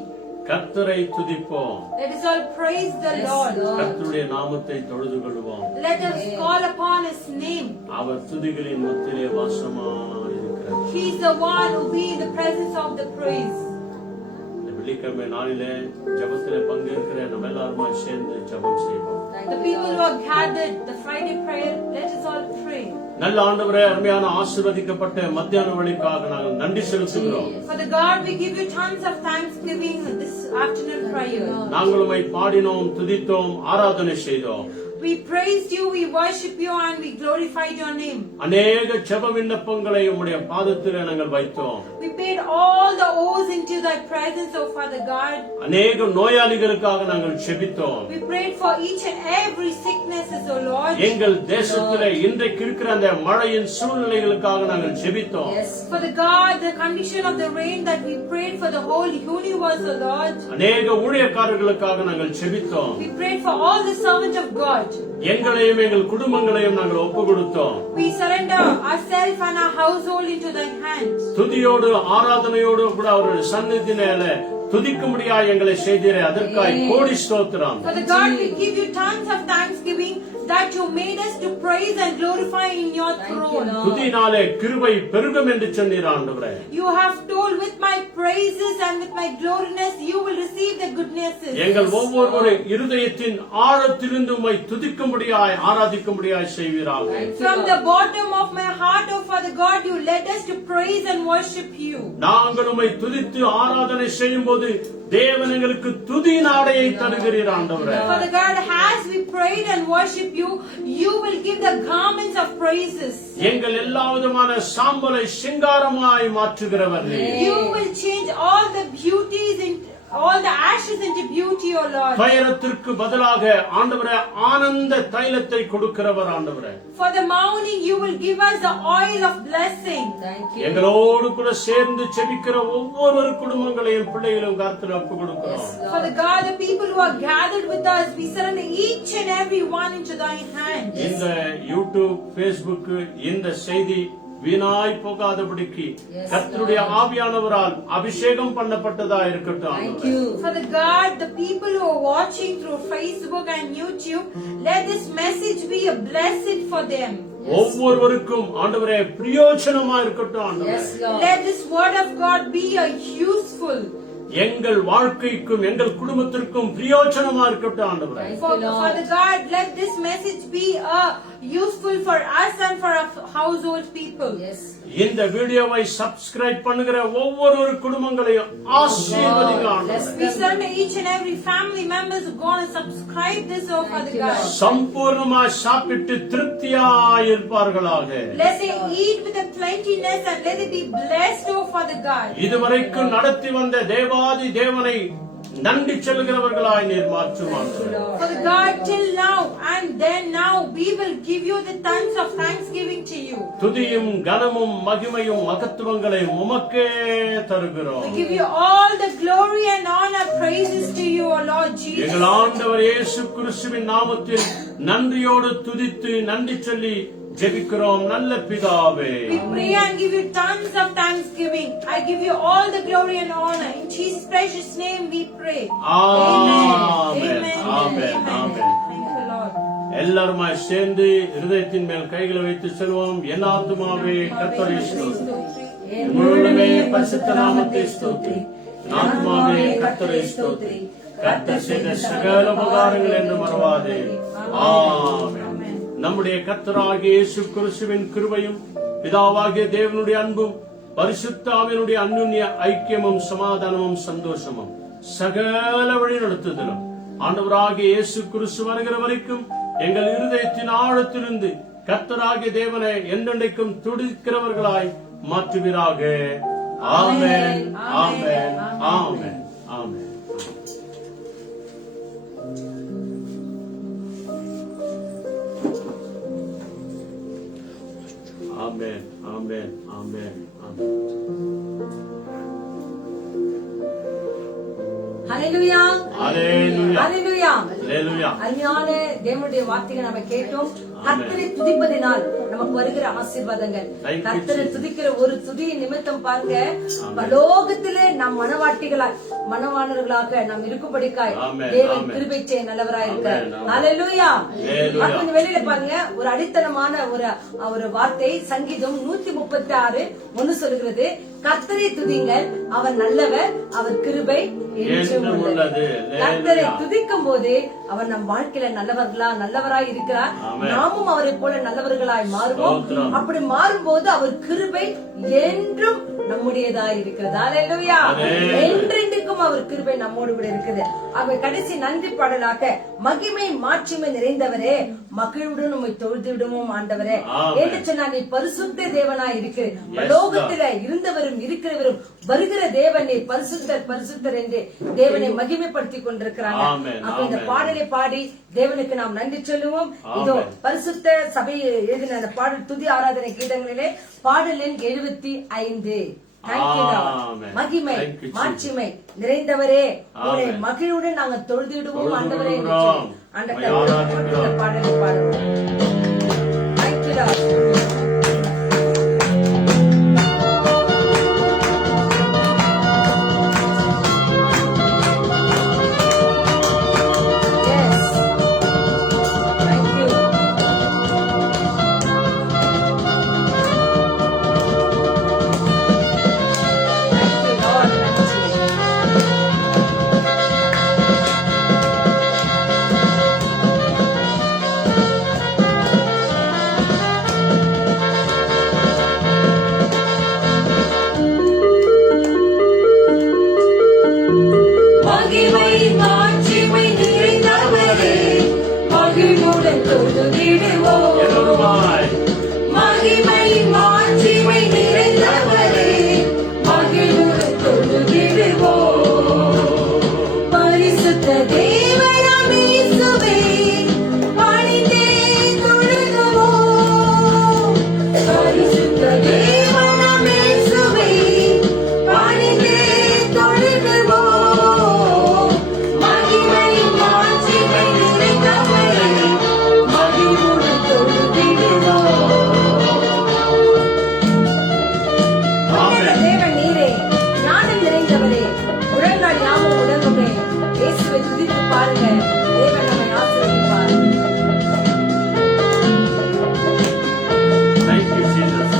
கர்த்தரை துதிப்போம். Let us all praise the Lord. கர்த்தருடைய நாமத்தை தொழுது கொள்வோம். Let us call upon His name. அவர் துதிகளின் மத்தியிலே வாசமாயிருக்கிறார். He is the one who be in the presence of the praise. இந்த வெள்ளிக்கிழமை நாளிலே ஜெபத்திலே பங்கேற்கிற நம்ம எல்லாருமா சேர்ந்து ஜெபம் செய்வோம். The people who are gathered, the Friday prayer, let us all pray. நல்ல ஆண்டவரே, அருமையான ஆசீர்வதிக்கப்பட்ட மத்தியான வேளைக்காக நாங்கள் நன்றி செலுத்துகிறோம். For the God, we give you tons of thanksgiving this afternoon prayer. நாங்கள் உம்மை பாடினோம், துதித்தோம், ஆராதனை செய்தோம். We praised you, we worship you, and we glorified your name. அநேக ஜெப விண்ணப்பங்களை உம்முடைய பாதத்திலே நாங்கள் வைத்தோம். We paid all the oaths into thy presence, O Father God. அநேக நோயாளிகளுக்காக நாங்கள் ஜெபித்தோம். We prayed for each and every sicknesses, O Lord. எங்கள் தேசத்திலே இன்றைக்கு இருக்கிற அந்த மழையின் சூழ்நிலைகளுக்காக நாங்கள் ஜெபித்தோம். For the God, the condition of the rain, that we prayed for the whole universe, O Lord. அநேக ஊழியக்காரர்களுக்காக நாங்கள் ஜெபித்தோம். We prayed for all the servants of God. எங்களையும் எங்கள் குடும்பங்களையும் நாங்கள் ஒப்பு கொடுத்தோம். We surrender ourselves and our household into thy hands. துதியோடு ஆராதனையோடு கூட அவருடைய சந்நிதியிலே துதிக்கும்படியா எங்களை செய்தீரே, அதற்காய் கோடி ஸ்தோத்திரம். For the God, we give you tons of thanksgiving that you made us to praise and glorify in your throne. துதினாலே கிருபை பெருகும் என்று சொன்னீர் ஆண்டவரே. You have told, with my praises and with my gloriness you will receive the goodnesses. எங்கள் ஒவ்வொரு இருதயத்தின் ஆழத்திலிருந்து உம்மை துதிக்கும்படியாய் ஆராதிக்கும்படியாய் செய்வீராக. From the bottom of my heart, O Father God, you led us to praise and worship you. நாங்கள் உம்மை துதித்து ஆராதனை செய்யும்போது தேவன் எங்களுக்கு துதி நாடையை தருகிறீர் ஆண்டவரே. Father God, as we prayed and worship you, you will give the garments of praises. எங்கள் எல்லா விதமான சாம்பலை சிங்காரமாய் மாற்றுகிறவர் நீர். You will change all the beauties into all the ashes into beauty, O Lord. துயரத்திற்கு பதிலாக ஆண்டவரே ஆனந்த தைலத்தை கொடுக்கிறவர் ஆண்டவரே. For the mourning you will give us the oil of blessing. எங்களோடு கூட சேர்ந்து ஜெபிக்கிற ஒவ்வொரு குடும்பங்களையும் பிள்ளைகளையும் கர்த்தர் ஒப்புக் கொடுக்கிறோம். For the God, the people who are gathered with us, we surrender each and every one into thy hands. இந்த யூடியூப், ஃபேஸ்புக் இந்த செய்தி வீணாய் போகாதபடிக்கு கர்த்தருடைய ஆவியானவரால் அபிஷேகம் பண்ணப்பட்டதா இருக்கட்டும் ஆண்டவரே. For the God, the people who are watching through Facebook and YouTube, let this message be a blessing for them. ஒவ்வொருவருக்கும் ஆண்டவரே பிரயோஜனமா இருக்கட்டும் ஆண்டவரே. Let this word of God be a useful. எங்கள் வாழ்க்கைக்கும் எங்கள் குடும்பத்திற்கும் பிரயோஜனமா இருக்கட்டும் ஆண்டவரே. Father God, let this message be useful for us and for our household people. இந்த வீடியோவை சப்ஸ்கிரைப் பண்ணுகிற ஒவ்வொரு குடும்பங்களையும் ஆசீர்வதிங்க ஆண்டவரே. We surrender each and every family members who go and subscribe this, oh Father God. சம்பூர்ணமாய் சாப்பிட்டு திருப்தியாய் இருப்பார்களாக. Let they eat with a plentiness and let they be blessed, oh Father God. இதுவரைக்கும் நடத்தி வந்த தேவாதி தேவனை நன்றி சொல்லுகிறவர்களாய் நீர் மாற்றும் ஆண்டவரே. For God, till now and then now we will give you the tons of thanksgiving to you. துதியும் கனமும் மகிமையும் மகத்துவங்களை உமக்கே தருகிறோம். We give you all the glory and honor, praises to you, O Lord Jesus. எங்கள் ஆண்டவர் இயேசு கிறிஸ்துவின் நாமத்தில் நன்றியோடு துதித்து நன்றி சொல்லி ஜெபிக்கிறோம் நல்ல பிதாவே. We pray and give you tons of thanksgiving. I give you all the glory and honor. In Jesus' precious name we pray. Amen. Amen. Amen. Thank you, Lord. எல்லாருமாய் சேர்ந்து இருதயத்தின் மேல் கைகளை வைத்து செல்வோம். என் ஆத்துமாவே கர்த்தரை ஸ்தோத்திரி. முழுவதுமே பரிசுத்த நாமத்தை ஸ்தோத்திரி. என் ஆத்துமாவே கர்த்தரை ஸ்தோத்திரி. கர்த்தர் செய்த சகல உபகாரங்கள் என்று மறவாதே. ஆமென். நம்முடைய கர்த்தராகிய இயேசு கிறிஸ்துவின் கிருபையும் பிதாவாகிய தேவனுடைய அன்பும் பரிசுத்த ஆவியினுடைய அன்யோன்ய ஐக்கியமும் சமாதானமும் சந்தோஷமும் சகல வழி நடத்துதலும் ஆண்டவராகிய இயேசு கிறிஸ்து வருகிற வரைக்கும் எங்கள் இருதயத்தின் ஆழத்திலிருந்து கர்த்தராகிய தேவனை என்றென்றைக்கும் துடிக்கிறவர்களாய் மாற்றுவீராக. ஆமென். ஆமென். ஆமென். ஆமென். Amen. Amen. Amen. Amen. ஹல்லேலூயா. Hallelujah. ஹல்லேலூயா. Hallelujah. அருமையான தேவனுடைய வார்த்தைகளை நம்ம கேட்டோம். கர்த்தரை துதிப்பதினால் நமக்கு வருகிற ஆசீர்வாதங்கள். Thank you, கர்த்தரை Jesus. துதிக்கிற ஒரு துதியின் நிமித்தம் பாருங்க, பரலோகத்திலே நாம் மனவாளர்களாக நாம் இருக்கும்படிக்காய் Amen. தேவன் Amen. கிருபை செய்ய நல்லவராய் இருக்கிறார். Amen. Amen. ஹல்லேலூயா. Hallelujah. கொஞ்சம் வெளியில பாருங்க, ஒரு அடித்தளமான ஒரு வார்த்தை சங்கீதம் 136:1 சொல்கிறது, கர்த்தரை துதிங்கள், அவர் நல்லவர், அவர் கிருபை என்றும் உள்ளது. கர்த்தரை துதிக்கும் போது அவர் நம் வாழ்க்கையில நல்லவராய் இருக்கிறார். Amen. நாமும் அவரை போல நல்லவர்களாய் மாறுவோம். ஸ்தோத்திரம். அப்படி மாறும்போது அவர் கிருபை என்றும் நம்முடையதாய் இருக்கிறது. ஹல்லேலூயா. Amen. என்றென்றைக்கும் அவர் கிருபை நம்மோடு கூட இருக்குது. அவர் கடைசி நன்றி பாடலாக, மகிமை மாட்சிமை நிறைந்தவரே, மகிழ்வுடன் உம்மை தொழுது விடுவோம் ஆண்டவரே Amen. என்று சொன்னார். நீ பரிசுத்த தேவனாய் இருக்கிற Yes, லோகத்தில இருந்தவரும் இருக்கிறவரும் வருகிற தேவனை பரிசுத்தர் பரிசுத்தர் என்று தேவனை மகிமைப்படுத்திக் கொண்டிருக்கிறாங்க. Amen. அப்ப இந்த Amen. பாடலை பாடி தேவனுக்கு நாம் நன்றி சொல்லுவோம். இதோ Amen. பரிசுத்த சபை எழுதின அந்த பாடல் துதி ஆராதனை கீதங்களிலே பாடல் எண் 75. Thank you, Lord. Amen. மகிமை Thank you, Jesus. மாட்சிமை நிறைந்தவரே, உம்மை Amen. மகிழ்வுடன் நாங்கள் தொழுதிடுவோம் ஆண்டவரே என்று தொழுதிடுகிறோம். சொல்லி அந்த உம்மை ஆராதிக்கிறோம். இந்த பாடலை பாடுவோம். Thank you, Lord. Yes. Thank you. Thank you, Lord. நன்றி. மகிமை மாட்சிமை நிறைந்தவரே, மகிழ்வுடன் தொழுதிடுவோம். எல்லோருமாய் மகிமை மாட்சிமை நிறைந்தவரே, மகிழ்வுடன் தொழுதிடுவோம். பரிசுத்த தேவனாம் இயேசுவே, பணிந்தே தொழுகுவோம். பரிசுத்த தேவனாம் இயேசுவே, பணிந்தே தொழுகுவோம். மகிமை மாட்சிமை நிறைந்தவரே, மகிழ்வுடன் தொழுதிடுவோம். உன்னத தேவன் நீரே, ஞானம் நிறைந்தவரே, உடல்நாள் யாவும் உடம்புமே, இயேசுவை துதித்து பாருங்க, தேவன் நம்மை ஆசீர்வதிப்பார். Thank you, Jesus.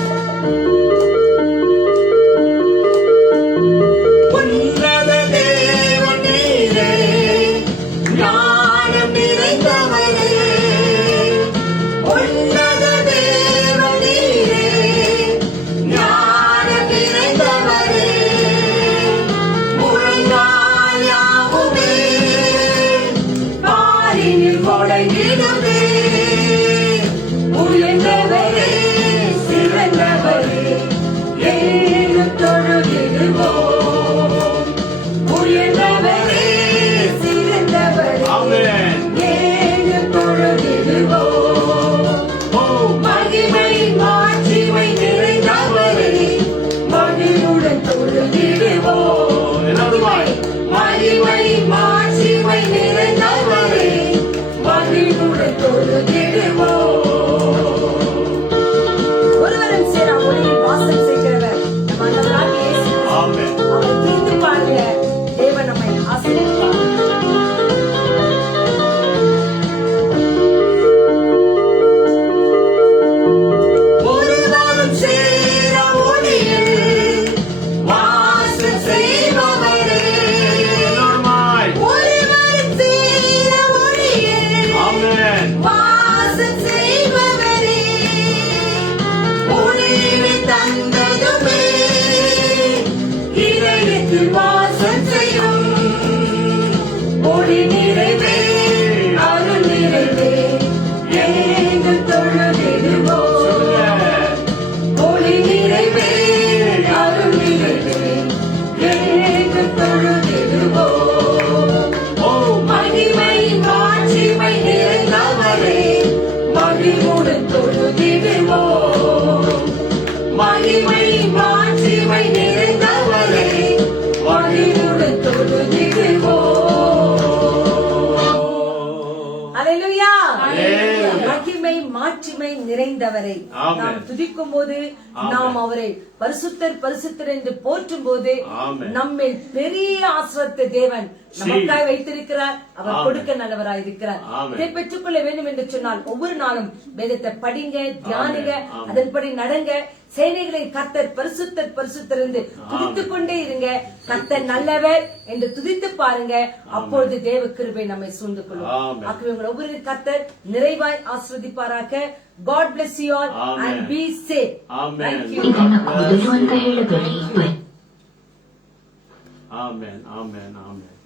உன்னத தேவன் நீரே, ஞானம் நிறைந்தவரே. உன்னத தேவன் நீரே, ஞானம் நிறைந்தவரே. முழங்கால் யாவுமே பாரினில் முடங்கிடுமே. உயர்ந்தவரே, சிறந்தவரே, ஏழு தொழுதிடுவோம். உயர்ந்தவரே, சிறந்தவரே, Amen. ஏழு தொழுதிடுவோம். Oh, மகிமை மாட்சிமை நிறைந்தவரே, மகிழ்வுடன் தொழுதிடுவோம். எல்லோருமாய் மகிமை மாட்சிமை நிறைந்தவரே, மகிழ்வுடன் தொழுதிடுவோம். ஒருவரும் சேரா ஒளியில் வாசம் செய்கிறவர் நம் ஆண்டவராகிய இயேசு கிறிஸ்து. Amen. அவரை துதித்து பாருங்க, தேவன் நம்மை ஆசீர்வதிப்பார். ஒருவரும் சேர ஒளியில் வாசம் செய்பவரே. எல்லோருமாய் ஒருவரும் சேர ஒளியில் Amen. வாசம் செய்பவரே. ஒளியை தந்ததுமே இதயத்தில் வாசம் செய்யும். ஒளி நிறைவே, அருள் நிறைவே, எங்கள் தொழுதிடுவோம். ஒளி நிறைவே, அருள் நிறைவே, எங்கள் தொழுதிடுவோம். Oh, மகிமை மாட்சிமை நிறைந்தவரே, மகிழ்வுடன் தொழுதிடுவோம். மகிமை மாட்சிமை நிறைந்தவரே, மகிழ்வுடன் தொழுதிடுவோம். மாட்சிமை நிறைந்தவரை ஆமென். நாம் துதிக்கும் போது, நாம் அவரை பரிசுத்தர் பரிசுத்தர் என்று போற்றும் போது, ஆமென். நம்மில் பெரிய ஆசிரத்தை தேவன் நமக்காய் வைத்திருக்கிறார். அவர் ஆமென். கொடுக்க நல்லவராய் இருக்கிறார். ஆமென். இதை பெற்றுக்கொள்ள வேண்டும் என்று சொன்னால் ஒவ்வொரு நாளும் வேதத்தை படிங்க, தியானிங்க, ஆமென். அதன்படி நடங்க. சேனைகளின் கர்த்தர் பரிசுத்தர் பரிசுத்தர் என்று துதித்துக் கொண்டே இருங்க. கர்த்தர் நல்லவர் என்று துதித்து பாருங்க. அப்பொழுது தேவ கிருபை நம்மை சூழ்ந்து கொள்ளும். ஆமென். ஆகவே உங்கள் ஒவ்வொரு கர்த்தர் நிறைவாய் ஆசீர்வதிப்பாராக. God bless you all Amen. and be safe. Amen. Thank you. ಇದನ್ನು ಓದುವಂತ ಹೇಳಬೇಡಿ. Amen. Amen. Amen.